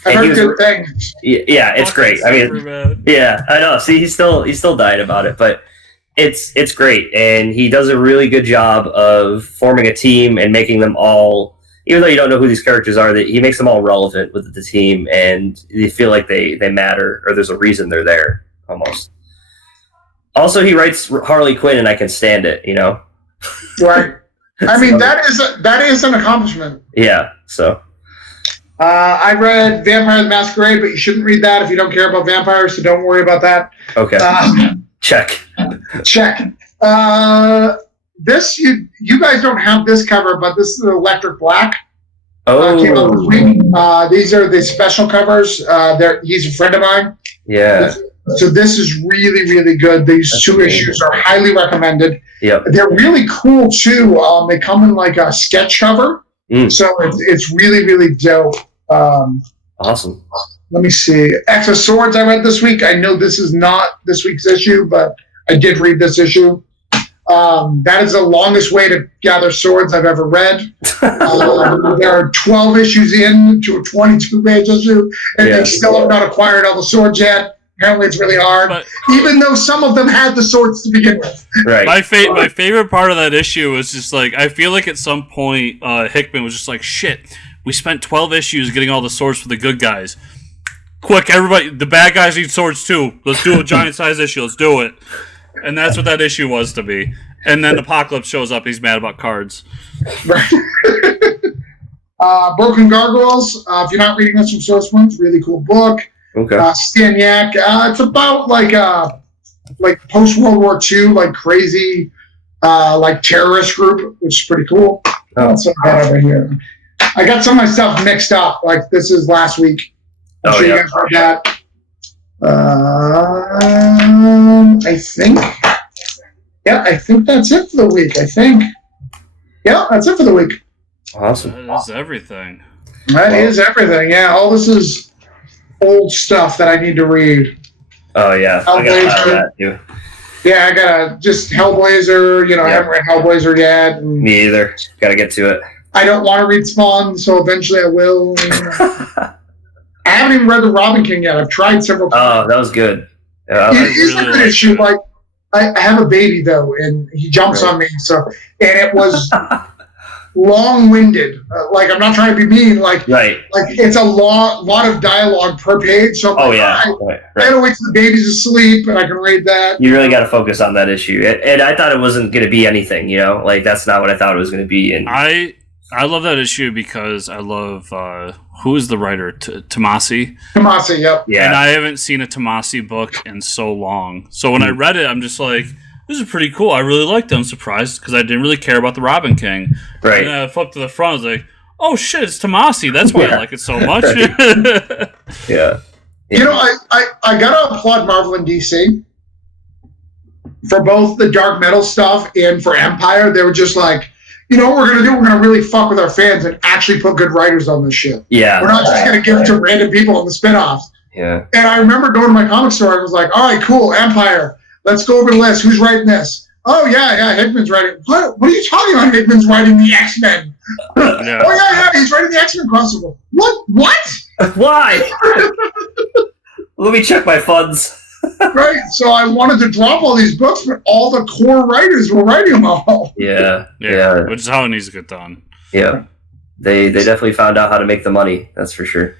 heard good things. Yeah, it's great. I mean, yeah, I know. See, he's still dying about it, but it's great, and he does a really good job of forming a team and making them all. Even though you don't know who these characters are, he makes them all relevant with the team, and you feel like they matter, or there's a reason they're there, almost. Also, he writes Harley Quinn, and I can stand it, Right. I mean, that is an accomplishment. Yeah. So. I read Vampire the Masquerade, but you shouldn't read that if you don't care about vampires, so don't worry about that. Okay. Check. Check. This you guys don't have this cover, but this is Electric Black. Came out this week. These are the special covers. He's a friend of mine. Yeah. So this is really, really good. These two issues are highly recommended. Yep. They're really cool too. They come in like a sketch cover. So it's really, really dope. Awesome. Let me see. X of Swords I read this week. I know this is not this week's issue, but I did read this issue. That is the longest way to gather swords I've ever read. There are 12 issues into a 22-page issue, and they still have not acquired all the swords yet. Apparently it's really hard, even though some of them had the swords to begin with. Right. My favorite part of that issue was just like, I feel like at some point Hickman was just like, shit, we spent 12 issues getting all the swords for the good guys. Quick, everybody, the bad guys need swords too. Let's do a giant-size issue. Let's do it. And that's what that issue was to me. And then Apocalypse shows up. He's mad about cards. Right. Broken Gargoyles. If you're not reading this from Source Points, really cool book. Okay. Staniak. It's about like post World War II, like crazy, like terrorist group, which is pretty cool. That's that over here. I got some of my stuff mixed up. Like this is last week. I'm sure you guys heard that. I think. Yeah, I think that's it for the week. Yeah, that's it for the week. Awesome. That is everything. That is everything. Yeah, all this is old stuff that I need to read. Oh yeah, I got that too. Yeah, I gotta just Hellblazer. I haven't read Hellblazer yet. Me either. Gotta get to it. I don't want to read Spawn, so eventually I will. I haven't even read the Robin King yet. I've tried several times. Oh, that was good. Yeah, it's a good issue. Like I have a baby though, and he jumps on me. And it was long-winded. Like I'm not trying to be mean. Like it's a lot of dialogue per page. So I gotta wait till the baby's asleep, and I can read that. You really got to focus on that issue. And I thought it wasn't going to be anything. Like that's not what I thought it was going to be. And I love that issue because I love who is the writer? Tomasi. Tomasi, yep. Yeah. And I haven't seen a Tomasi book in so long. So when I read it, I'm just like, this is pretty cool. I really liked it. I'm surprised because I didn't really care about the Robin King. Right. And then I flipped to the front. I was like, oh shit, it's Tomasi. That's why I like it so much. Yeah. I gotta applaud Marvel and DC for both the dark metal stuff and for Empyre. They were just like, what we're going to do? We're going to really fuck with our fans and actually put good writers on this shit. Yeah. We're not just going to give it to random people in the spin-offs. Yeah. And I remember going to my comic store and was like, all right, cool, Empyre. Let's go over the list. Who's writing this? Oh, yeah, Hickman's writing. What are you talking about? Hickman's writing the X-Men. Oh, yeah, he's writing the X-Men crossover. What? Why? Let me check my funds. Right, so I wanted to drop all these books, but all the core writers were writing them all. Yeah. Which is how it needs to get done. Yeah, they definitely found out how to make the money. That's for sure.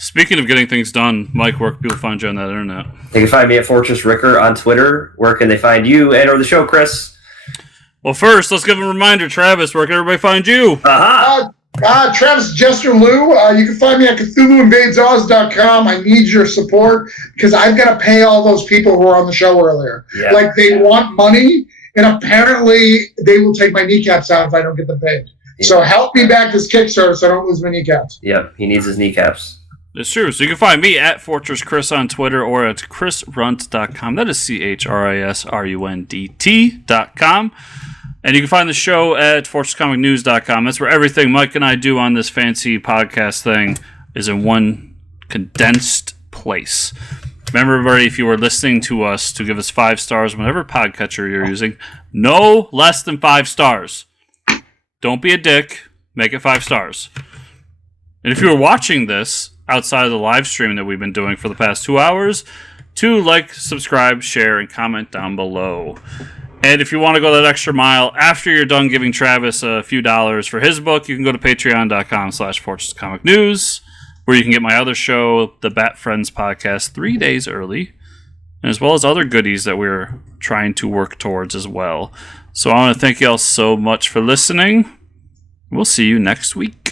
Speaking of getting things done, Mike, where can people find you on that internet? They can find me at Fortress Ricker on Twitter. Where can they find you and/or the show, Chris? Well, first, let's give them a reminder, Travis. Where can everybody find you? Travis Jester Lou. You can find me at CthulhuInvadesOz.com. I need your support because I've got to pay all those people who were on the show earlier. Yeah. Like they want money, and apparently they will take my kneecaps out if I don't get them paid. Yeah. So help me back this Kickstarter so I don't lose my kneecaps. Yeah, he needs his kneecaps. It's true. So you can find me at Fortress Chris on Twitter or at chrisrunt.com. That is CHRISRUNDT.com. And you can find the show at FortressComicNews.com. That's where everything Mike and I do on this fancy podcast thing is in one condensed place. Remember, everybody, if you were listening to us, to give us 5 stars, whatever podcatcher you're using, no less than 5 stars. Don't be a dick. Make it 5 stars. And if you were watching this outside of the live stream that we've been doing for the past 2 hours, to like, subscribe, share, and comment down below. And if you want to go that extra mile after you're done giving Travis a few dollars for his book, you can go to patreon.com/FortressComicNews, where you can get my other show, the Bat Friends podcast, 3 days early. as well as other goodies that we're trying to work towards as well. So I want to thank you all so much for listening. We'll see you next week.